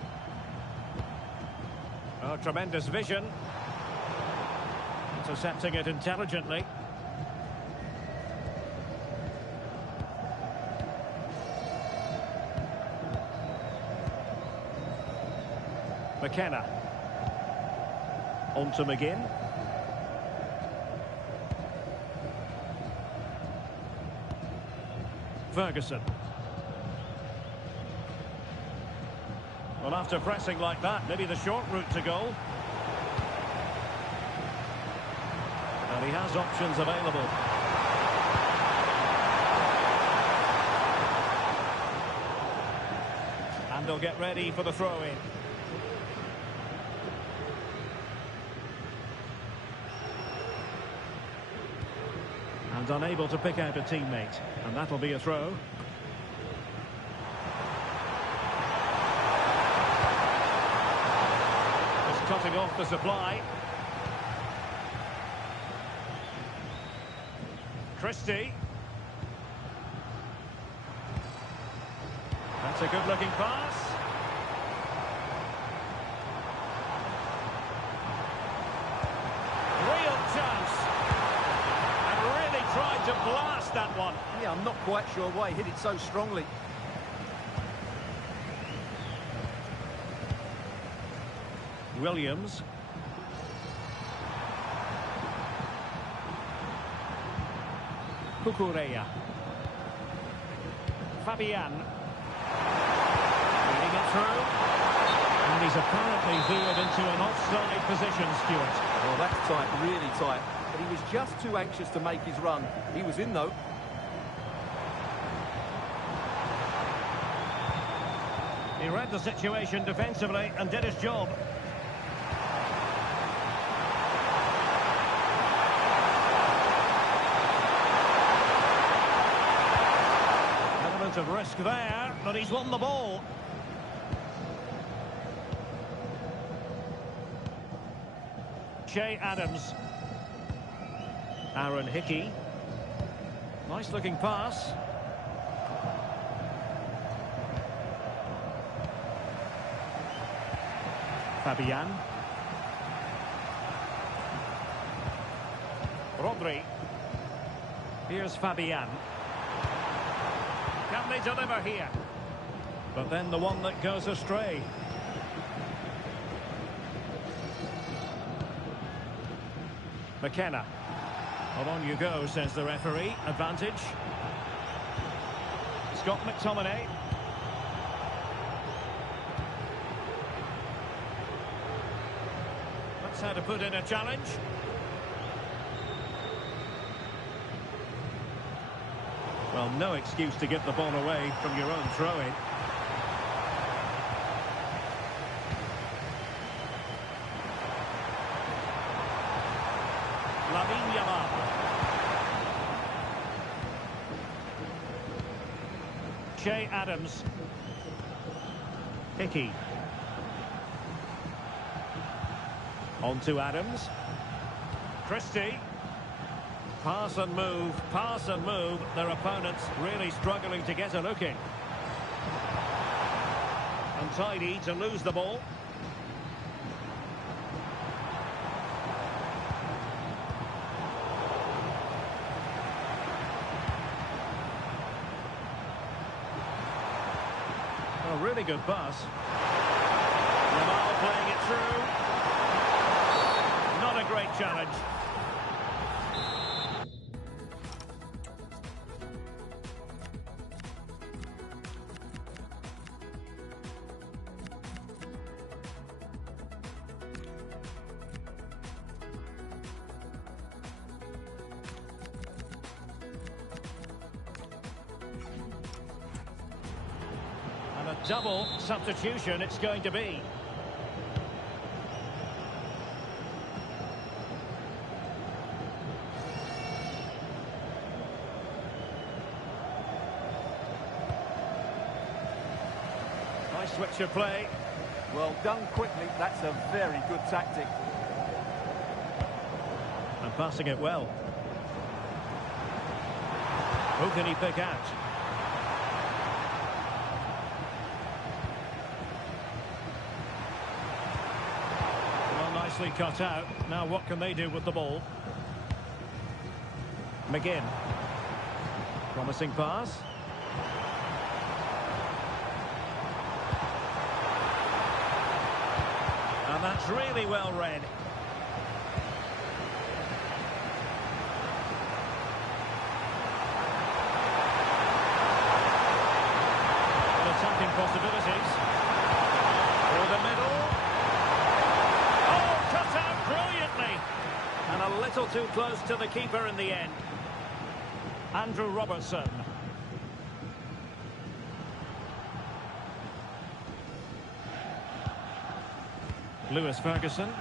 Oh, tremendous vision. Intercepting it intelligently. McKenna. On to McGinn. Ferguson. Well, after pressing like that, maybe the short route to goal. And he has options available. And they'll get ready for the throw-in. And unable to pick out a teammate. And that'll be a throw. Just cutting off the supply. Christie. That's a good-looking pass. Real chance. And really tried to blast that one. Yeah, I'm not quite sure why he hit it so strongly. Williams. Kukureya. Fabian. Leading it through. And he's apparently veered into an offside position, Stuart. Well, that's tight, really tight. But he was just too anxious to make his run. He was in, though. He read the situation defensively and did his job. Element of risk there, but he's won the ball. Che Adams. Aaron Hickey. Nice looking pass. Fabian. Rodri. Here's Fabian. Can they deliver here? But then the one that goes astray. McKenna. Well, on you go, says the referee. Advantage. Scott McTominay. That's how to put in a challenge. Well, no excuse to get the ball away from your own throw-in. Che Adams. Hickey. On to Adams. Christie. Pass and move, pass and move. Their opponents really struggling to get a look in. Untidy to lose the ball. A really good pass. Jamal playing it through. Not a great challenge. And a double substitution it's going to be. Nice switch of play. Well done quickly. That's a very good tactic. And passing it well. Who can he pick out? Well, nicely cut out. Now what can they do with the ball? McGinn. Promising pass. And that's really well read. Attacking possibilities. Through the middle. Oh, cut out brilliantly. And a little too close to the keeper in the end. Andrew Robertson. Lewis Ferguson.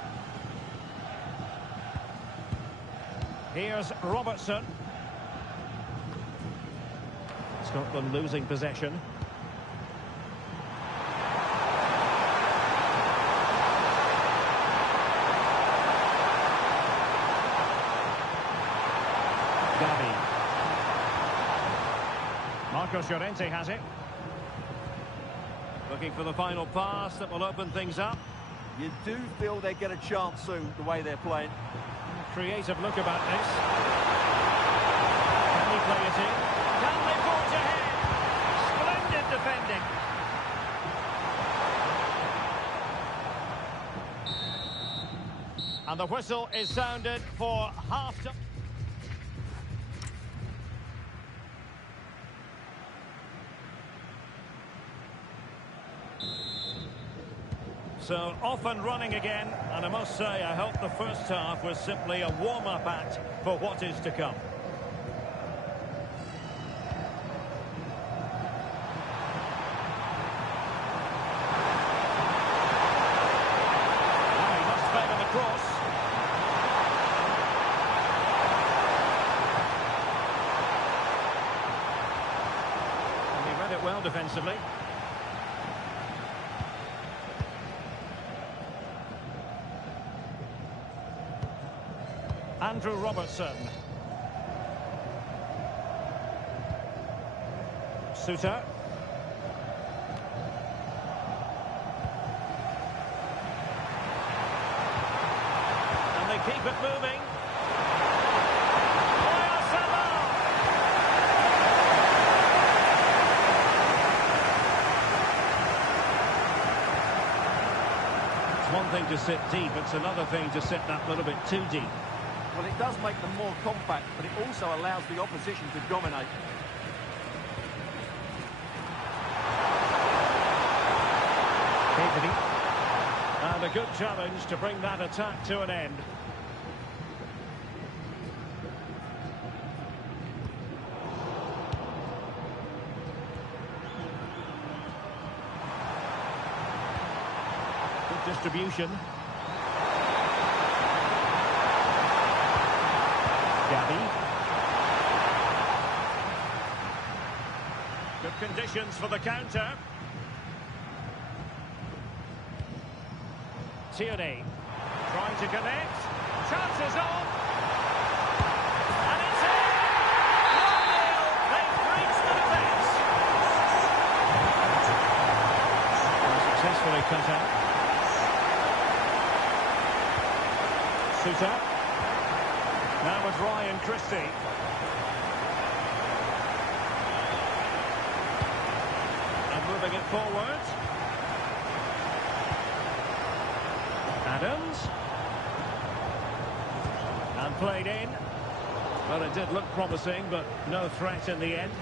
Here's Robertson. Scotland losing possession. Gavi. Marcos Llorente has it. Looking for the final pass that will open things up. You do feel they get a chance soon, the way they're playing. Creative look about this. Can he play it in? Can they forge ahead? Splendid defending. And the whistle is sounded for half-time. So off and running again, and I must say I hope the first half was simply a warm-up act for what is to come. Now he must favour the cross. And he read it well defensively. Andrew Robertson. Suter. And they keep it moving. It's one thing to sit deep, it's another thing to sit that little bit too deep. Well, it does make them more compact, but it also allows the opposition to dominate. And a good challenge to bring that attack to an end. Good distribution. Gavi. Good conditions for the counter. Tierney trying to connect. Chances on. And it's in. 1-0. They've breached the defence. Successfully cut out. Suter. Now with Ryan Christie. And moving it forward. Adams. And played in. Well, it did look promising, but no threat in the end.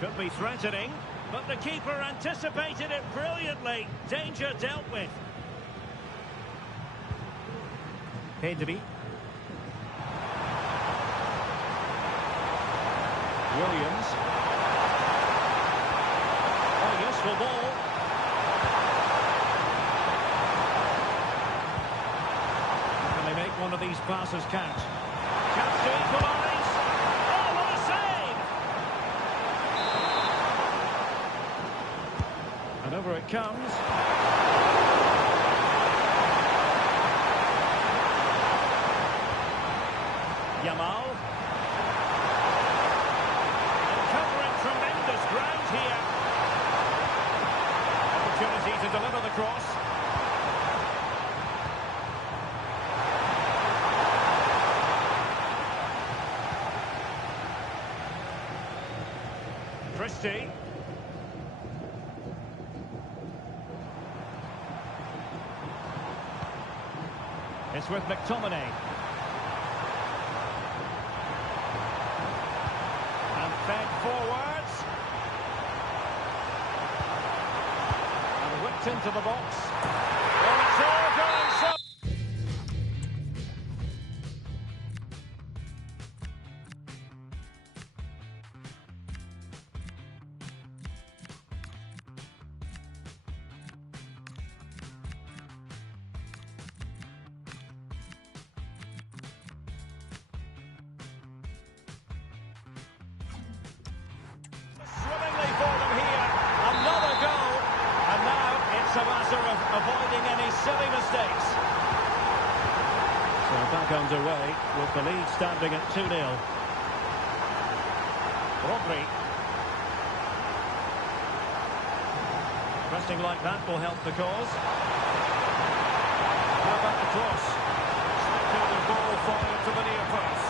Could be threatening. But the keeper anticipated it brilliantly. Danger dealt with. Pedri. Williams. Oh, useful ball. Can they make one of these passes count? Chance to equalise. Oh, what a save! And over it comes. Yamal. And covering tremendous ground here. Opportunity to deliver the cross. Christie. It's with McTominay. And fed forwards. And whipped into the box. And it's all going so. silly mistakes. So back underway with the lead standing at 2-0. Rodri. Pressing like that will help the cause. How about the cross? Slipping the ball forward to the near post.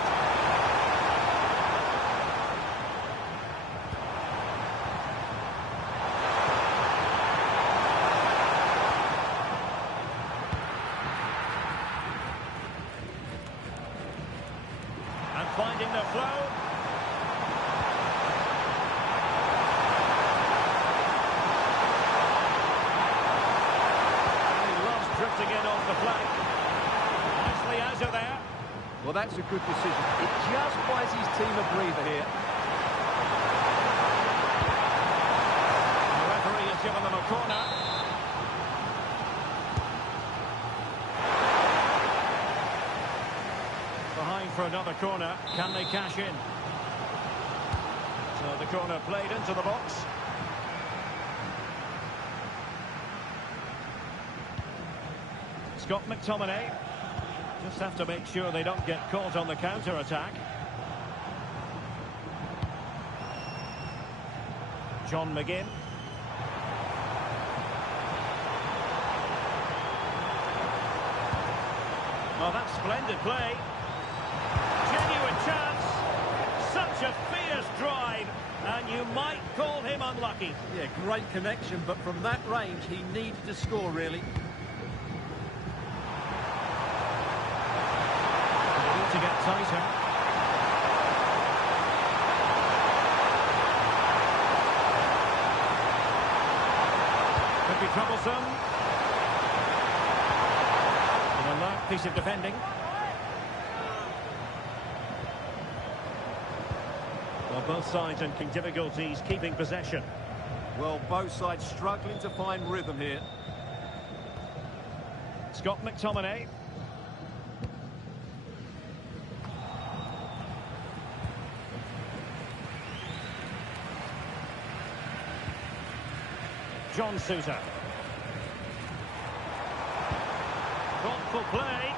And finding the flow. Drifting in off the flank. Nicely out of there. Well, that's a good decision. It just buys his team a breather here. The referee has given them a corner. Behind for another corner. Can they cash in? So the corner played into the box. Scott McTominay. Just have to make sure they don't get caught on the counter-attack. John McGinn. Oh, that's splendid play. Genuine chance. Such a fierce drive. And you might call him unlucky. Yeah, great connection, but from that range, he needed to score, really. To get tighter. Could be troublesome. An alert piece of defending. Well, both sides in difficulties keeping possession. Well, both sides struggling to find rhythm here. Scott McTominay. John Sousa. Thoughtful play.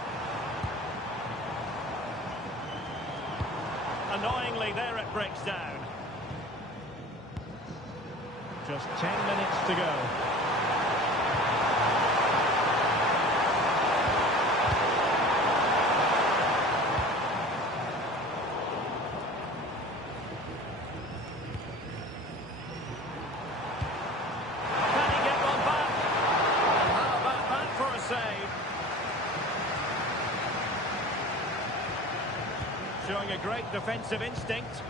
Annoyingly, there it breaks down. Just 10 minutes to go. Showing a great defensive instinct.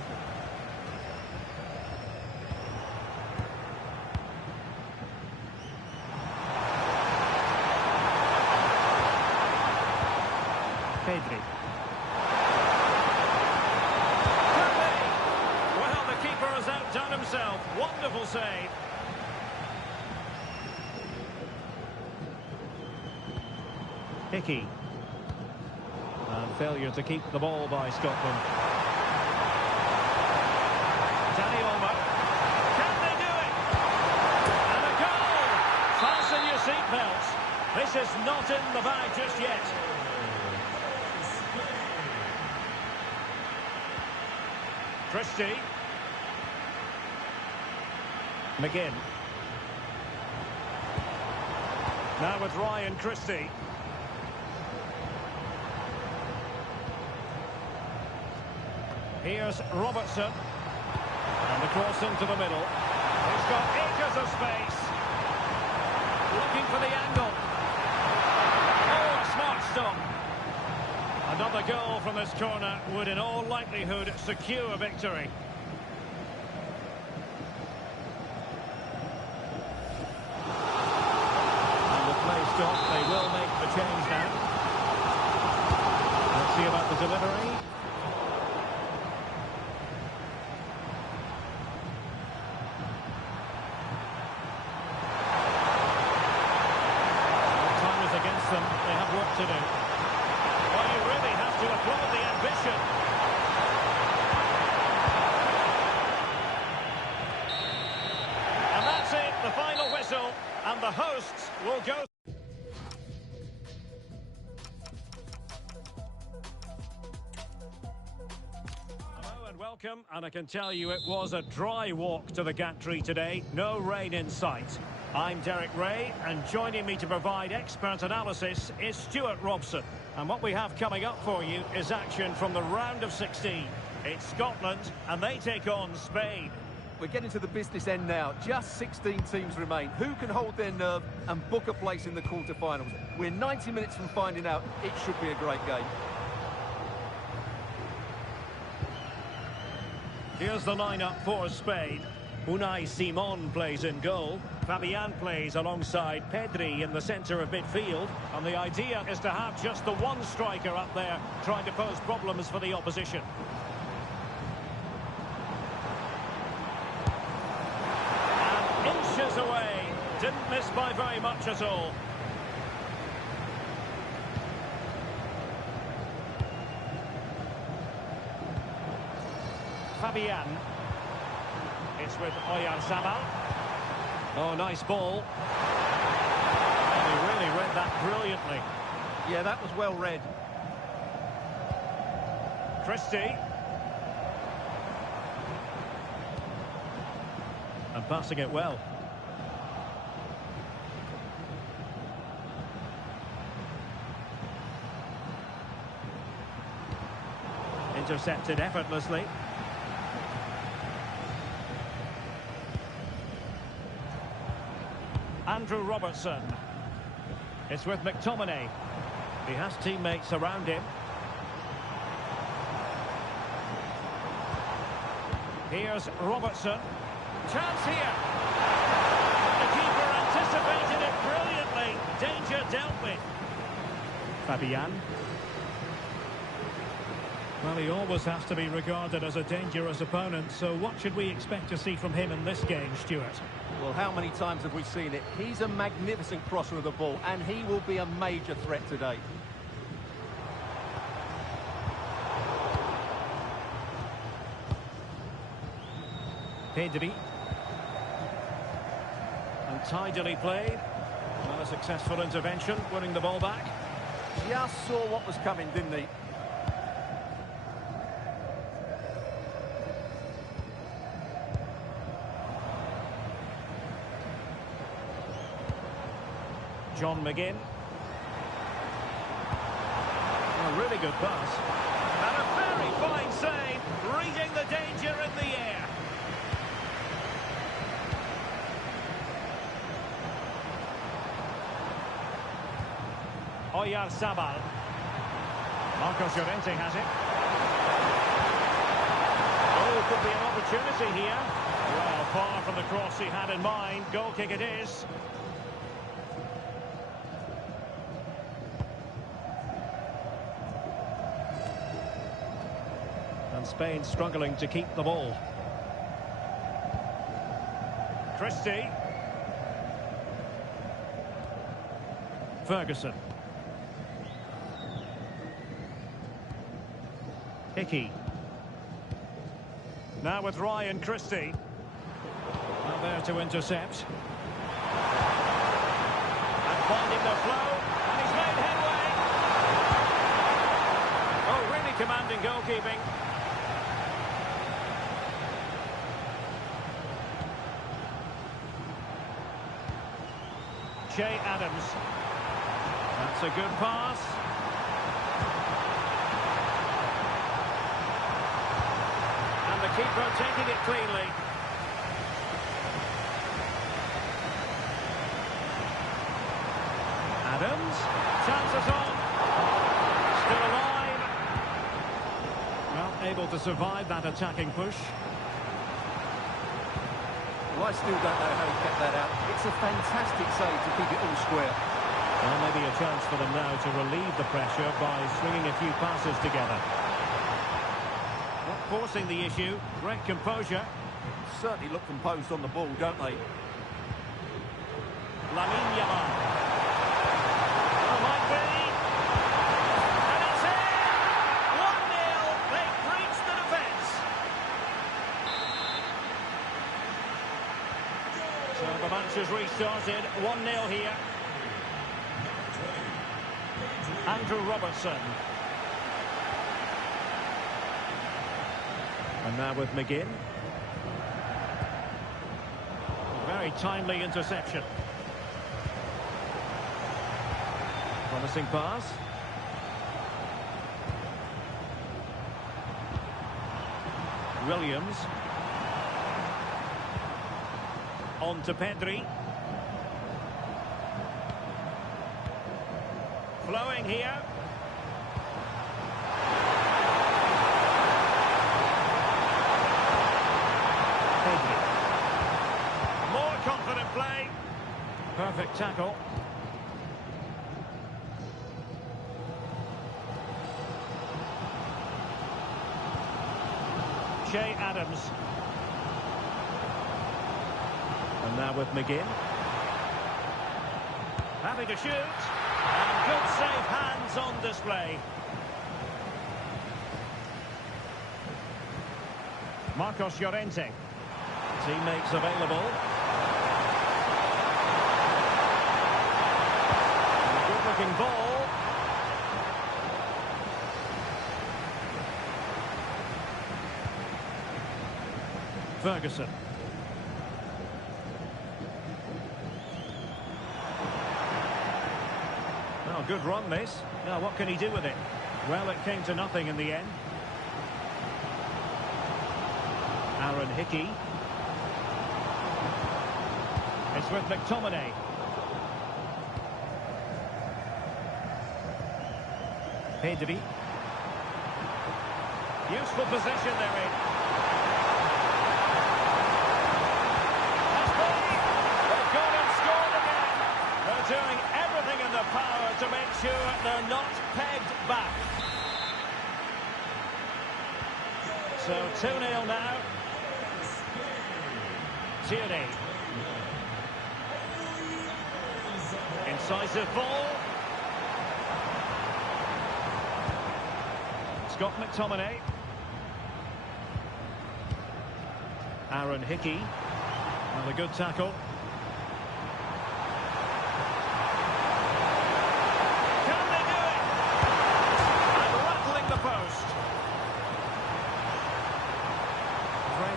Pedri. Well, the keeper has outdone himself. Wonderful save. Hickey. And failure to keep the ball by Scotland. Danny Olmo. Can they do it? And a goal! Fasten your seatbelts. This is not in the bag just yet. Christie. McGinn. Now with Ryan Christie. Here's Robertson. And the cross into the middle. He's got acres of space. Looking for the angle. Oh, a smart stop. Another goal from this corner would in all likelihood secure a victory. And the play stopped. They will make the change now. Let's see about the delivery. Against them, they have work to do. Well, you really have to applaud the ambition. And that's it, the final whistle, and the hosts will go. welcome, and I can tell you it was a dry walk to the gantry today. No rain in sight. I'm Derek Ray, and joining me to provide expert analysis is Stuart Robson. And what we have coming up for you is action from the round of 16. It's Scotland, and they take on Spain. We're getting to the business end now. Just 16 teams remain. Who can hold their nerve and book a place in the quarterfinals? We're 90 minutes from finding out. It should be a great game. Here's the lineup for Spain. Unai Simon plays in goal. Fabian plays alongside Pedri in the centre of midfield. And the idea is to have just the one striker up there trying to pose problems for the opposition. And inches away. Didn't miss by very much at all. Fabian. It's with Oyarzabal. Oh, nice ball. And he really read that brilliantly. Yeah, that was well read. Christie. And passing it well. Intercepted effortlessly. Andrew Robertson. It's with McTominay. He has teammates around him. Here's Robertson. Chance here. The keeper anticipated it brilliantly. Danger dealt with. Fabian. Well, he always has to be regarded as a dangerous opponent, so what should we expect to see from him in this game, Stuart? Well, how many times have we seen it? He's a magnificent crosser of the ball, and he will be a major threat today. Pedri. And tidily played. Not a successful intervention, winning the ball back. Just saw what was coming, didn't he? John McGinn. A really good pass. And a very fine save, reading the danger in the air. Oyarzabal. Marcos Llorente has it. Oh, could be an opportunity here. Well, far from the cross he had in mind. Goal kick it is. And Spain struggling to keep the ball. Christie. Ferguson. Hickey. Now with Ryan Christie. Not there to intercept. And finding the flow. And he's made headway. Oh, really commanding goalkeeping. Che Adams. That's a good pass. And the keeper taking it cleanly. Adams. Chances on. Still alive. Well, able to survive that attacking push. Well, I still don't know how he kept that out. It's a fantastic save to keep it all square. Well, maybe a chance for them now to relieve the pressure by swinging a few passes together. Not forcing the issue. Great composure. Certainly look composed on the ball, don't they? Lamine Yamal. Oh, might be. And it's in! 1-0. They've breached the defence. So the match has restarted. 1-0 here. Andrew Robertson. And now with McGinn. Very timely interception. Promising pass. Williams. On to Pedri. Flowing here. Pedri. More confident play. Perfect tackle. Adams. And now with McGinn. Having a shoot. And good safe hands on display. Marcos Llorente. Teammates available. Good looking ball. Ferguson. Well, good run this. Now what can he do with it? Well, it came to nothing in the end. Aaron Hickey. It's with McTominay. Pedri. Useful position they're in. Doing everything in their power to make sure they're not pegged back. So 2-0 now. Tierney. Incisive ball. Scott McTominay. Aaron Hickey. Another good tackle.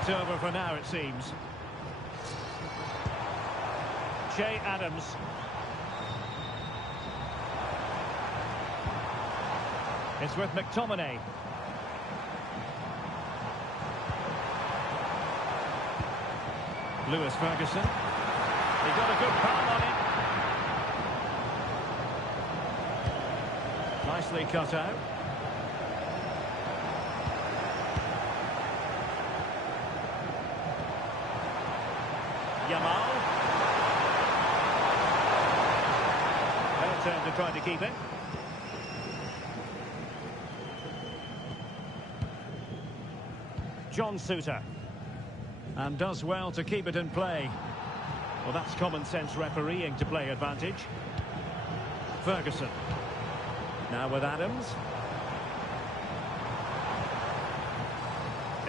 Over for now, it seems. Adams. It's with McTominay. Lewis Ferguson. He got a good palm on it. Nicely cut out. Yamal. Their turn to try to keep it. John Suter. And does well to keep it in play. Well, that's common sense refereeing to play advantage. Ferguson. Now with Adams.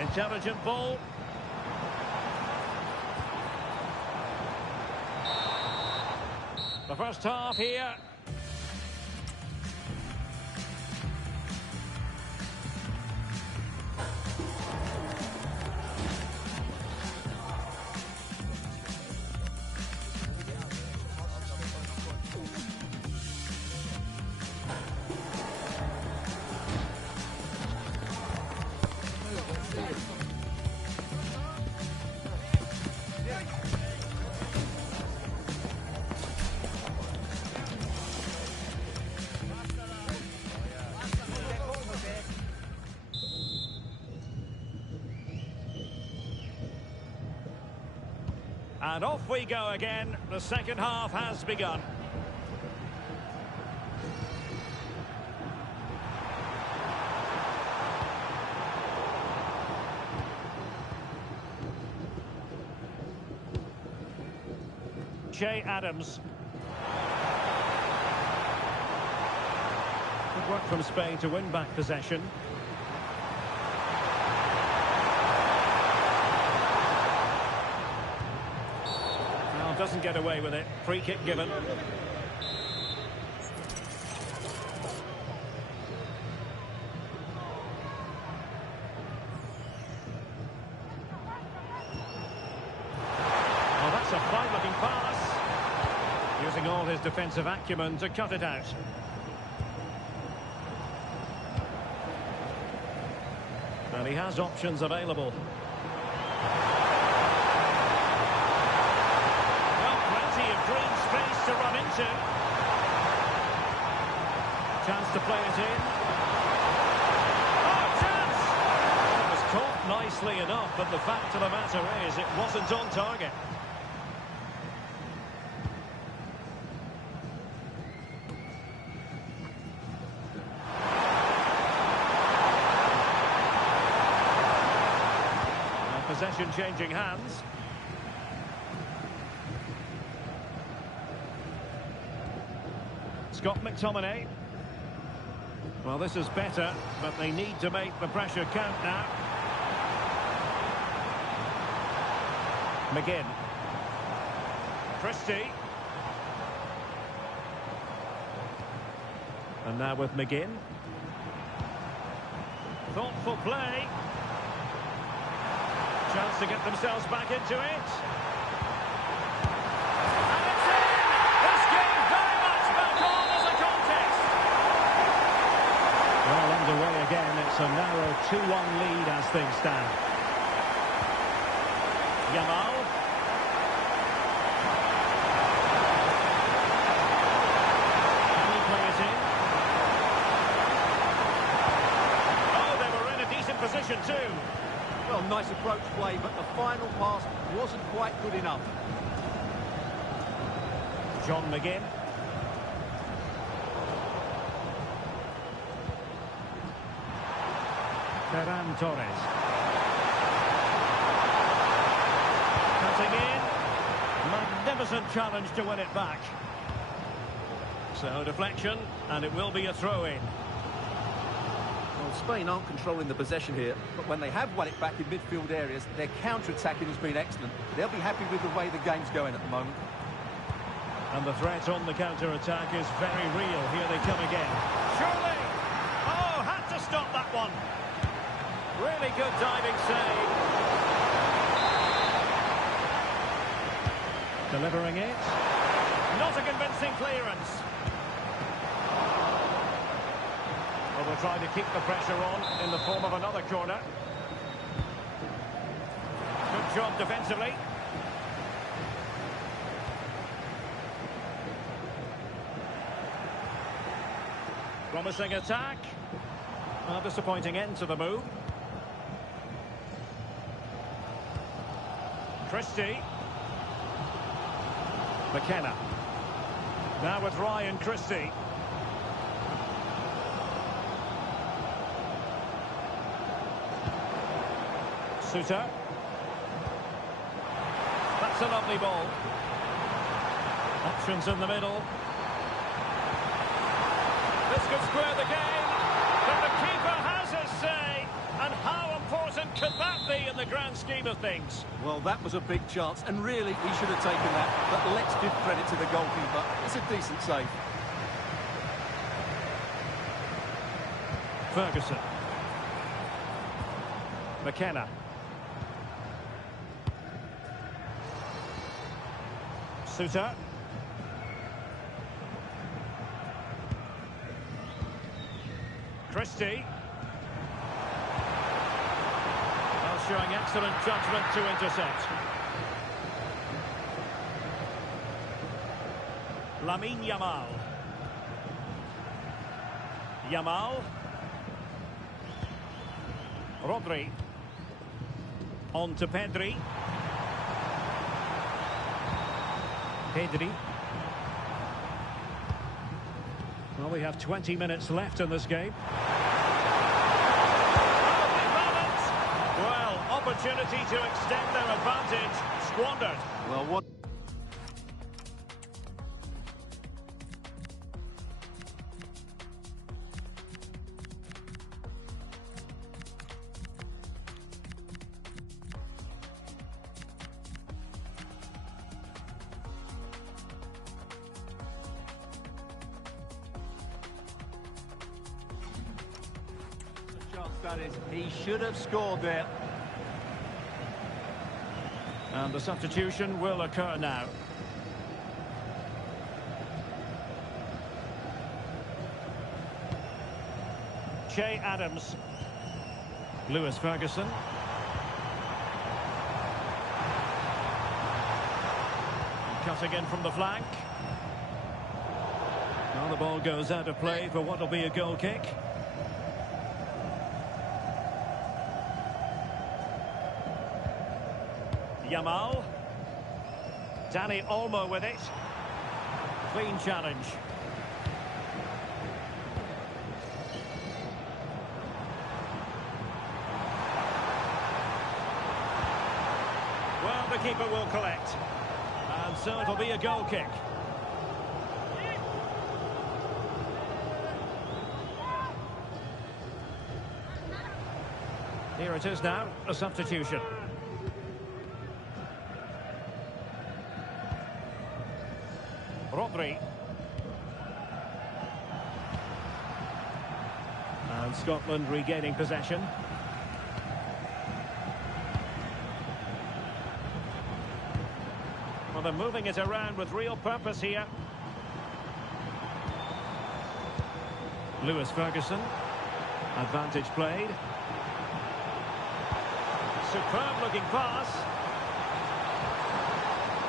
Intelligent ball. The first half here. And off we go again. The second half has begun. Adams. Good work from Spain to win back possession. Well, doesn't get away with it. Free kick given. It's a fine-looking pass. Using all his defensive acumen to cut it out. And he has options available. Well, plenty of green space to run into. Chance to play it in. Oh, chance! It was caught nicely enough, but the fact of the matter is it wasn't on target. Possession changing hands. Scott McTominay. Well, this is better, but they need to make the pressure count now. McGinn. Christie. And now with McGinn. Thoughtful play. Chance to get themselves back into it. And it's in! This game very much back on as a contest. Well, underway again. It's a narrow 2-1 lead as things stand. Yamal. Can he play it in? Oh, they were in a decent position too. Well, nice approach play, but the final pass wasn't quite good enough. John McGinn. Ferran Torres. Cutting in. Magnificent challenge to win it back. So deflection, and it will be a throw-in. Well, Spain aren't controlling the possession here, but when they have won it back in midfield areas, their counter-attacking has been excellent. They'll be happy with the way the game's going at the moment. And the threat on the counter-attack is very real. Here they come again. Surely! Oh, had to stop that one. Really good diving save. Delivering it. Not a convincing clearance. Well, they'll try to keep the pressure on in the form of another corner. Good job defensively. Promising attack. A disappointing end to the move. Christie. McKenna. Now with Ryan Christie. Suter. That's a lovely ball. Options in the middle. This could square the game, but the keeper has his say. And how important could that be in the grand scheme of things? Well, that was a big chance, and really, he should have taken that. But let's give credit to the goalkeeper. It's a decent save. Ferguson. McKenna. Suter. Christie. Well, showing excellent judgment to intercept. Lamine Yamal. Yamal. Rodri. On to Pedri. Pedri. Well, we have 20 minutes left in this game. Well, opportunity to extend their advantage squandered. Well, what... That is, he should have scored there. And the substitution will occur now. Che Adams. Lewis Ferguson. Cutting in from the flank. Now the ball goes out of play for what will be a goal kick. Yamal. Dani Olmo with it. Clean challenge. Well, the keeper will collect. And so it'll be a goal kick. Here it is now, a substitution. Rodri. And Scotland regaining possession. Well, they're moving it around with real purpose here. Lewis Ferguson. Advantage played. Superb looking pass.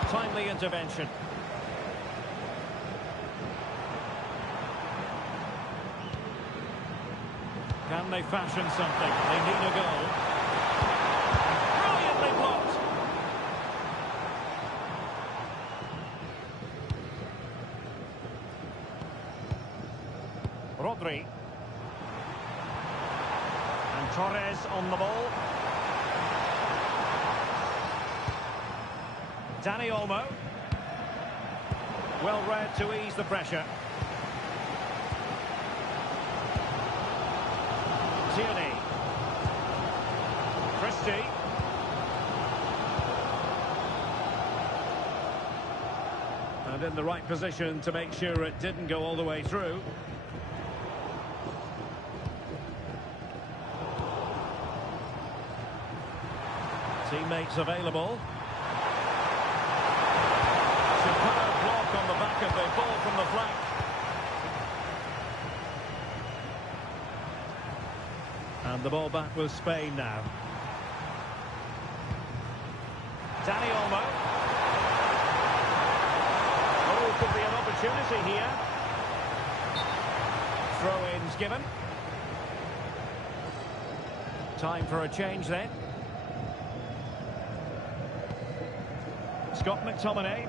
Timely intervention. Can they fashion something? They need a goal. Brilliantly blocked. Rodri. And Torres on the ball. Dani Olmo. Well read to ease the pressure. Tierney. Christie. And in the right position to make sure it didn't go all the way through. Teammates available. Superb block on the back of the ball from the flank. And the ball back with Spain now. Dani Olmo. Oh, could be an opportunity here. Throw-ins given. Time for a change then. Scott McTominay.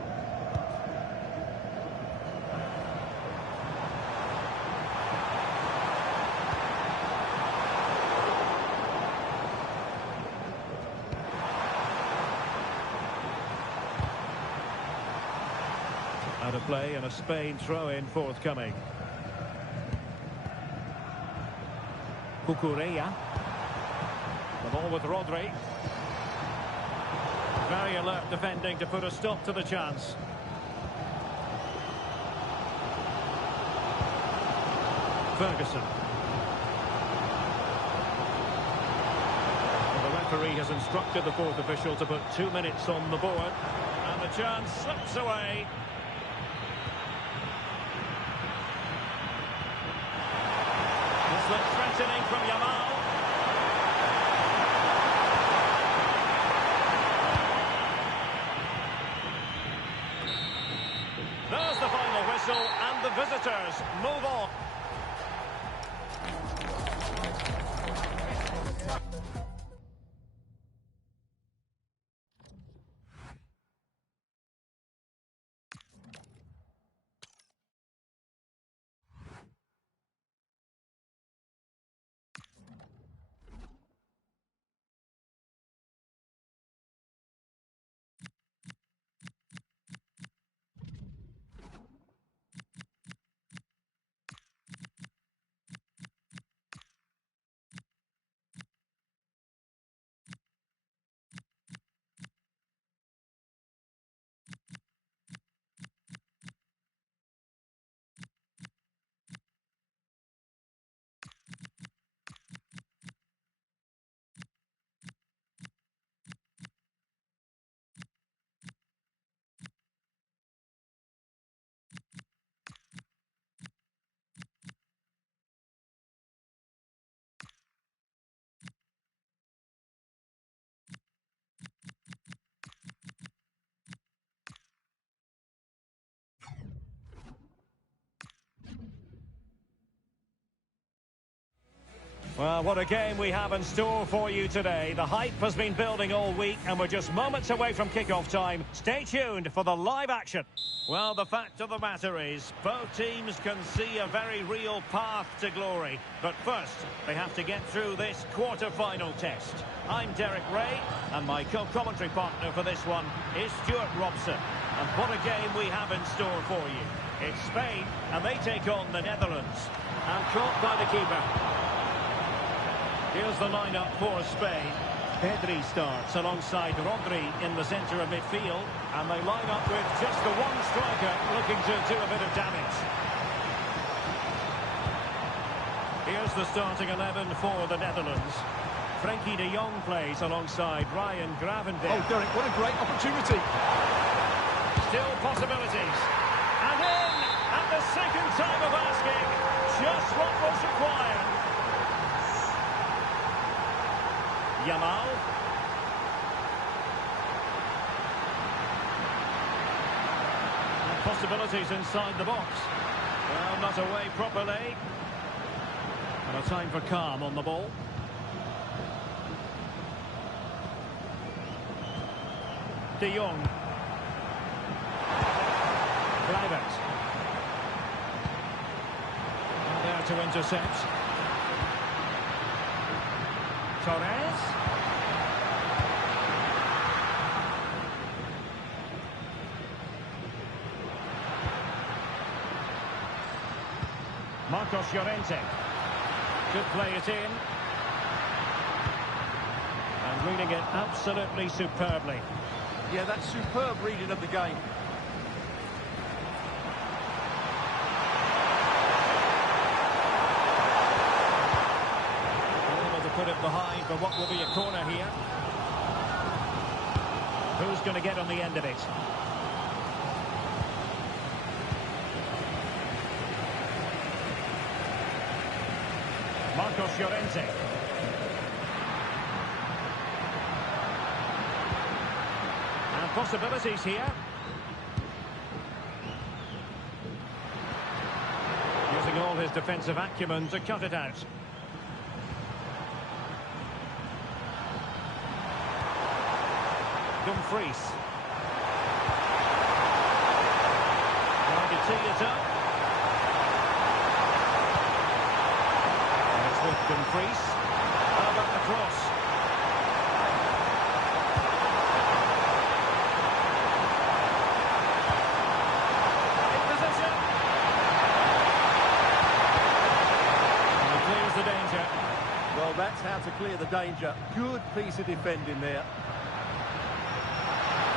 Out of play and a Spain throw-in forthcoming. Cucurella. The ball with Rodri. Very alert defending to put a stop to the chance. Ferguson. Well, the referee has instructed the fourth official to put 2 minutes on the board. And the chance slips away. This looks threatening from Yamal. There's the final whistle, and the visitors move on. Well, what a game we have in store for you today. The hype has been building all week and we're just moments away from kick-off time. Stay tuned for the live action. Well, the fact of the matter is, both teams can see a very real path to glory. But first, they have to get through this quarter-final test. I'm Derek Ray, and my co-commentary partner for this one is Stuart Robson. And what a game we have in store for you. It's Spain, and they take on the Netherlands. And caught by the keeper. Here's the lineup for Spain. Pedri starts alongside Rodri in the centre of midfield. And they line up with just the one striker looking to do a bit of damage. Here's the starting 11 for the Netherlands. Frenkie de Jong plays alongside Ryan Gravenberch. Oh, Derek, what a great opportunity. Still possibilities. And in at the second time of asking. Just what was required. Yamal. And possibilities inside the box. Well, not away properly. And a time for calm on the ball. De Jong. Kluivert. There to intercept. Torres. Marcos Llorente. Could play it in. And reading it absolutely superbly. Yeah, that's superb reading of the game. Able to put it behind for what will be a corner here. Who's going to get on the end of it? Marcos Llorente. And possibilities here. Using all his defensive acumen to cut it out. Dumfries. Trying to tee it up. With Dumfries. How about the cross? In position. And he clears the danger. Well, that's how to clear the danger. Good piece of defending there.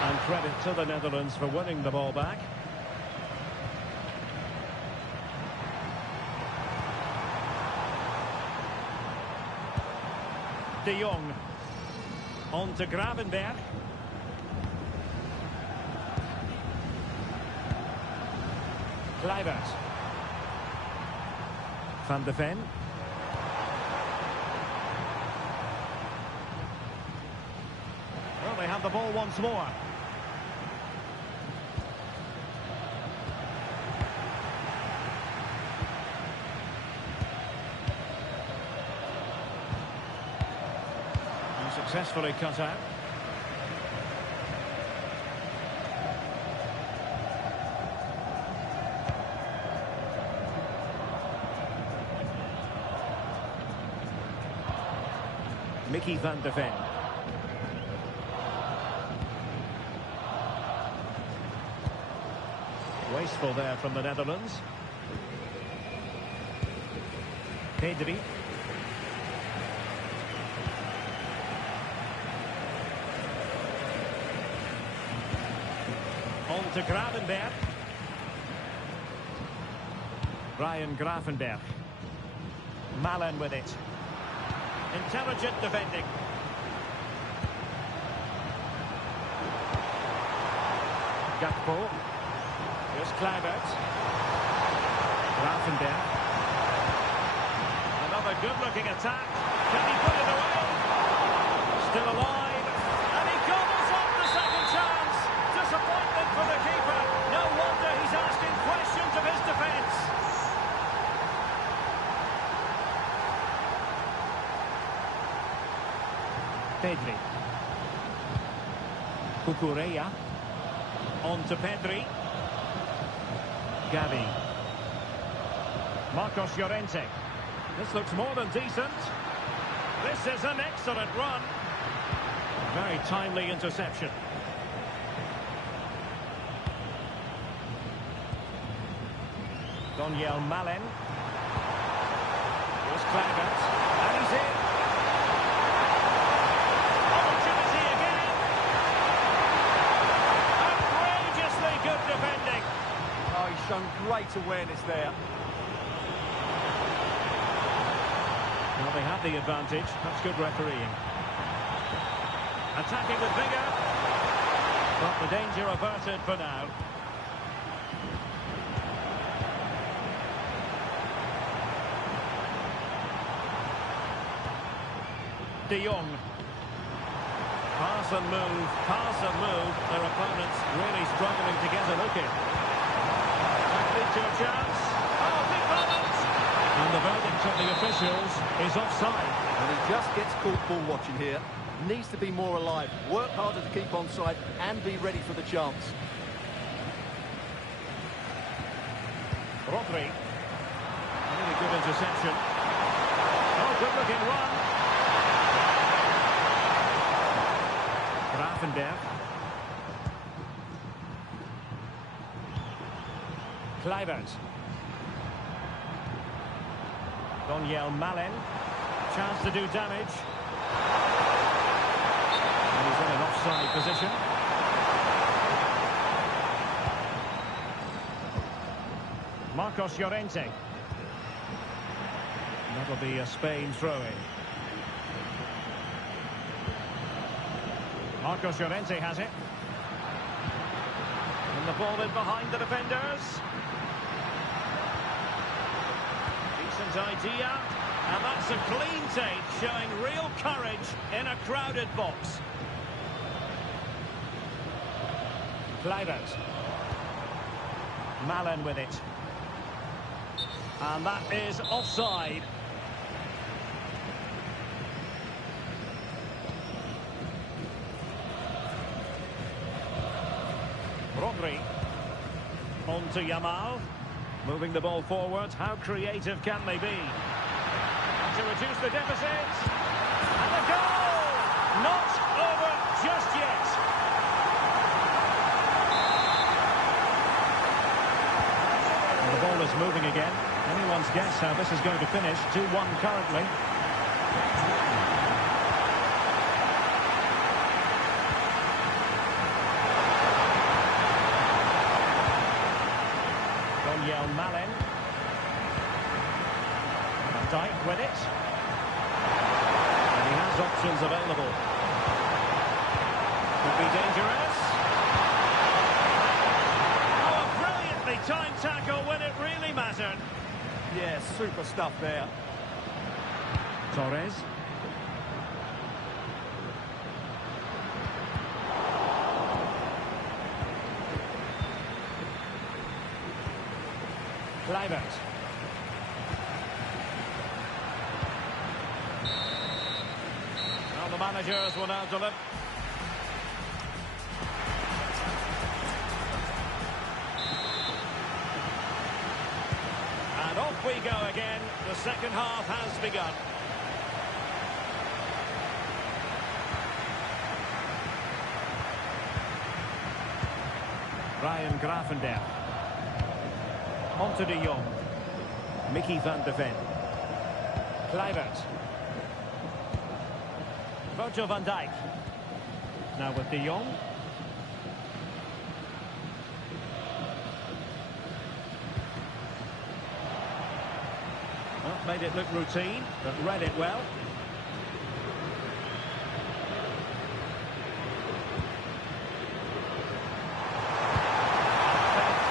And credit to the Netherlands for winning the ball back. De Jong. On to Gravenberch. Kluivert. Van de Ven. Well, they have the ball once more. Successfully cut out. Mickey van de Ven. Wasteful there from the Netherlands. Pedri. On to Gravenberch. Ryan Gravenberch. Malen with it. Intelligent defending. Gakpo. Here's Kluivert. Gravenberch. Another good-looking attack. Can he put it away? Still alive. And he gobbles up the second chance. Disappointment for the keeper. No wonder he's asking questions of his defence. Pedri. Cucurella. On to Pedri. Gavi. Marcos Llorente. This looks more than decent. This is an excellent run. Very timely interception. Daniel Malen. Here's Kluivert. And he's in. Opportunity again. Outrageously good defending. Oh, he's shown great awareness there. Well, they have the advantage. That's good refereeing. Attacking with vigour. But the danger averted for now. De Jong. Pass and move, pass and move. Their opponents really struggling to get a look in. That lead to a chance. Oh, big moment! And the verdict of the officials is offside. And he just gets caught ball watching here. Needs to be more alive, work harder to keep onside and be ready for the chance. Rodri. Really good interception. Oh, good looking run. Grafenberg. Kluivert. Daniel Malen. Chance to do damage. And he's in an offside position. Marcos Llorente. That'll be a Spain throw-in. Marcos Llorente has it. And the ball in behind the defenders. Decent idea. And that's a clean take, showing real courage in a crowded box. Kluivert. Malen with it. And that is offside. Rodri. On to Yamal. Moving the ball forward. How creative can they be? To reduce the deficit. And the goal! Not over just yet. And the ball is moving again. Anyone's guess how this is going to finish. 2-1 currently. Daniel Malen. Van Dijk with it. And he has options available. Could be dangerous. Oh, a brilliantly timed tackle when it really mattered. Yeah, super stuff there. Torres. Kluivert. Well, the managers will now deliver. And off we go again. The second half has begun. Ryan Grafenberg. On to De Jong. Mickey van de Ven. Kluivert. Virgil van Dijk. Now with De Jong. Well, made it look routine, but read it well.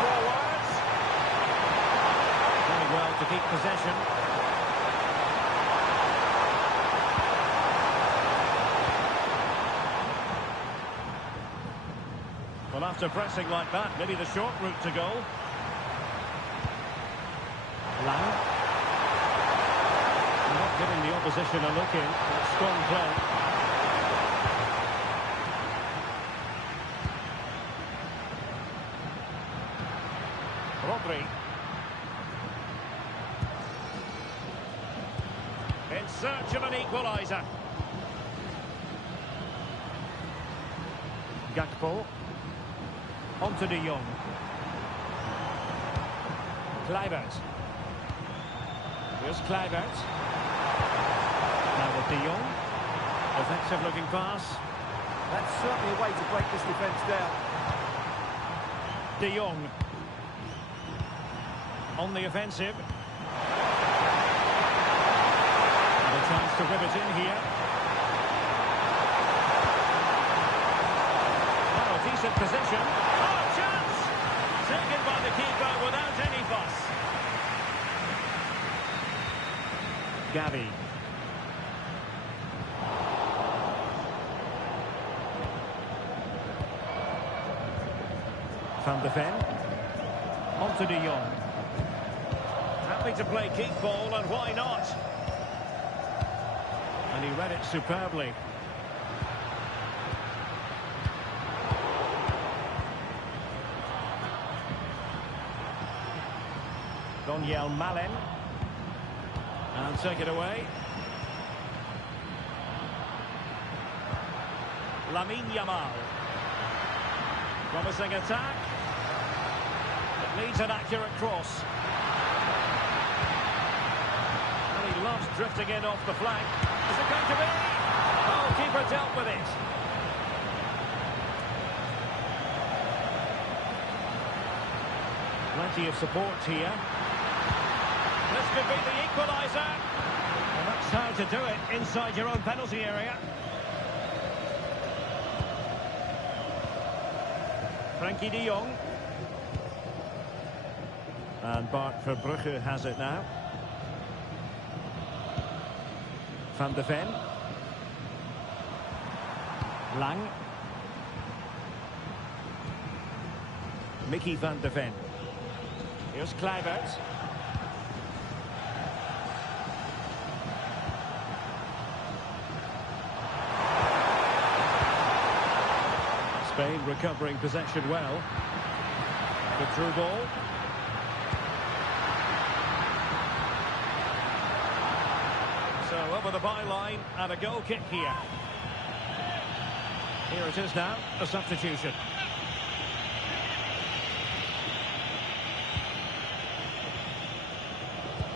Forwards. Very well to keep possession. Well, after pressing like that, maybe the short route to goal. Lang. Not giving the opposition a look in. Strong play. Rodri. In search of an equaliser. Gakpo. On to De Jong. Kluivert. Here's Kluivert. Now with De Jong. Offensive looking pass. That's certainly a way to break this defence down. De Jong. On the offensive. And a chance to whip it in here. Oh, a decent position. Oh, chance! Taken by the keeper without any fuss. Gavi. Van de Ven. On to De Jong. Happy to play keep ball, and why not? And he read it superbly. Donyell Malen. And take it away. Lamine Yamal. Promising attack. It needs an accurate cross. And he loves drifting in off the flank. Is it going to be? Oh, keeper dealt with it. Plenty of support here. This could be the equaliser. And that's how to do it inside your own penalty area. Frankie de Jong. And Bart Verbrugge has it now. Van de Ven. Lang. Mickey van de Ven. Here's Kluivert. Spain recovering possession well. The through ball. So over the byline and a goal kick here. Here it is now, a substitution.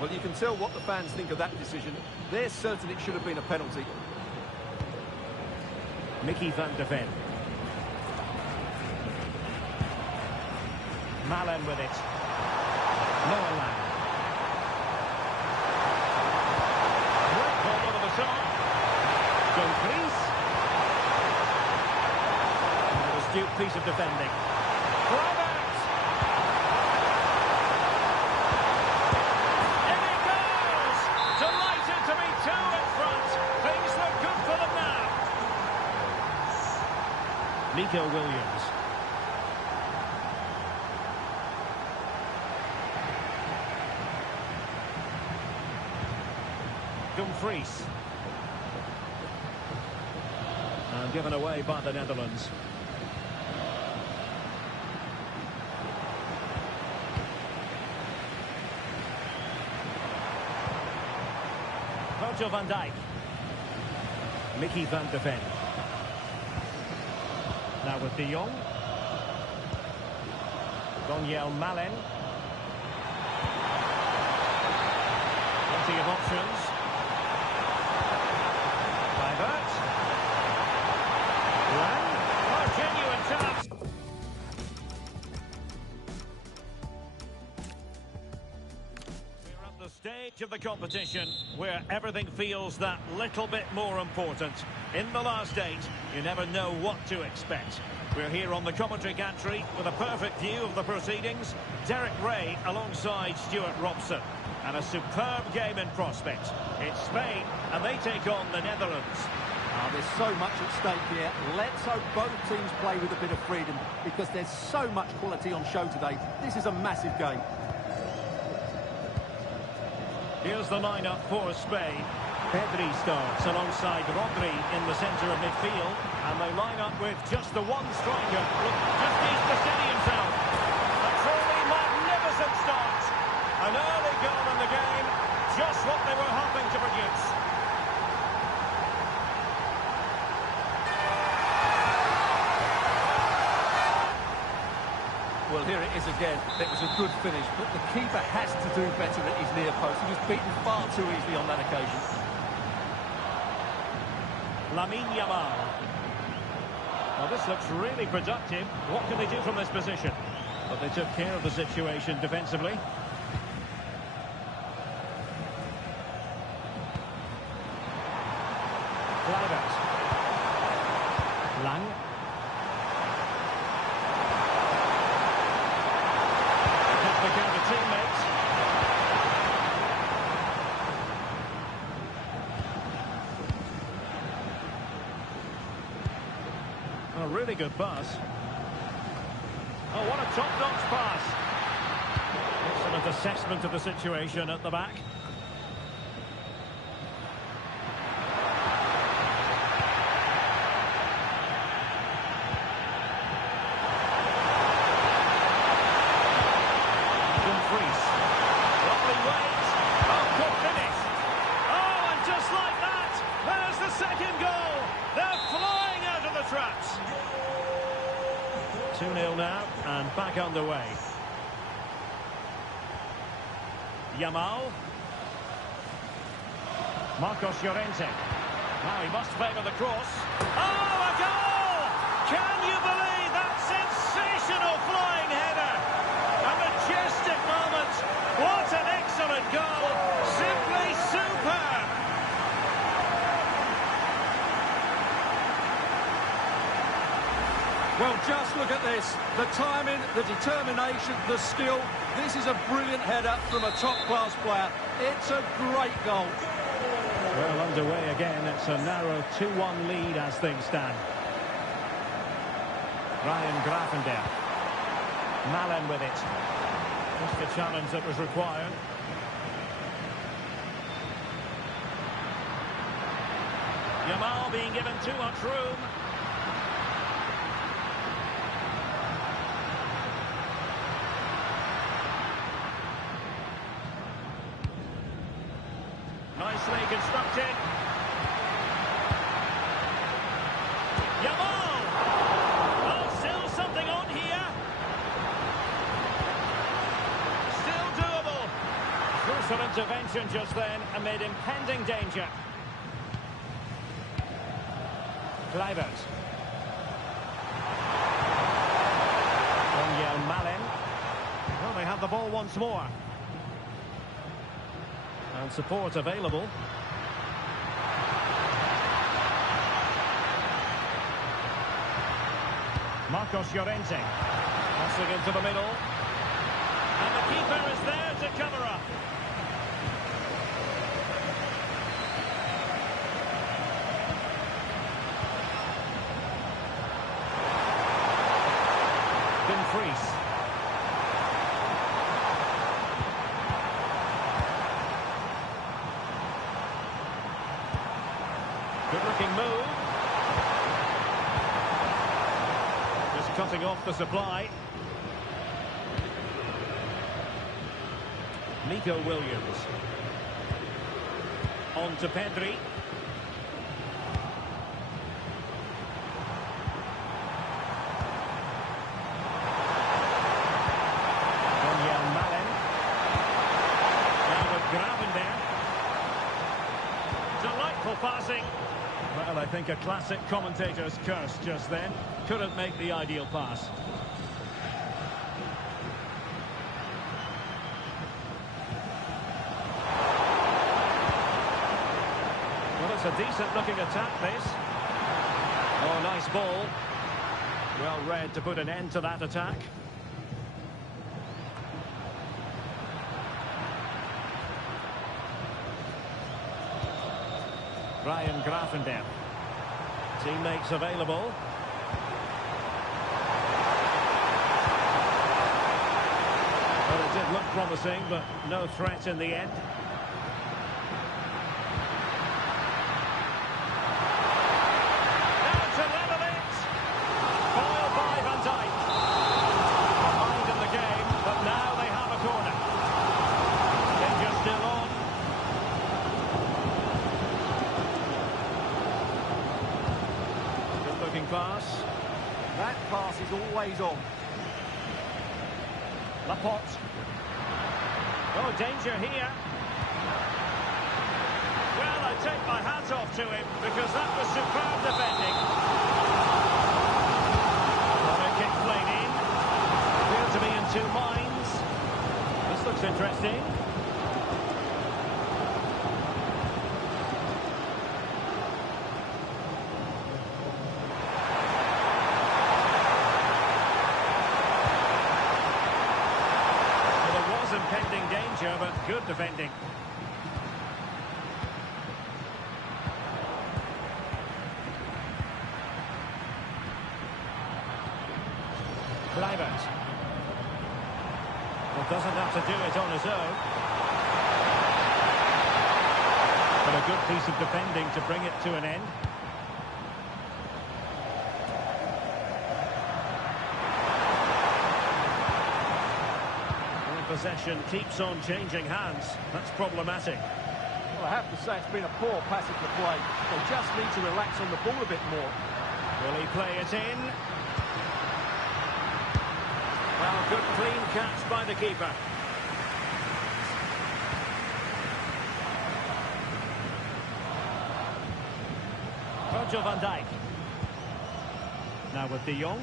Well, you can tell what the fans think of that decision. They're certain it should have been a penalty. Mickey van de Ven. Malen with it. Noah Lang. Great ball over the top. Dumfries. An astute piece of defending. Kluivert. In it goes! Delighted to be two in front. Things look good for them now. Nico Williams. Dumfries. And given away by the Netherlands. Virgil van Dijk. Mickey van de Ven. Now with De Jong. Donyell Malen. Plenty of options. Kluivert. Lang. Oh, genuine chance. We're at the stage of the competition where everything feels that little bit more important. In the last 8, you never know what to expect. We're here on the commentary gantry with a perfect view of the proceedings. Derek Ray alongside Stuart Robson. And a superb game in prospect. It's Spain, and they take on the Netherlands. There's so much at stake here. Let's hope both teams play with a bit of freedom, because there's so much quality on show today. This is a massive game. Here's the lineup for Spain. Pedri starts alongside Rodri in the centre of midfield. And they line up with just the one striker. Look, just needs to steady himself. A truly magnificent Well, here it is again. It was a good finish, but the keeper has to do better at his near post. He was beaten far too easily on that occasion. Lamine Yamal. Well, this looks really productive. What can they do from this position? But they took care of the situation defensively. Kluivert. Lang. Took the counter teammates. A really good pass. Oh, what a top-notch pass. Excellent assessment of the situation at the back. Lovely weight. Oh, good finish. Oh, and just like that, there's the second goal. They're flying out of the traps. 2-0 now, and back underway. Yamal. Marcos Llorente. Now he must favour the cross. Oh, a goal! Can you believe that sensational flying header? A majestic moment. What an excellent goal. Simply superb. Well, just look at this. The timing, the determination, the skill. This is a brilliant header from a top-class player. It's a great goal. Well, underway again. It's a narrow 2-1 lead as things stand. Ryan Gravenberch. Malen with it. Just the challenge that was required. Yamal being given too much room. Nicely constructed. Yamal! Oh, still something on here. Still doable. Crucial intervention just then amid impending danger. Kluivert. Daniel Malen. Well, they have the ball once more. And support available. Marcos Llorente. Crossing into the middle. And the keeper is there to cover up. Dumfries. Good-looking move. Just cutting off the supply. Nico Williams. On to Pedri. Daniel Malen. Now with Gravenberch. Delightful passing. Well, I think a classic commentator's curse just then. Couldn't make the ideal pass. Well, it's a decent-looking attack, this. Oh, nice ball. Well read to put an end to that attack. Ryan Gravenberch. Teammates available. Well, it did look promising, but no threat in the end. Now to level it. Foiled by Van Dijk. Behind in the game, but now they have a corner. Danger still on. Good-looking pass. That pass is always on. Laporte. Oh, danger here. Well, I take my hat off to him because that was superb defending. Corner kick played in. Appear to be in two minds. This looks interesting. Impending danger, but good defending. Kluivert. Well, doesn't have to do it on his own. But a good piece of defending to bring it to an end. Possession keeps on changing hands. That's problematic. Well, I have to say it's been a poor passage of play. They just need to relax on the ball a bit more. Will he play it in? Well, good clean catch by the keeper. Virgil van Dijk. Now with De Jong.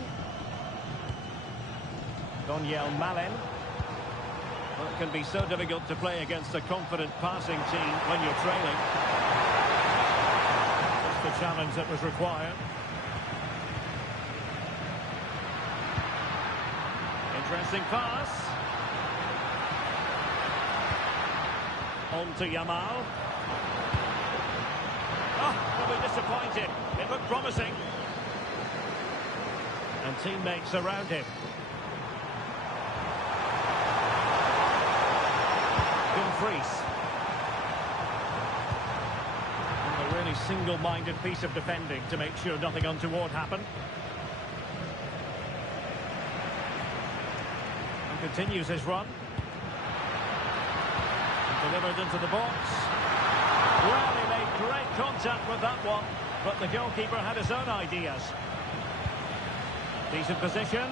Donyell Malen. Well, it can be so difficult to play against a confident passing team when you're trailing. Just the challenge that was required. Interesting pass. On to Yamal. Oh, will be disappointed. It looked promising. And teammates around him. Dumfries. And a really single-minded piece of defending to make sure nothing untoward happened. And continues his run. And delivered into the box. Well, he made great contact with that one, but the goalkeeper had his own ideas. Decent position.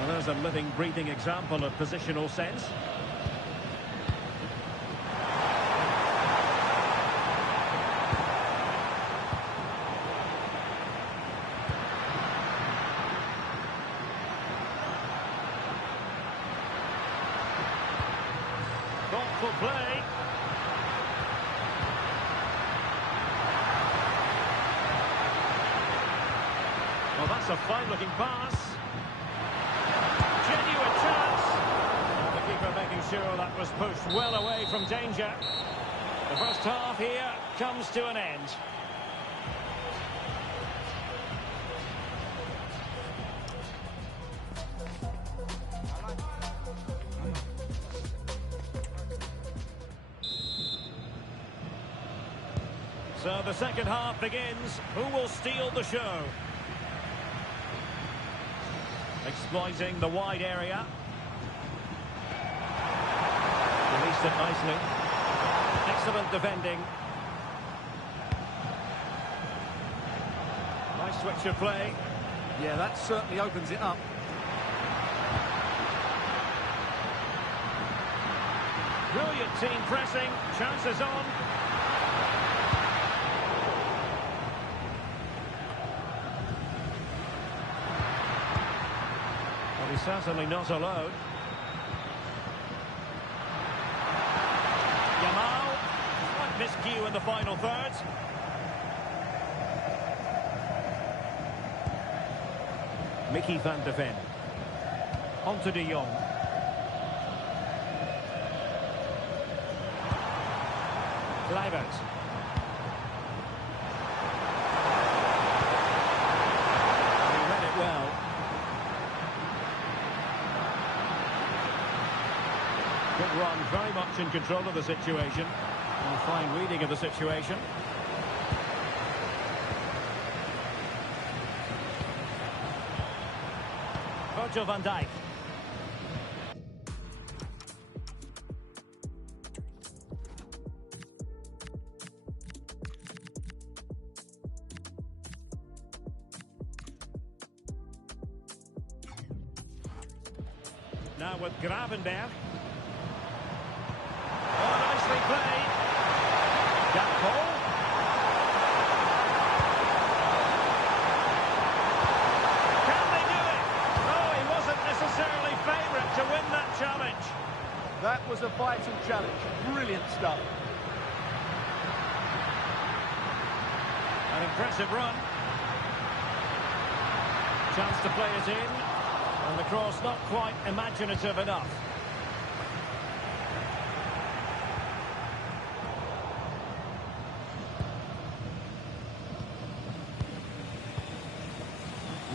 Well, there's a living, breathing example of positional sense. Thoughtful play. Well, that's a fine-looking pass. Genuine chance. The keeper making sure that was pushed well away from danger. The first half here comes to an end. So the second half begins. Who will steal the show? Exploiting the wide area. Released it nicely. Excellent defending. Nice switch of play. Yeah, that certainly opens it up. Brilliant team pressing. Chances on. Well, he's certainly not alone. Yamal. Slight miscue in the final third. Mickey van de Ven. On to De Jong. Kluivert. He read it well. Good run, very much in control of the situation. And a fine reading of the situation. Virgil van Dijk. Now with Gravenberg. Oh, nicely played. Gakpo. Can they do it? Oh, he wasn't necessarily favourite to win that challenge. That was a vital challenge. Brilliant stuff. An impressive run. Chance to play it in. And the cross not quite imaginative enough.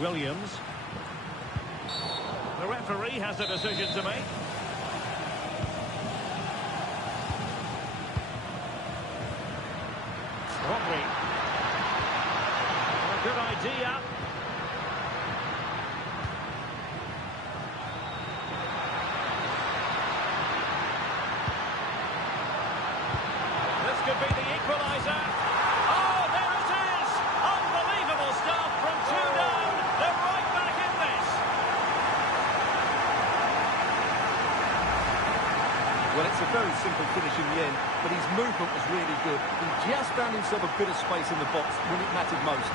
Williams. The referee has a decision to make. Rodri. A good idea. This could be the equaliser. Oh, there it is! Unbelievable stuff from 2 down. They're right back in this. Well, it's a very simple finish in the end, but his movement was really good. He just found himself a bit of space in the box when it mattered most.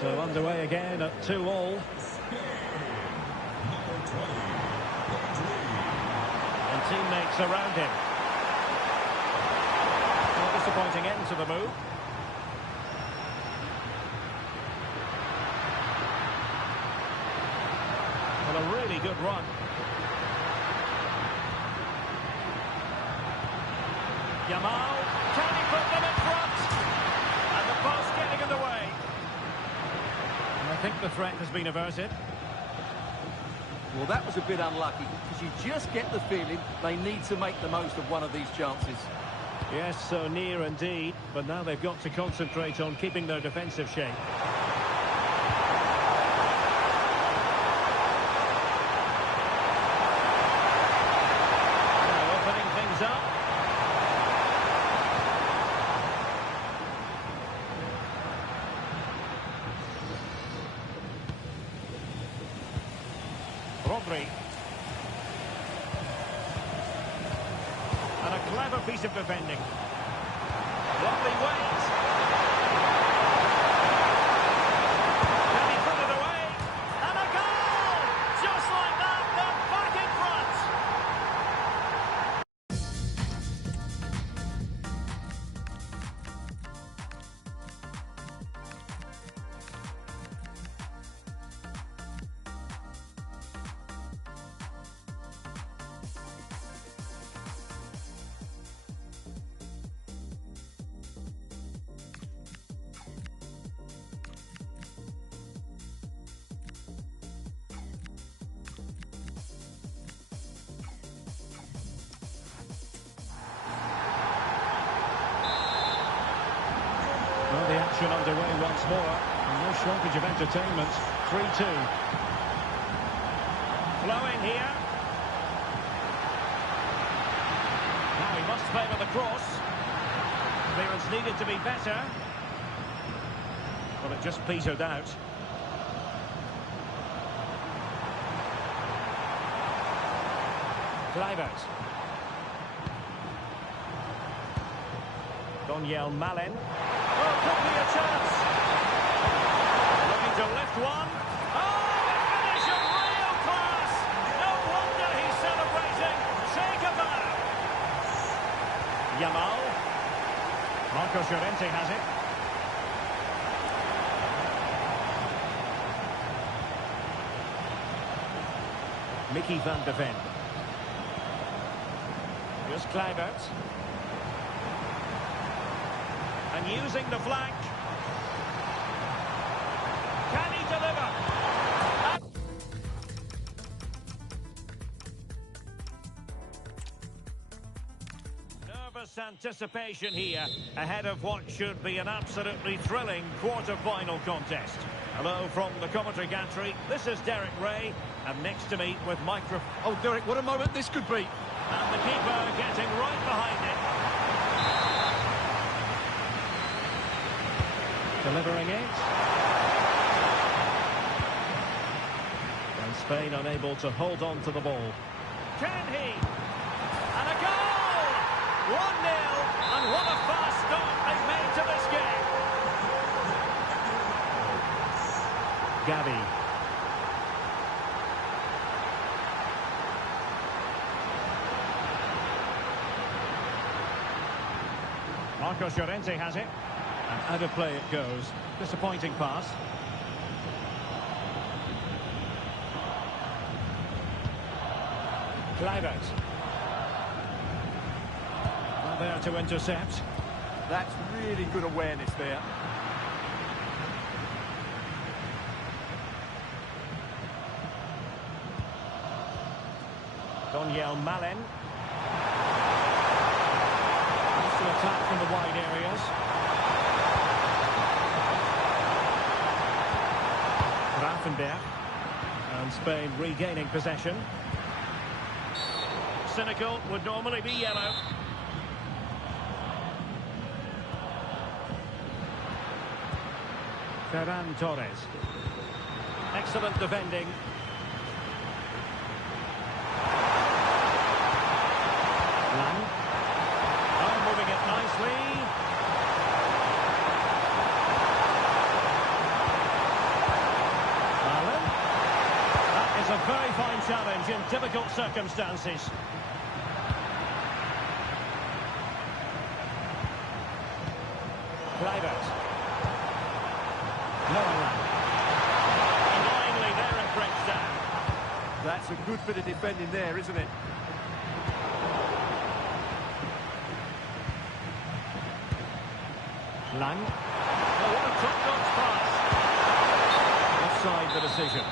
So underway again at 2-2. And teammates around him. A disappointing end to the move. Well, a really good run. Yamal, can he put them in front? And the post getting in the way. And I think the threat has been averted. Well, that was a bit unlucky, because you just get the feeling they need to make the most of one of these chances. Yes, so near indeed, but now they've got to concentrate on keeping their defensive shape. Now opening things up. Rodri. And a clever piece of defending. Lovely wait. Can he put it away? And a goal! Just like that, they're back in front. Well, the action underway once more, and no shortage of entertainment. 3-2. Flowing here. Now he must favour the cross. Clearance needed to be better. But it just petered out. Kluivert. Donyell Malen. Oh, could be a chance. Looking to lift one. Oh, a finish of real class. No wonder he's celebrating. Take a bow. Yamal. Marcos Llorente has it. Mickey van de Ven. Just Kluivert. And using the flank. Can he deliver? Nervous anticipation here ahead of what should be an absolutely thrilling quarter-final contest. Hello from the commentary gantry. This is Derek Ray, and next to me with microphone. Oh, Derek, what a moment this could be. And the keeper getting right behind it. Delivering it. And Spain unable to hold on to the ball. Can he? And a goal! 1-0, and what a fast start they've made to this game. Gavi. Marcos Llorente has it. And out of play it goes. Disappointing pass. Kluivert. Well, there to intercept. That's really good awareness there. Donyell Malen. Wants to attack from the wide areas. Raffenberg. And Spain regaining possession. Cynical would normally be yellow. Ferran Torres. Excellent defending. Lang. Oh, moving it nicely. Allen. That is a very fine challenge in difficult circumstances. Kluivert. Annoyingly, they're in French down. That's a good bit of defending there, isn't it? Lang. Oh, what a top-notch pass. Offside the decision.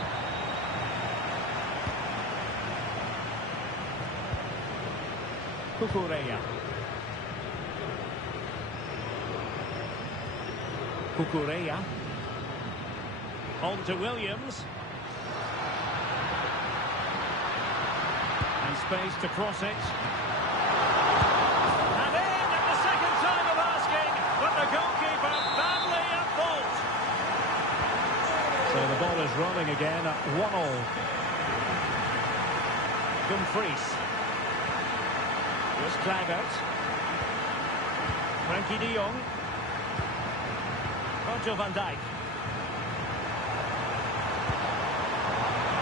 Cucurella. Cucurella. On to Williams. And space to cross it. And in at the second time of asking, but the goalkeeper badly at fault. So the ball is rolling again at 1-1. Dumfries. Here's Kluivert. Frankie de Jong. Virgil van Dijk.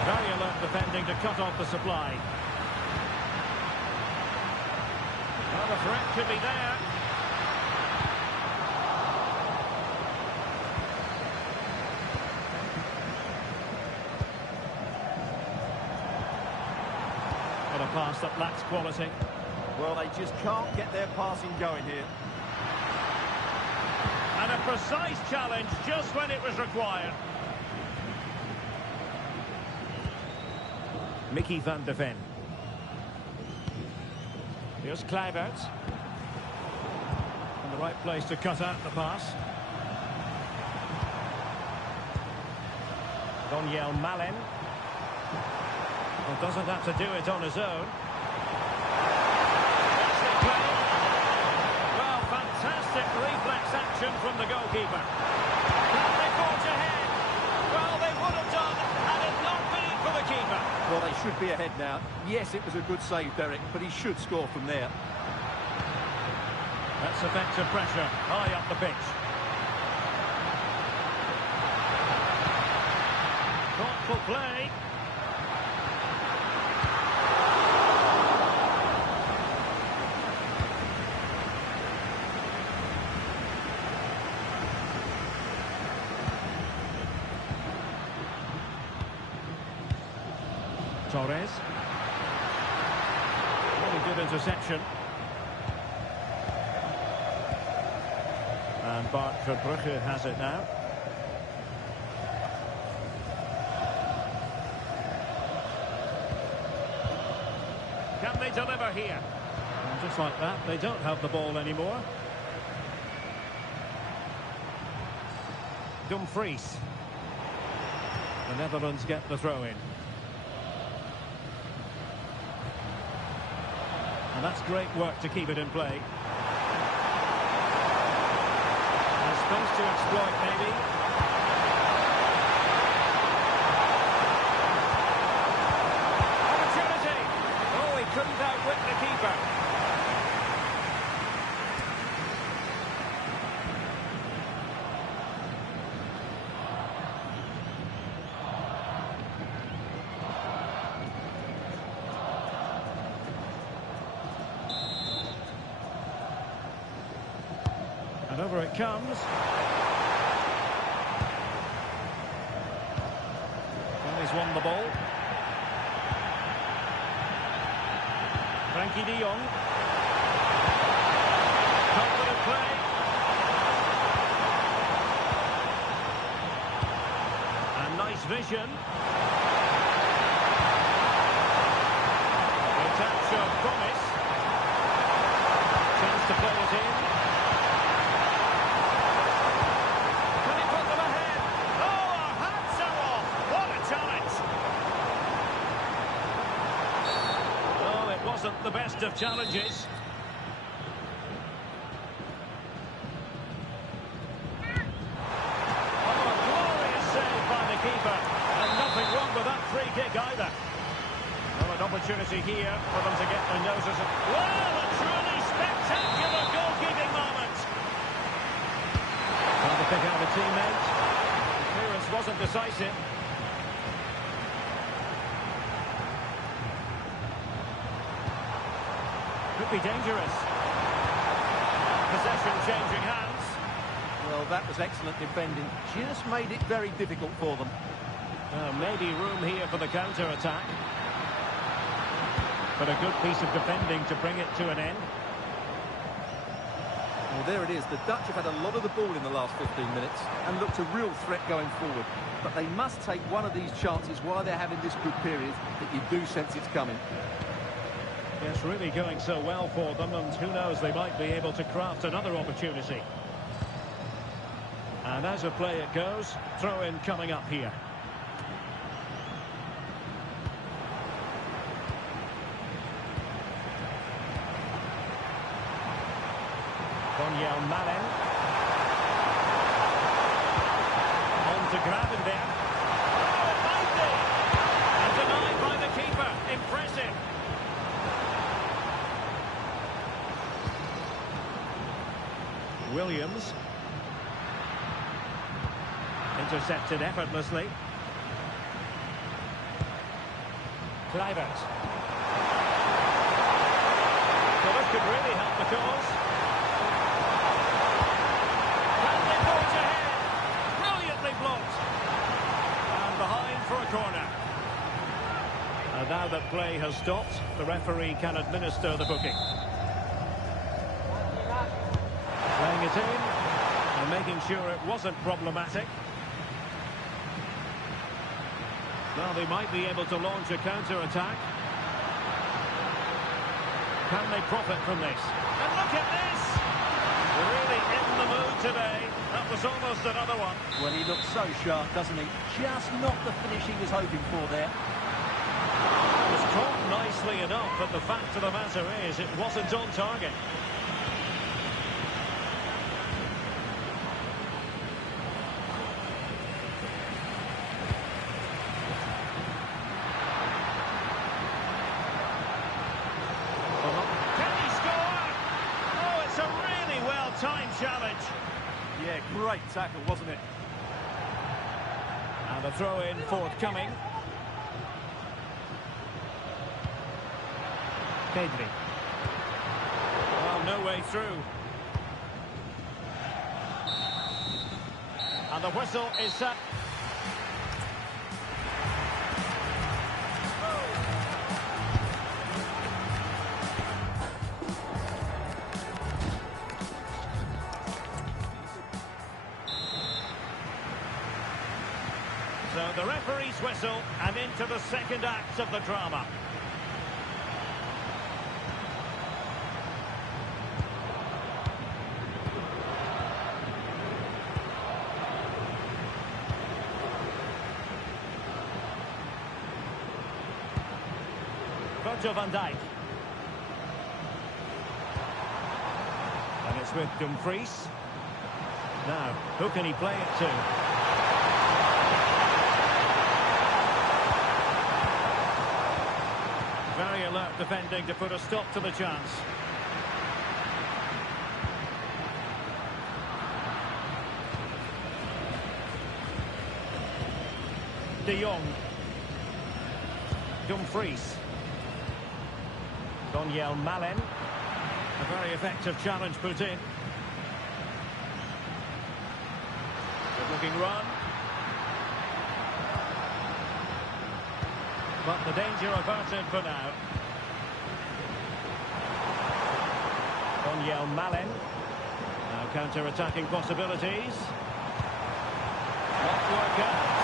Very alert defending to cut off the supply. Well, the threat could be there. What a pass that lacks quality. Well, they just can't get their passing going here. And a precise challenge just when it was required. Mickey van de Ven. Here's Kluivert. In the right place to cut out the pass. Donyell Malen. Well, doesn't have to do it on his own. Well, fantastic reflex action from the goalkeeper. Can they forge ahead? Well, they would have done had it not been for the keeper. Well, they should be ahead now. Yes, it was a good save, Derek, but he should score from there. That's effective pressure high up the pitch. Thoughtful play. Torres. Really good interception. And Bart Verbrugge has it now. Can they deliver here? And just like that, they don't have the ball anymore. Dumfries. The Netherlands get the throw in. And that's great work to keep it in play. There's space to exploit, maybe. Opportunity! Oh, he couldn't outwit the keeper. And over it comes. Well, he's won the ball. Frankie de Jong. Confident play. And nice vision. A touch of promise. Chance to play it in. Wasn't the best of challenges. Oh, a glorious save by the keeper. And nothing wrong with that free kick either. Well, an opportunity here for them to get their noses. Well, a truly spectacular goalkeeping moment. Trying to pick out a teammate. The clearance wasn't decisive. Could be dangerous. Possession changing hands. Well, that was excellent defending. Just made it very difficult for them. Maybe room here for the counter-attack. But a good piece of defending to bring it to an end. Well, there it is. The Dutch have had a lot of the ball in the last 15 minutes and looked a real threat going forward. But they must take one of these chances while they're having this good period that you do sense it's coming. Yes, really going so well for them, and who knows, they might be able to craft another opportunity. And as a play it goes, throw-in coming up here. Daniel Malen. On to Gravenberg. Oh, it might be! And denied by the keeper. Impressive. Williams. Intercepted effortlessly. Kluivert. So this could really help the cause. Can they forge ahead? Brilliantly blocked. And behind for a corner. And now that play has stopped, the referee can administer the booking. Playing it in and making sure it wasn't problematic. Well, they might be able to launch a counter-attack. Can they profit from this? And look at this! Really in the mood today. That was almost another one. Well, he looks so sharp, doesn't he? Just not the finish he was hoping for there. It was caught nicely enough, but the fact of the matter is it wasn't on target. Time challenge. Yeah, great tackle, wasn't it? And a throw-in forthcoming. Pedri. Well, no way through. And the whistle is set. So the referee's whistle, and into the second act of the drama. Virgil van Dijk. And it's with Dumfries. Now, who can he play it to? Very alert defending to put a stop to the chance. De Jong. Dumfries. Donyell Malen. A very effective challenge put in. Good looking run. But the danger averted for now. Donyell Malen. Now counter-attacking possibilities. Not work out.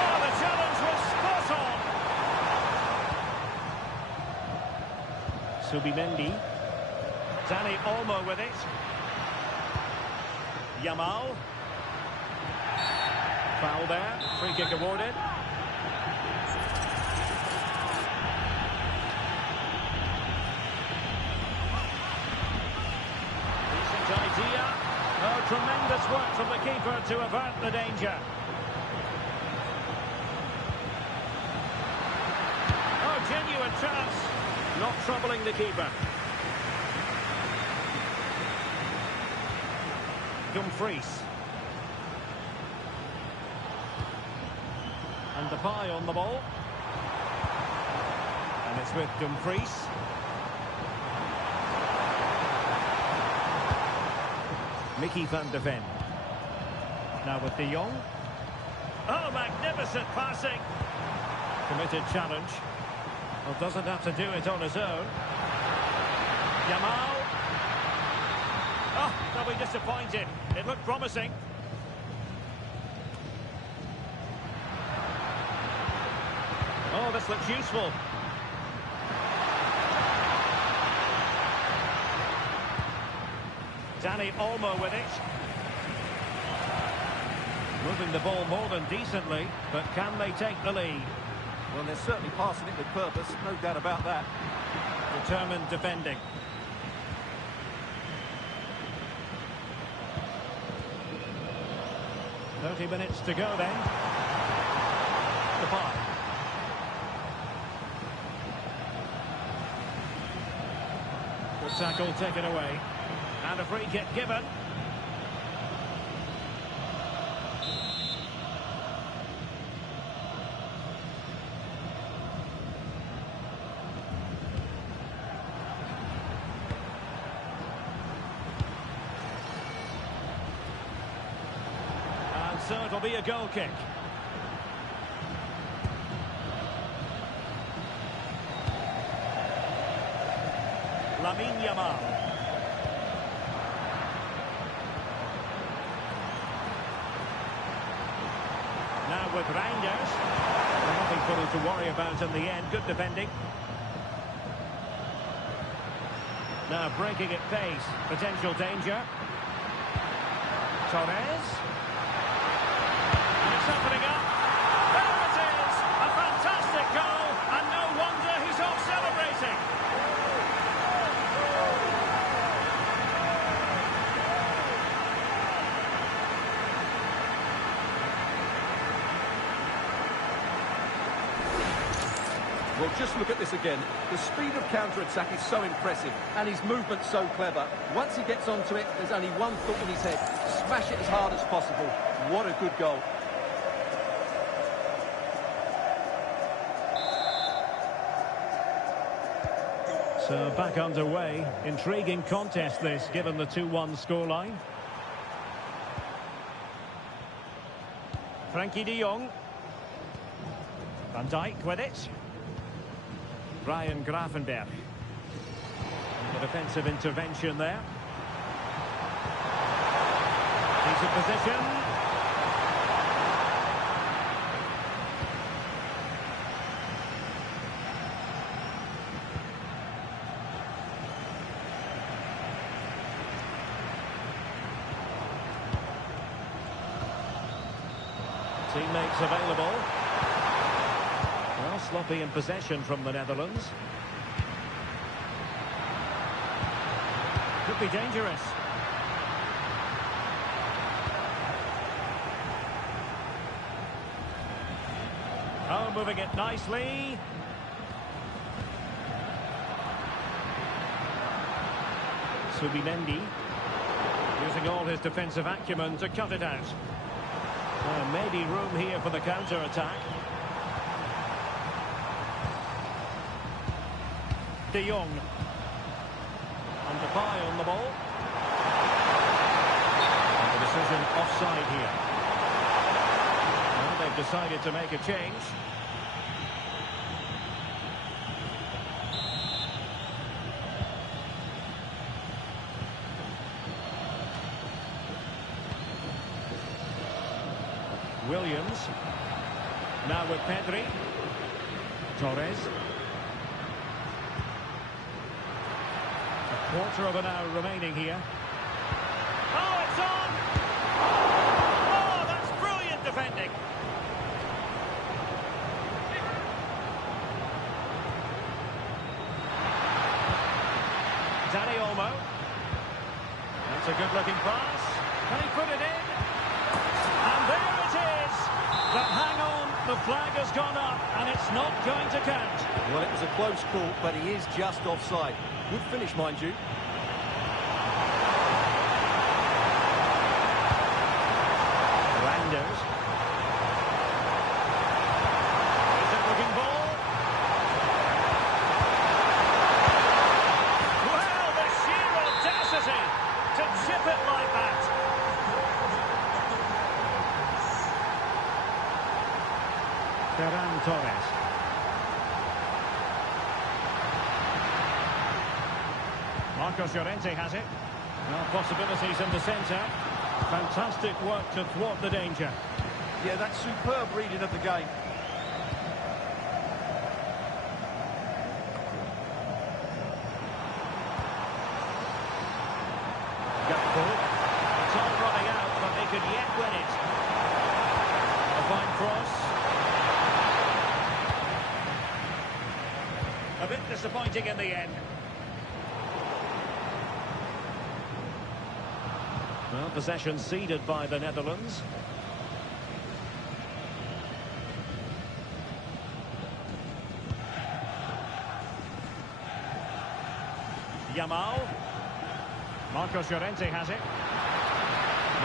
Oh, the challenge was spot on. Subimendi. Dani Olmo with it. Yamal. Foul there. Free kick awarded. Decent idea. Oh, tremendous work from the keeper to avert the danger. Oh, genuine chance. Not troubling the keeper. Dumfries. And Depay on the ball. And it's with Dumfries. Mickey van de Ven. Now with De Jong. Oh, magnificent passing. Committed challenge. Well, doesn't have to do it on his own. Yamal. Oh, they'll be disappointed. It looked promising. Oh, this looks useful. Dani Olmo with it. Moving the ball more than decently, but can they take the lead? Well, they're certainly passing it with purpose, no doubt about that. Determined defending. "30 minutes to go then." Depay. Good tackle taken away. And a free kick given. And so it'll be a goal kick. Lamine Yamal. Now with Reinders. Nothing for them to worry about in the end. Good defending. Now breaking at pace. Potential danger. Torres. And it's opening up. There it is! A fantastic goal. And no wonder he's off celebrating. Well, just look at this again. The speed of counter-attack is so impressive, and his movement so clever. Once he gets onto it, there's only one thought in his head. Smash it as hard as possible. What a good goal. So back underway. Intriguing contest this, given the 2-1 scoreline. Frankie de Jong. Van Dijk with it. Ryan Gravenberch. The defensive intervention there. Decent position. Teammates available. Well, sloppy in possession from the Netherlands. Could be dangerous. Oh, moving it nicely. Subimendi using all his defensive acumen to cut it out. Maybe room here for the counter-attack. De Jong. And Depay on the ball. And the decision offside here. Well, they've decided to make a change. Williams. Now with Pedri. Torres. A quarter of an hour remaining here. Oh, it's on! Oh, that's brilliant defending. Dani Olmo. That's a good-looking pass. Can he put it in? And there it is! But hang on, the flag has gone up, and it's not going to count. Well, it was a close call, but he is just offside. Good finish, mind you. Randers. Decent looking ball. Well, the sheer audacity to chip it like that. Ferran Torres. Marcos Llorente has it. Well, possibilities in the centre. Fantastic work to thwart the danger. Yeah, that's superb reading of the game. Gakpo. It's all running out, but they could yet win it. A fine cross. A bit disappointing in the end. Well, possession ceded by the Netherlands. Yamal. Marcos Llorente has it.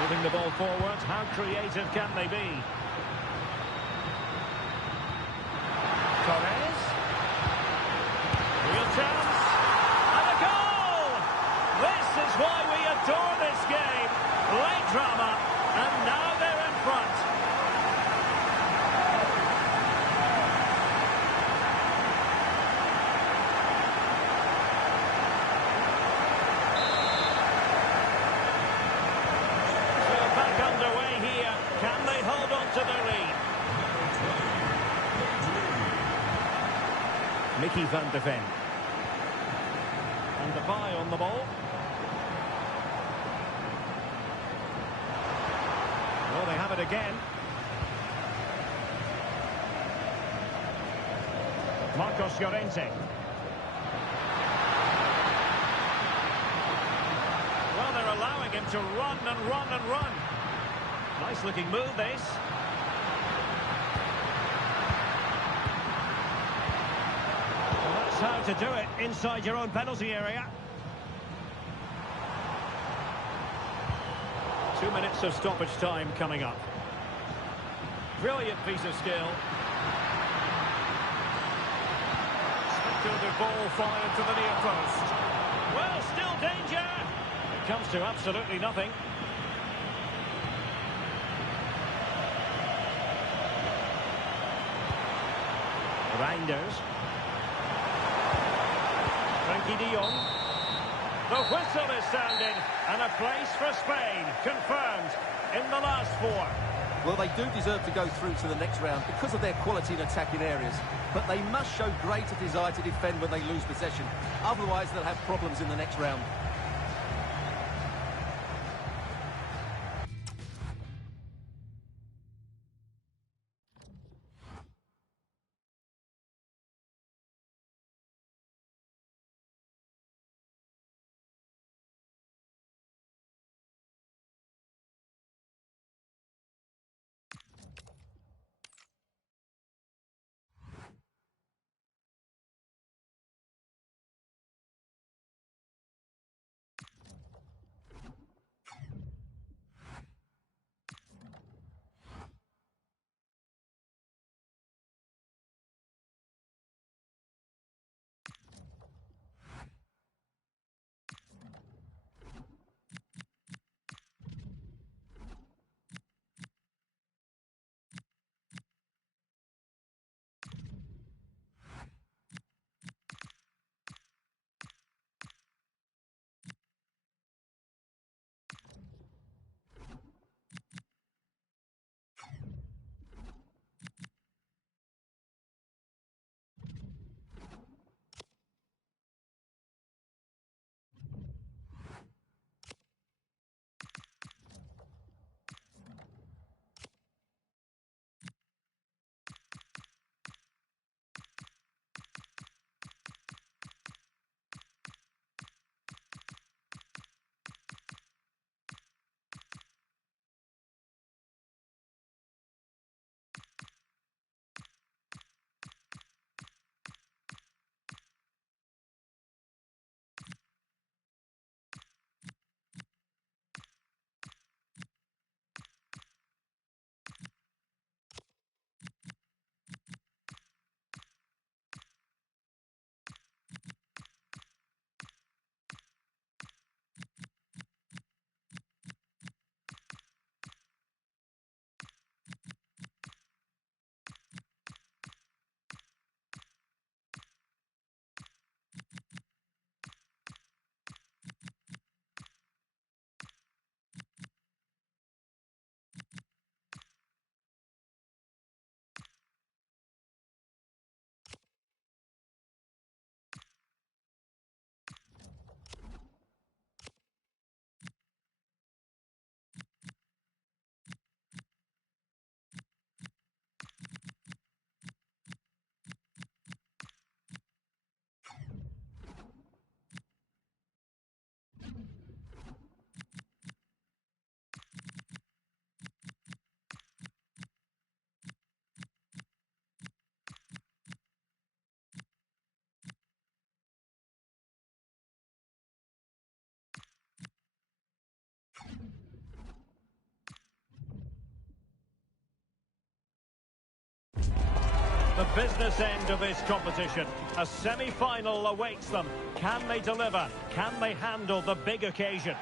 Moving the ball forward. How creative can they be? Torres. Real chance. And a goal! This is why we adore this game. Late drama. And now they're in front. So back underway here. Can they hold on to their lead? Mickey van de Ven. And Depay on the ball. Well, they have it again. Marcos Llorente. Well, they're allowing him to run and run and run. Nice looking move, this. Well, that's how to do it inside your own penalty area. 2 minutes of stoppage time coming up. Brilliant piece of skill. Speculative ball fired to the near post. Well, still danger. It comes to absolutely nothing. Reinders. Frankie de Jong. The whistle is sounded, and a place for Spain confirmed in the last 4. Well, they do deserve to go through to the next round because of their quality in attacking areas. But they must show greater desire to defend when they lose possession. Otherwise, they'll have problems in the next round. The business end of this competition. A semi-final awaits them. Can they deliver? Can they handle the big occasion?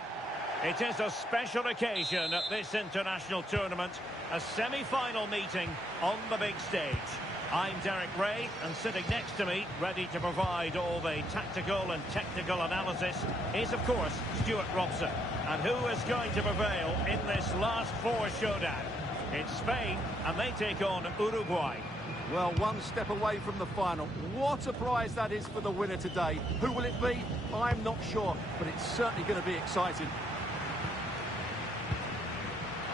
It is a special occasion at this international tournament. A semi-final meeting on the big stage. I'm Derek Ray, and sitting next to me, ready to provide all the tactical and technical analysis, is, of course, Stuart Robson. And who is going to prevail in this last four showdown? It's Spain, and they take on Uruguay. Well, one step away from the final. What a prize that is for the winner today. Who will it be? I'm not sure, but it's certainly going to be exciting.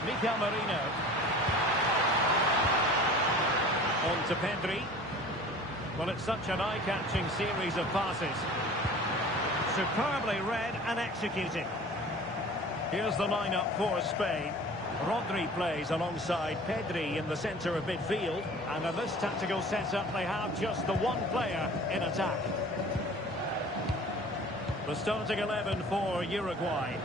Mikel Merino. On to Pedri. Well, it's such an eye-catching series of passes. Superbly read and executed. Here's the lineup for Spain. Rodri plays alongside Pedri in the centre of midfield. And in this tactical setup, they have just the one player in attack. The starting 11 for Uruguay.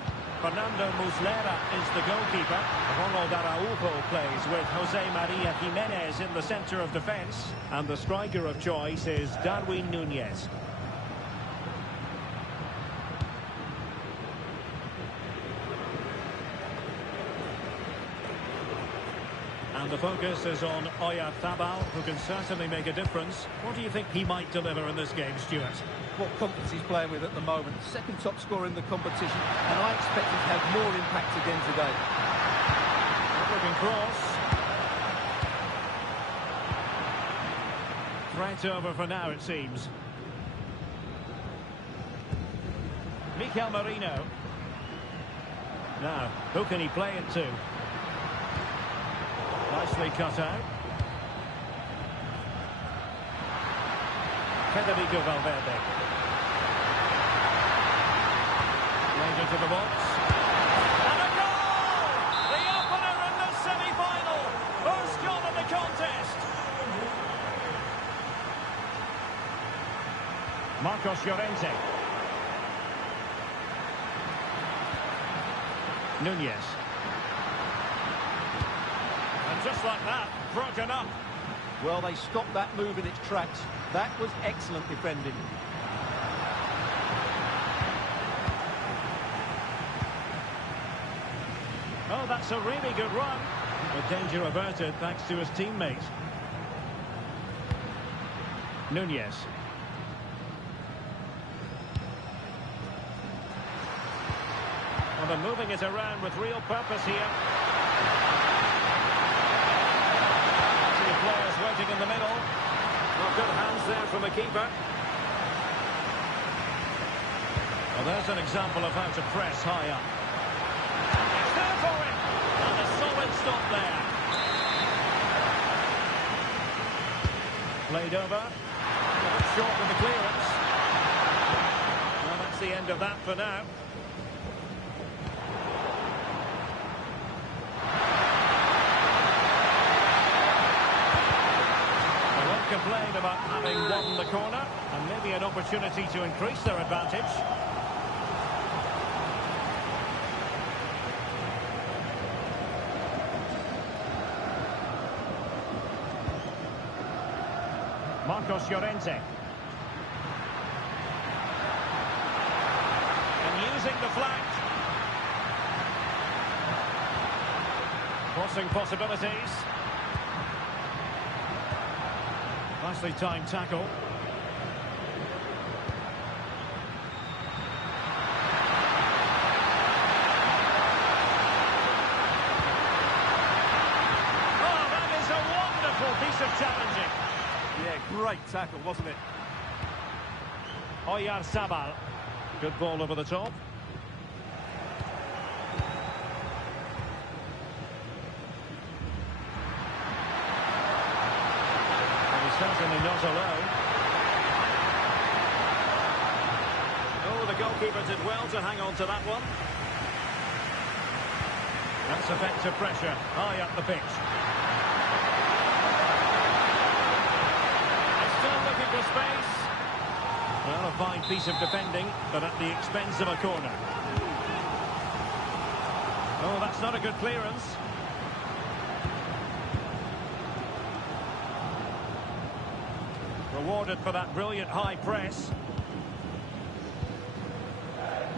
Fernando Muslera is the goalkeeper. Ronald Araujo plays with Jose Maria Jimenez in the centre of defence. And the striker of choice is Darwin Núñez. And the focus is on Oyarzabal, who can certainly make a difference. What do you think he might deliver in this game, Stuart? What confidence he's playing with at the moment. Second top scorer in the competition, and I expect him to have more impact again today. Looking cross. Threat over for now, it seems. Mikel Merino. Now, who can he play it to? Nicely cut out. Federico Valverde. Laid into the box. And a goal! The opener in the semi-final. First goal of the contest. Marcos Llorente. Núñez. And just like that, broken up. Well, they stopped that move in its tracks. That was excellent defending. Oh, that's a really good run. But danger averted thanks to his teammate. Núñez. Well, they're moving it around with real purpose here. Players waiting in the middle. Well, good hands there from the keeper. Well, there's an example of how to press high up. It's there for him. And a solid stop there. Played over. A bit short with the clearance. Well, that's the end of that for now. Complain about having won the corner, and maybe an opportunity to increase their advantage. Marcos Llorente. And using the flank. Crossing possibilities. Nicely timed tackle. Oh, that is a wonderful piece of challenging. Yeah, great tackle, wasn't it? Oyarzabal. Good ball over the top. Certainly not alone. Oh, the goalkeeper did well to hang on to that one. That's effective pressure high up the pitch. They're still looking for space. Well, a fine piece of defending, but at the expense of a corner. Oh, that's not a good clearance. Rewarded for that brilliant high press.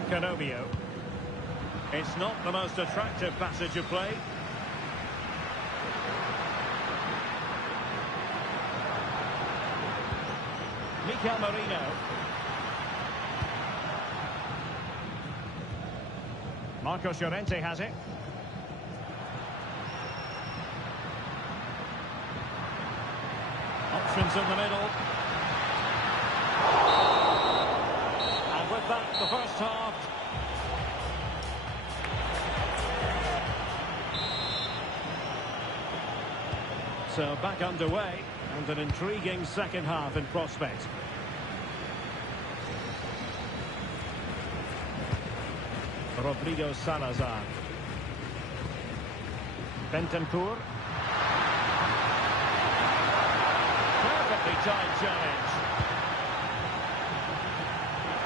Canobio. It's not the most attractive passage of play. Mikel Merino. Marco Llorente has it. Options in the middle. And with that, the first half. So back underway, and an intriguing second half in prospect. Rodrigo Salazar. Bentancur. Perfectly timed challenge.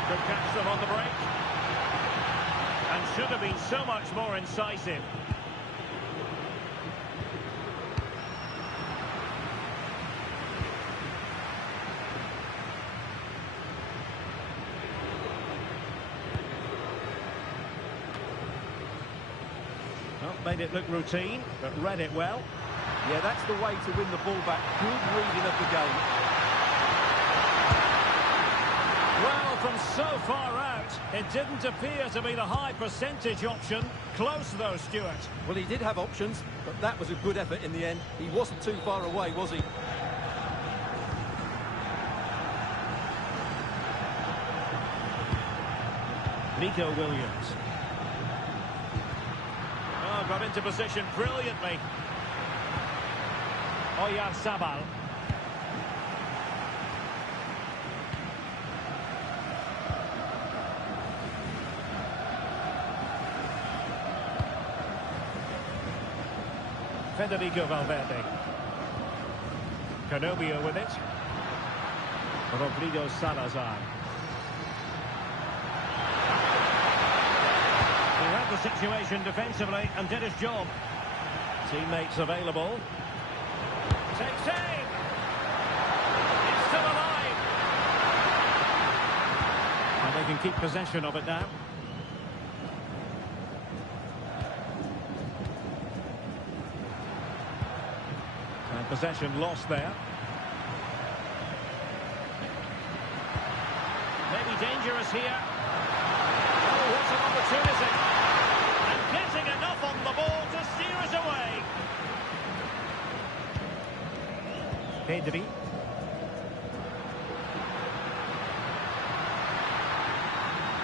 Could catch them on the break. And should have been so much more incisive. Well, made it look routine, but read it well. Yeah, that's the way to win the ball back. Good reading of the game. Well, from so far out, it didn't appear to be the high percentage option. Close though, Stuart. Well, he did have options, but that was a good effort in the end. He wasn't too far away, was he? Nico Williams. Oh, got into position brilliantly. Oyarzabal. Federico Valverde. Canobio with it. Rodrigo Salazar. He read the situation defensively and did his job. Teammates available. Takes aim. It's still alive. And they can keep possession of it now. And possession lost there. Maybe dangerous here. Oh, what an opportunity. And getting enough on the ball to steer us away. Pedri.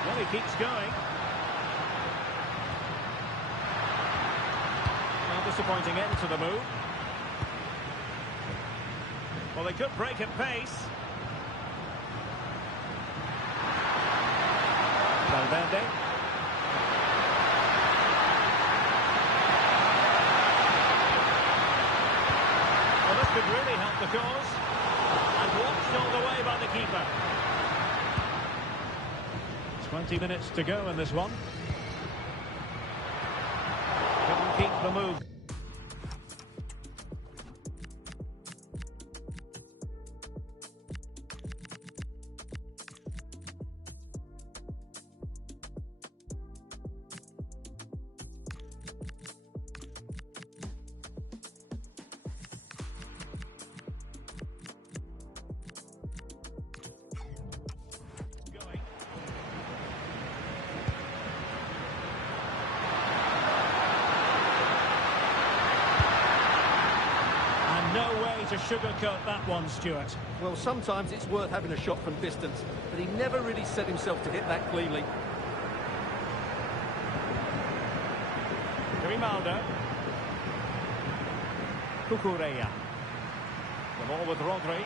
Well, he keeps going. Well, disappointing end to the move. Well, they could break at pace. Valverde. Well, this could really help the cause. And watched all the way by the keeper. 20 minutes to go in this one. Couldn't keep the move. No way to sugarcoat that one, Stuart. Well, sometimes it's worth having a shot from distance, but he never really set himself to hit that cleanly. Grimaldo. Cucurella. The ball with Rodri.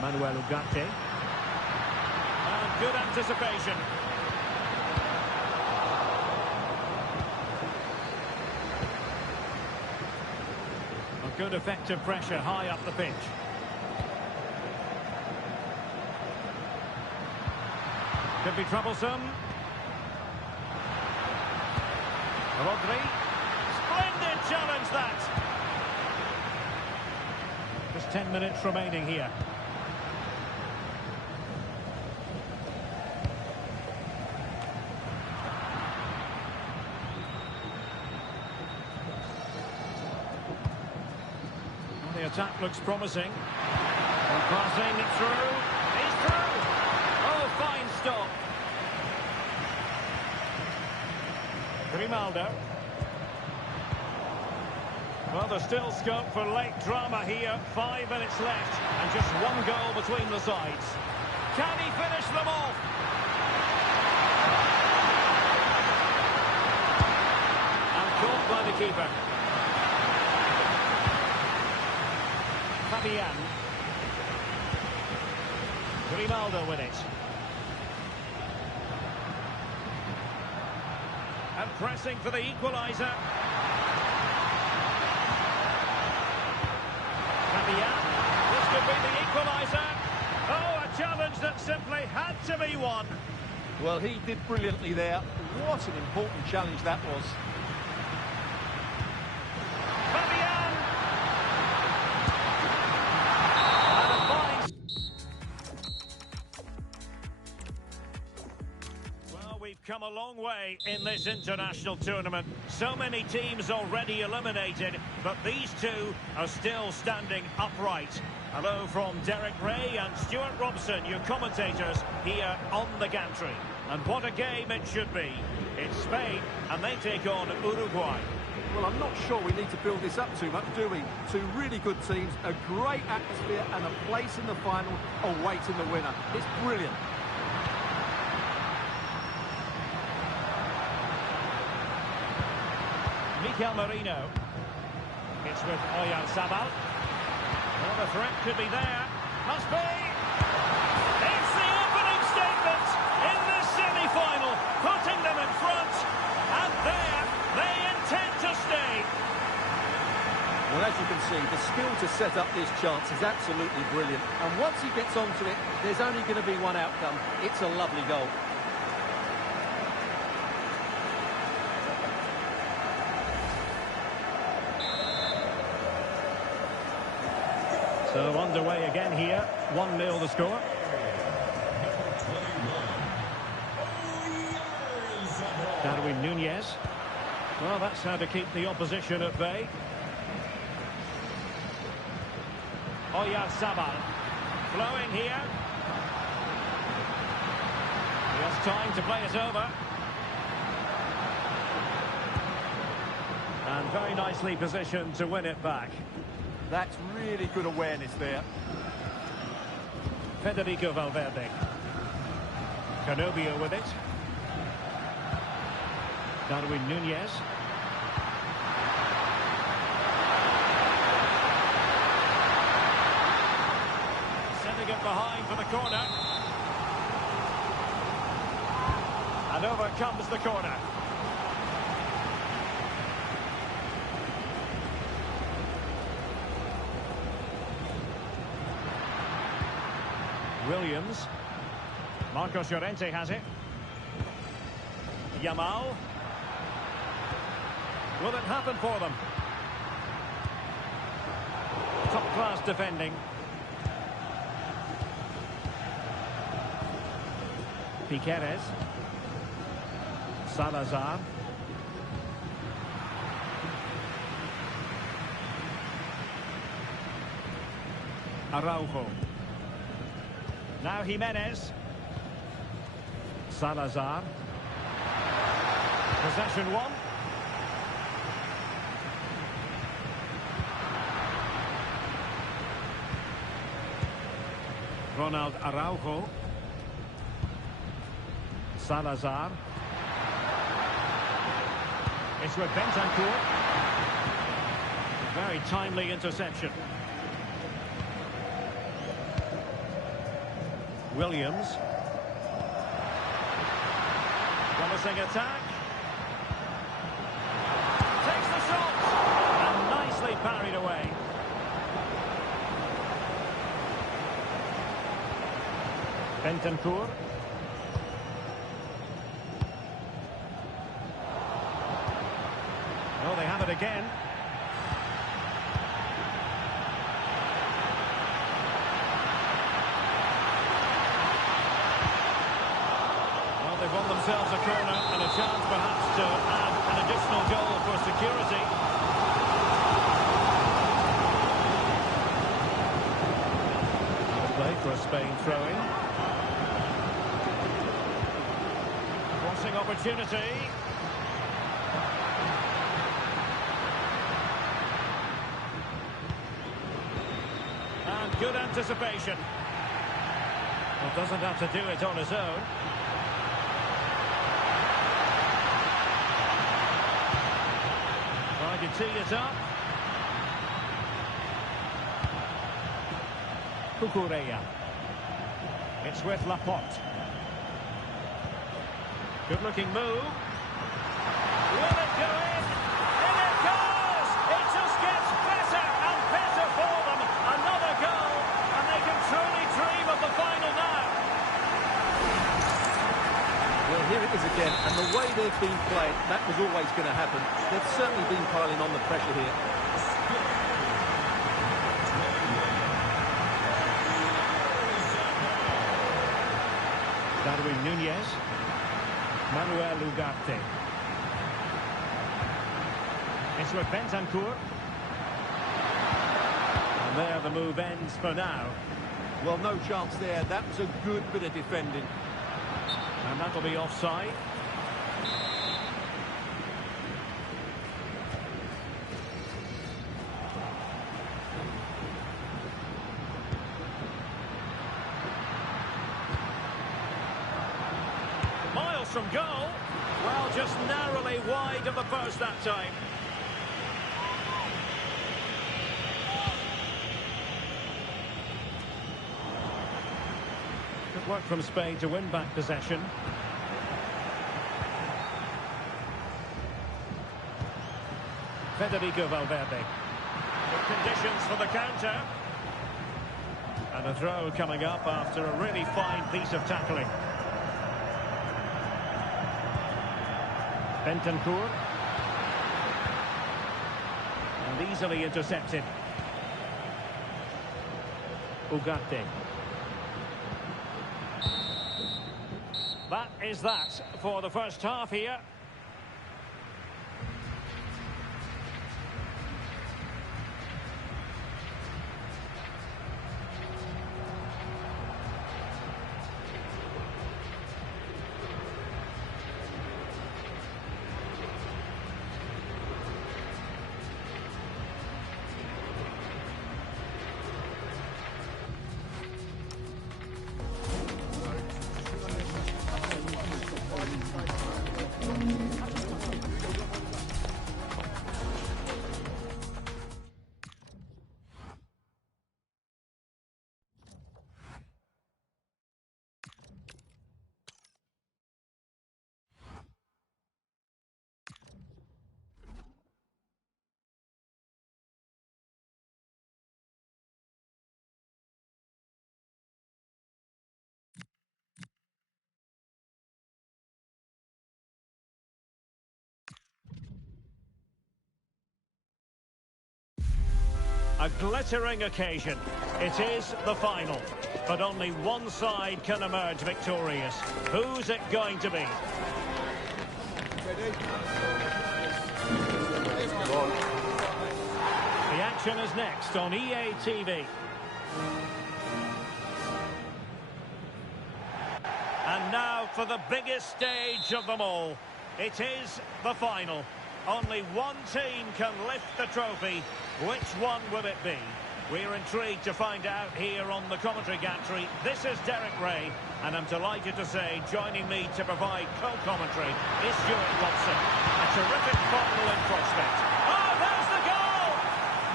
Manuel Ugarte. Good anticipation. A good effective pressure high up the pitch. Could be troublesome. Rodri. Splendid challenge, that. Just 10 minutes remaining here. Well, the attack looks promising. And passing it through. He's through. Oh, fine stop. Grimaldo. Well, there's still scope for late drama here. 5 minutes left and just one goal between the sides. Can he finish them off? And caught by the keeper. Fabian. Grimaldo with it. And pressing for the equaliser. Fabian. This could be the equaliser. Oh, a challenge that simply had to be won. Well, he did brilliantly there. What an important challenge that was. Fabian. And a fine. Well, we've come a long way in this international tournament. So many teams already eliminated, but these two are still standing upright. Hello from Derek Ray and Stuart Robson, your commentators here on the gantry. And what a game it should be. It's Spain, and they take on Uruguay. Well, I'm not sure we need to build this up too much, do we? Two really good teams, a great atmosphere, and a place in the final awaiting the winner. It's brilliant. Mikel Merino. It's with Oyarzabal. Well, the threat could be there. Must be. It's the opening statement in this semi-final, putting them in front. And there, they intend to stay. Well, as you can see, the skill to set up this chance is absolutely brilliant. And once he gets onto it, there's only going to be one outcome. It's a lovely goal. So underway again here, 1-0 the score. Darwin Núñez. Well, that's how to keep the opposition at bay. Oyarzabal. Flowing here. He has time to play it over. And very nicely positioned to win it back. That's really good awareness there. Federico Valverde. Canobio with it. Darwin Núñez. Sending it behind for the corner. And over comes the corner. Williams. Marcos Llorente has it. Yamal. Will it happen for them? Top-class defending. Piqueres. Salazar. Araujo. Now Jimenez. Salazar. Possession one. Ronald Araujo. Salazar. It's with Bentancur. Very timely interception. Williams. Promising attack. Takes the shot. And nicely parried away. Bentancur. again. Well, they've won themselves a corner and a chance perhaps to add an additional goal for security. Play for a Spain throw-in. Crossing opportunity. And good anticipation. Well, doesn't have to do it on his own. Trying to tee it up. Cucurella. It's with Laporte. Good-looking move. Will it go in? In it goes! It just gets better and better for them. Another goal, and they can truly dream of the final now. Well, here it is again, and the way they've been playing, that was always going to happen. They've certainly been piling on the pressure here. Darwin Núñez. Manuel Ugarte. It's with Bentancur. And there the move ends for now. Well, no chance there. That was a good bit of defending. And that'll be offside. Miles from goal. Well, just narrowly wide of the post that time. Good work from Spain to win back possession. Federico Valverde. Good conditions for the counter. And a throw coming up after a really fine piece of tackling. Bentancur. And easily intercepted. Ugarte. That is that for the first half here. A glittering occasion. It is the final. But only one side can emerge victorious. Who's it going to be? The action is next on EA TV. And now for the biggest stage of them all. It is the final. Only one team can lift the trophy. Which one will it be? We're intrigued to find out here on the commentary gantry. This is Derek Ray, and I'm delighted to say joining me to provide co-commentary is Stuart Watson. A terrific final in prospect. Oh, there's the goal!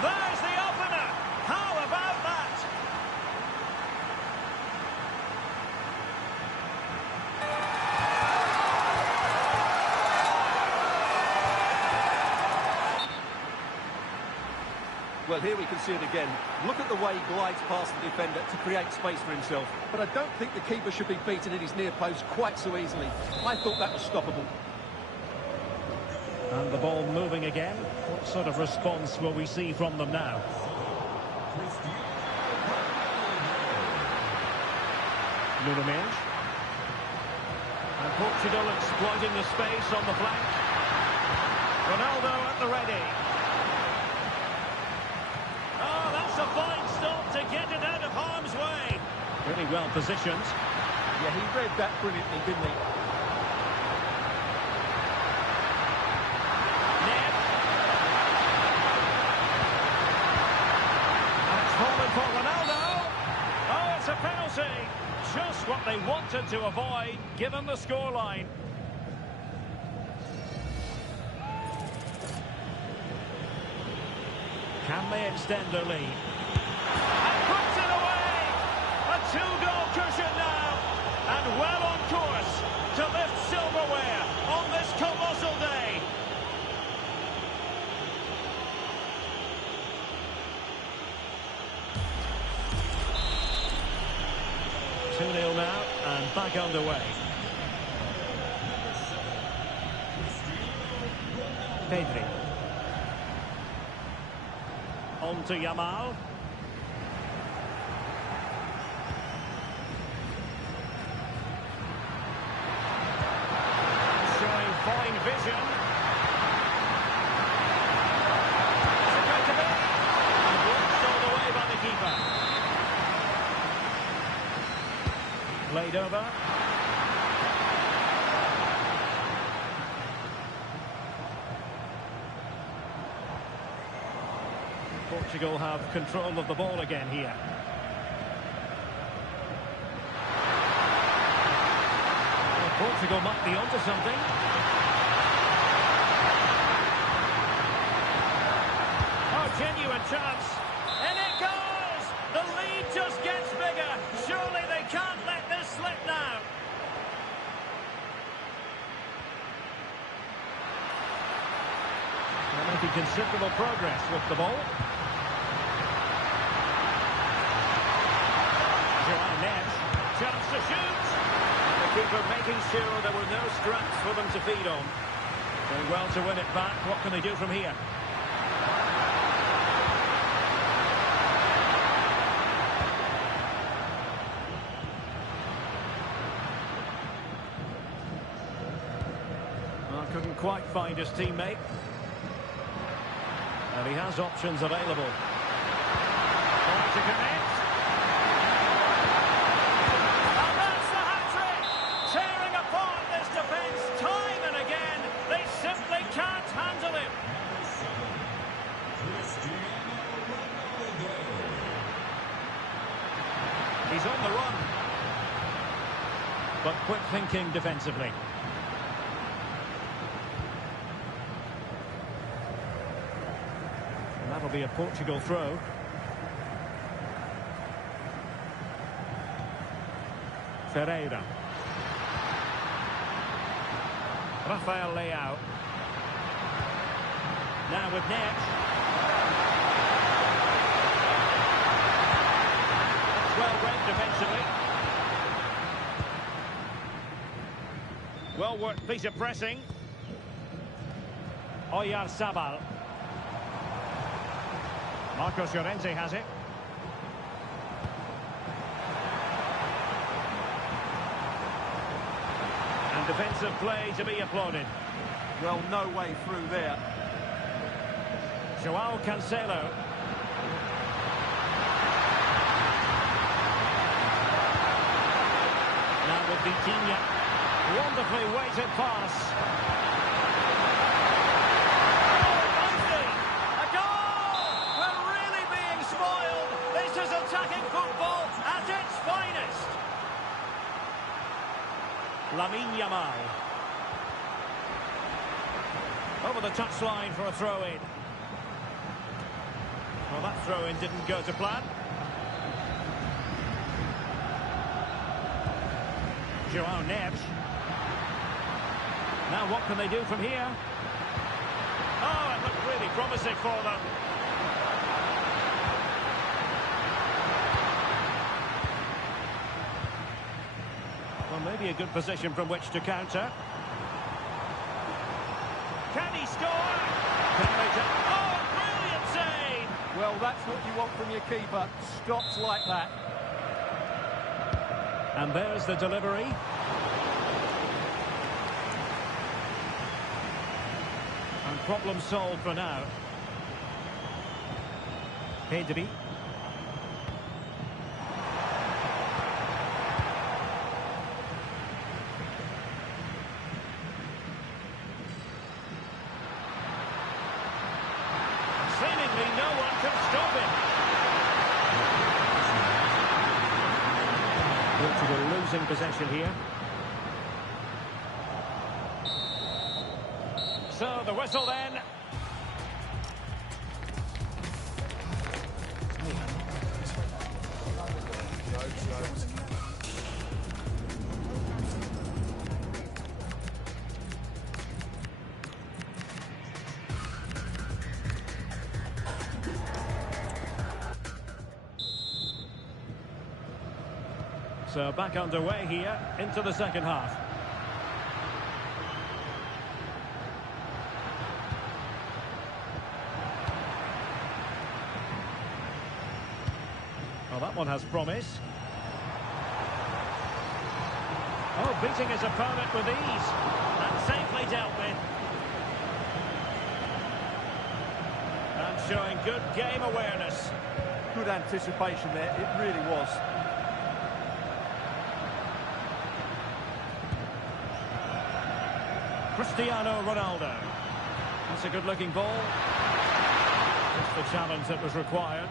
There's the opener! How about that? Well, here we can see it again. Look at the way he glides past the defender to create space for himself. But I don't think the keeper should be beaten in his near post quite so easily. I thought that was stoppable. And the ball moving again. What sort of response will we see from them now? Nuno Mendes. And Portugal exploiting the space on the flank. Ronaldo at the ready. Oh, that's a fine stop to get it out of harm's way. Really well positioned. Yeah, he read that brilliantly, didn't he? Ned. And it's fallen for Ronaldo. Oh, it's a penalty. Just what they wanted to avoid, given the scoreline. Can they extend their lead? And puts it away! A two-goal cushion now. And well on course to lift silverware on this colossal day. Two-nil now, and back underway. Pedri. On to Yamal. Showing fine vision. Is it going to be? And blocked all the way by the keeper. Played over. Portugal have control of the ball again here. Well, Portugal might be onto something. Oh, genuine chance. And it goes! The lead just gets bigger. Surely they can't let this slip now. They're making considerable progress with the ball. Chance to shoot. And the keeper making sure there were no straps for them to feed on. Doing well to win it back. What can they do from here? Well, couldn't quite find his teammate. And he has options available. Trying to connect. He's on the run. But quick thinking defensively. And that'll be a Portugal throw. Ferreira. Rafael Leao. Now with Net. Well read defensively. Well worked piece of pressing. Oyarzabal. Marcos Llorente has it. And defensive play to be applauded. Well, no way through there. Joao Cancelo. Now with Vitinha. Wonderfully weighted pass. A goal! We're really being spoiled. This is attacking football at its finest. Lamine Yamal. Over the touchline for a throw-in. Well, that throw-in didn't go to plan. Joao Neves. Now what can they do from here? Oh, it looked really promising for them. Well, maybe a good position from which to counter. Can Can he score? Can they take... Oh, brilliant save! Well, that's what you want from your keeper. Stops like that. And there's the delivery. And problem solved for now. Pedri. Seemingly no one can stop him. Portugal losing possession here. So the whistle then. So back underway here into the second half. Well, that one has promise. Oh, beating his opponent with ease. And safely dealt with. And showing good game awareness. Good anticipation there, it really was. Cristiano Ronaldo. That's a good-looking ball. Just the challenge that was required.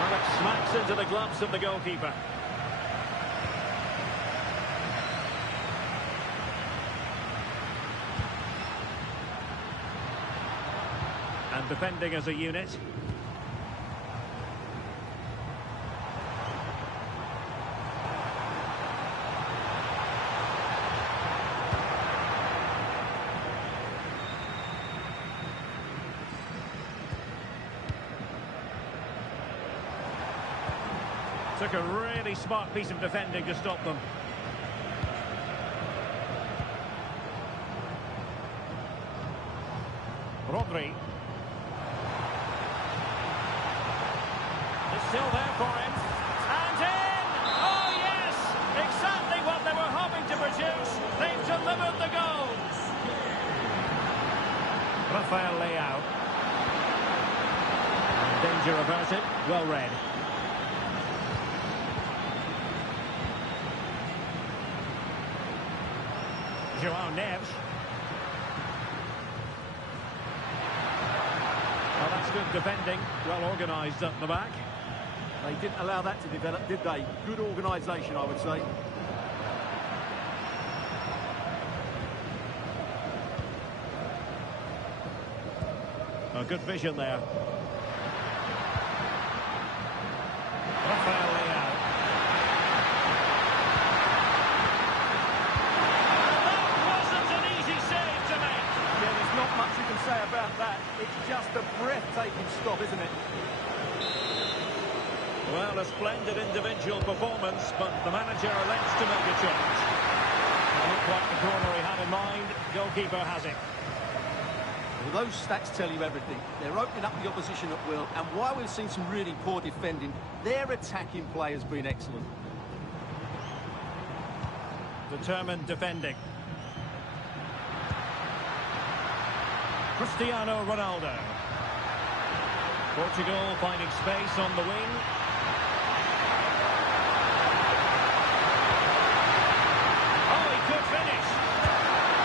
Well, it smacks into the gloves of the goalkeeper. And defending as a unit. Took a really smart piece of defending to stop them. Rodri. It's still there for him. And in! Oh, yes! Exactly what they were hoping to produce. They've delivered the goal. Rafael Leao. Danger averted. Well read. João Neves. Well, that's good defending. Well organised up the back. They didn't allow that to develop, did they? Good organisation, I would say. Oh, good vision there. Rafael Leao. Not much you can say about that. It's just a breathtaking stop, isn't it? Well, a splendid individual performance, but the manager elects to make a change. Not quite the corner he had in mind. Goalkeeper has it. Well, those stats tell you everything. They're opening up the opposition at will, and while we've seen some really poor defending, their attacking play has been excellent. Determined defending. Cristiano Ronaldo. Portugal finding space on the wing. Oh, he could finish.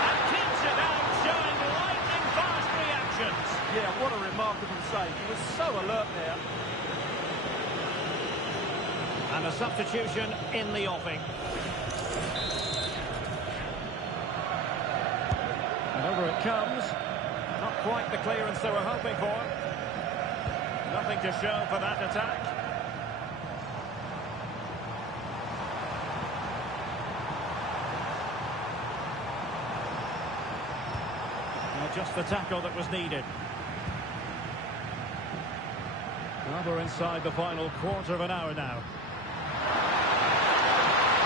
And keeps it out, showing lightning fast reactions. Yeah, what a remarkable save. He was so alert there. And a substitution in the offing. And over it comes. Not quite the clearance they were hoping for. Nothing to show for that attack. Well, just the tackle that was needed. Well, Well, we're inside the final quarter of an hour now.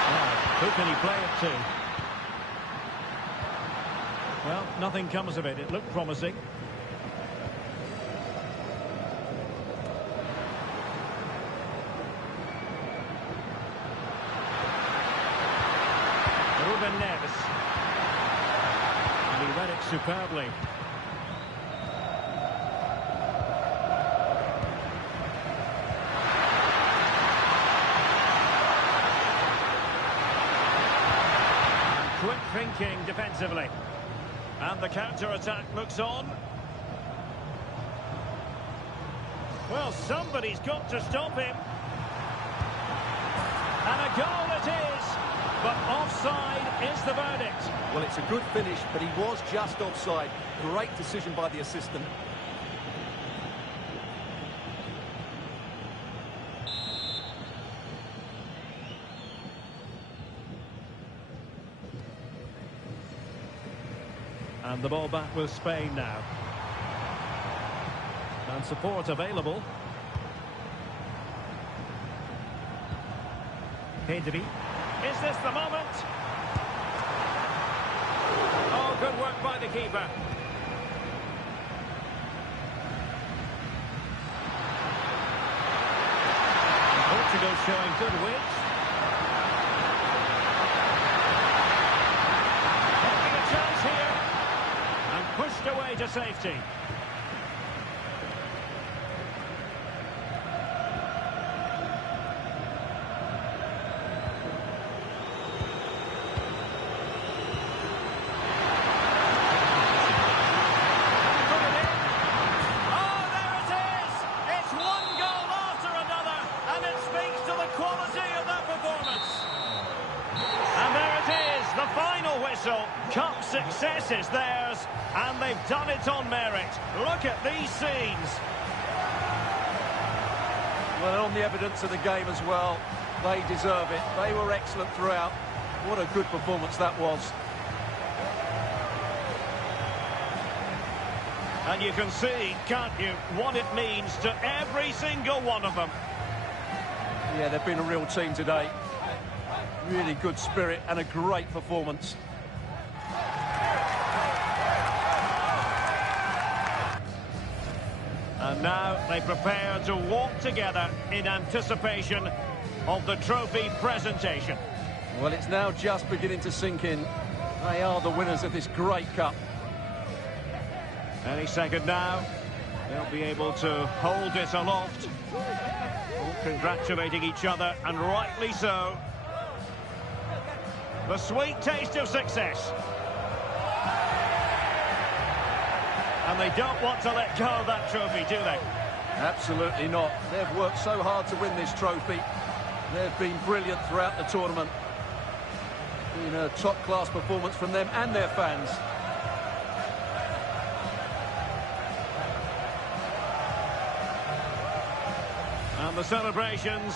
Now, who can he play it to? Well, nothing comes of it. It looked promising. Ruben Neves. And he read it superbly. Quick thinking defensively. And the counter-attack looks on. Well, somebody's got to stop him. And a goal it is. But offside is the verdict. Well, it's a good finish, but he was just offside. Great decision by the assistant. And the ball back with Spain now. And support available. Pedri. Is this the moment? Oh, good work by the keeper. And Portugal showing good wit. Taking a chance here. And pushed away to safety. Cup success is theirs, and they've done it on merit. Look at these scenes. Well, on the evidence of the game as well, they deserve it. They were excellent throughout. What a good performance that was. And you can see, can't you, what it means to every single one of them. Yeah, they've been a real team today. Really good spirit and a great performance. And now they prepare to walk together in anticipation of the trophy presentation. Well, it's now just beginning to sink in. They are the winners of this great cup. Any second now, they'll be able to hold it aloft. All congratulating each other, and rightly so. The sweet taste of success. And they don't want to let go of that trophy, do they? Absolutely not. They've worked so hard to win this trophy. They've been brilliant throughout the tournament. Been a top-class performance from them and their fans. And the celebrations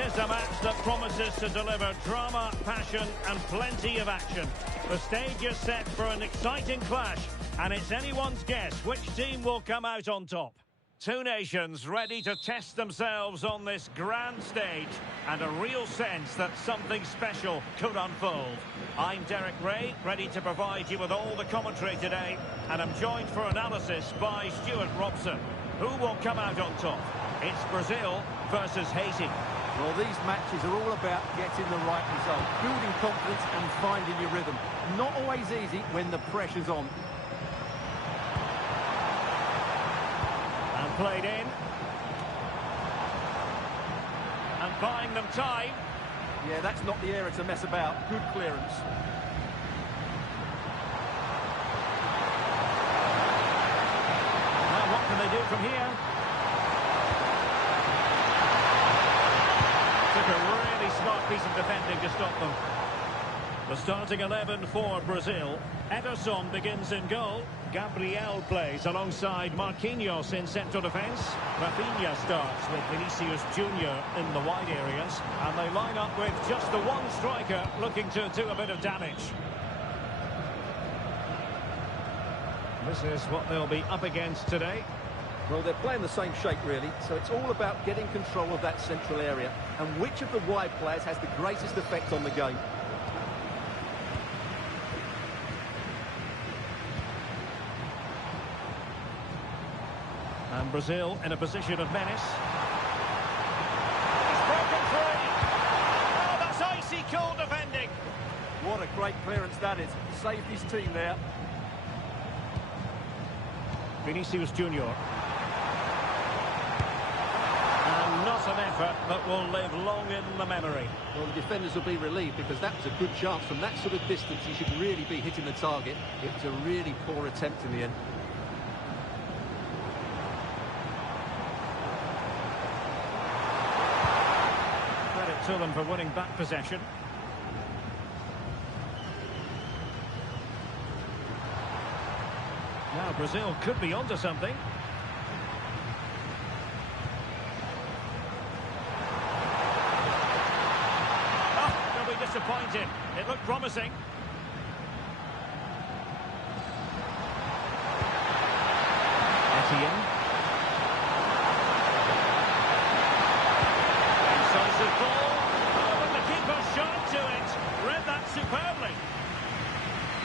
is a match that promises to deliver drama, passion and plenty of action. The stage is set for an exciting clash, and it's anyone's guess which team will come out on top. Two nations ready to test themselves on this grand stage, and a real sense that something special could unfold. I'm Derek Ray, ready to provide you with all the commentary today, and I'm joined for analysis by Stuart Robson. Who will come out on top? It's Brazil versus Haiti. Well, these matches are all about getting the right result, building confidence and finding your rhythm. Not always easy when the pressure's on. And played in. And buying them time. Yeah, that's not the area to mess about. Good clearance. Now, what can they do from here? Took a really smart piece of defending to stop them. The starting 11 for Brazil. Ederson begins in goal. Gabriel plays alongside Marquinhos in central defence. Rafinha starts with Vinicius Junior in the wide areas. And they line up with just the one striker looking to do a bit of damage. This is what they'll be up against today. Well, they're playing the same shape, really, so it's all about getting control of that central area and which of the wide players has the greatest effect on the game. And Brazil in a position of menace. He's broken free. Oh, that's icy cold defending. What a great clearance that is. Saved his team there. Vinicius Junior. And not an effort that will live long in the memory. Well, the defenders will be relieved because that was a good chance. From that sort of distance, he should really be hitting the target. It was a really poor attempt in the end. Credit to them for winning back possession. Now Brazil could be onto something. Oh, they'll be disappointed. It looked promising. Etienne. Incisive ball. Oh, and the keeper shot to it. Read that superbly.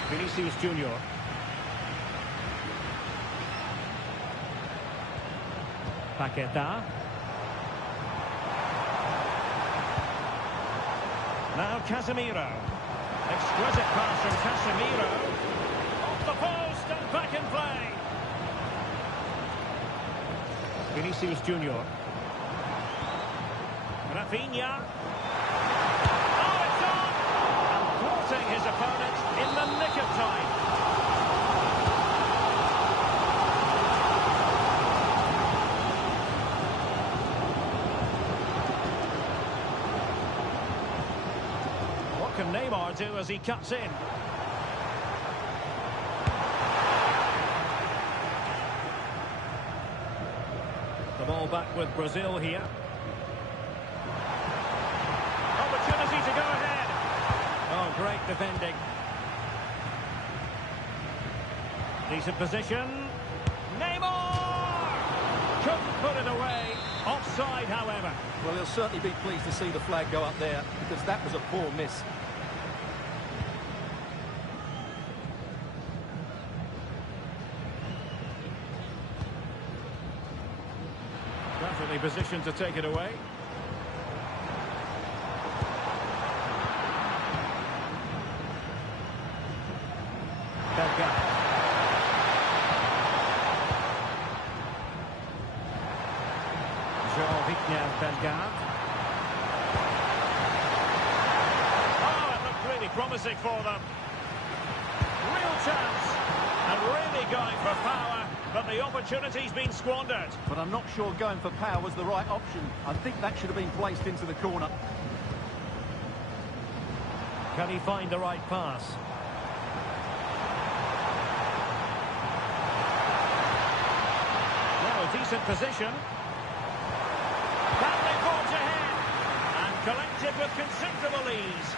Vinicius Junior. Paquetá. Now Casemiro. Exquisite pass from Casemiro. Off the post and back in play. Vinicius Junior. Rafinha. Oh, it's on! And thwarting his opponent in the nick of time. What can Neymar do as he cuts in? The ball back with Brazil here. Opportunity to go ahead. Oh, great defending. Decent position. Neymar! Couldn't put it away. Offside, however. Well, he'll certainly be pleased to see the flag go up there because that was a poor miss. Perfectly positioned to take it away. Bellegarde. Bellegarde. Oh, it looked really promising for them. Real chance. And really going for power, but the opportunity's been squandered. But I'm not sure going for power was the right option. I think that should have been placed into the corner. Can he find the right pass? Well, a decent position. Battling forge ahead. And created with considerable ease.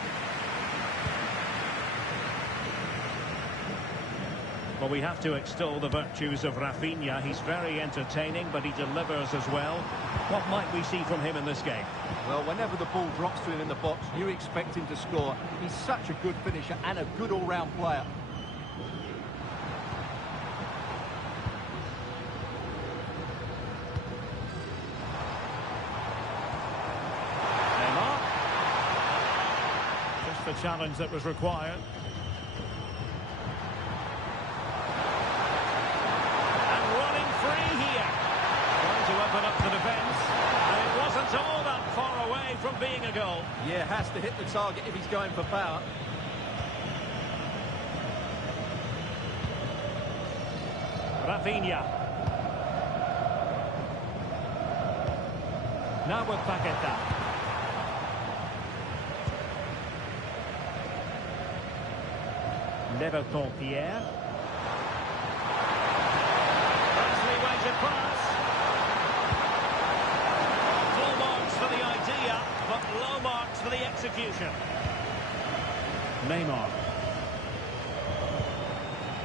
Well, we have to extol the virtues of Rafinha. He's very entertaining, but he delivers as well. What might we see from him in this game? Well, whenever the ball drops to him in the box, you expect him to score. He's such a good finisher and a good all-round player. Neymar. Just the challenge that was required. Open up the defence, and it wasn't all that far away from being a goal. Yeah, has to hit the target if he's going for power. Rafinha. Now with Paqueta. Leverton-Pierre. Nicely weighted pass. For the idea, but low marks for the execution. Neymar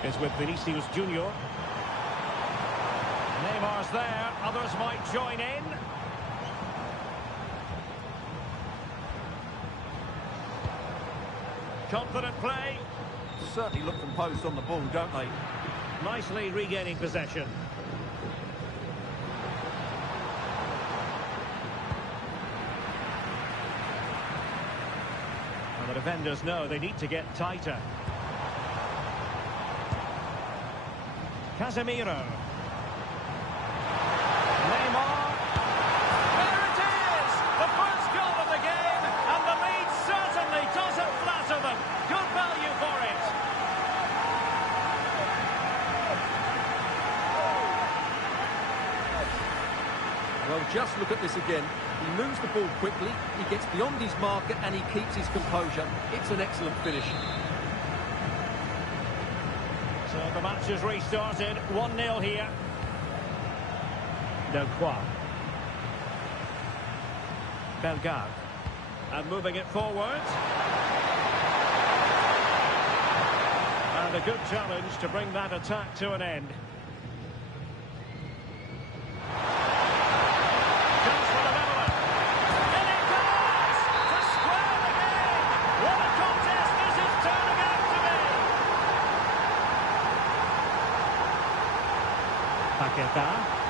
is with Vinicius Junior. Neymar's there, others might join in. Confident play. Certainly look composed on the ball, don't they? Nicely regaining possession. The defenders know they need to get tighter. Casemiro. Neymar. There it is! The first goal of the game, and the lead certainly doesn't flatter them. Good value for it. Well, just look at this again. He moves the ball quickly, he gets beyond his marker and he keeps his composure. It's an excellent finish. So the match has restarted, 1-0 here. Delcroix. Bellegarde. And moving it forward. And a good challenge to bring that attack to an end. Paqueta.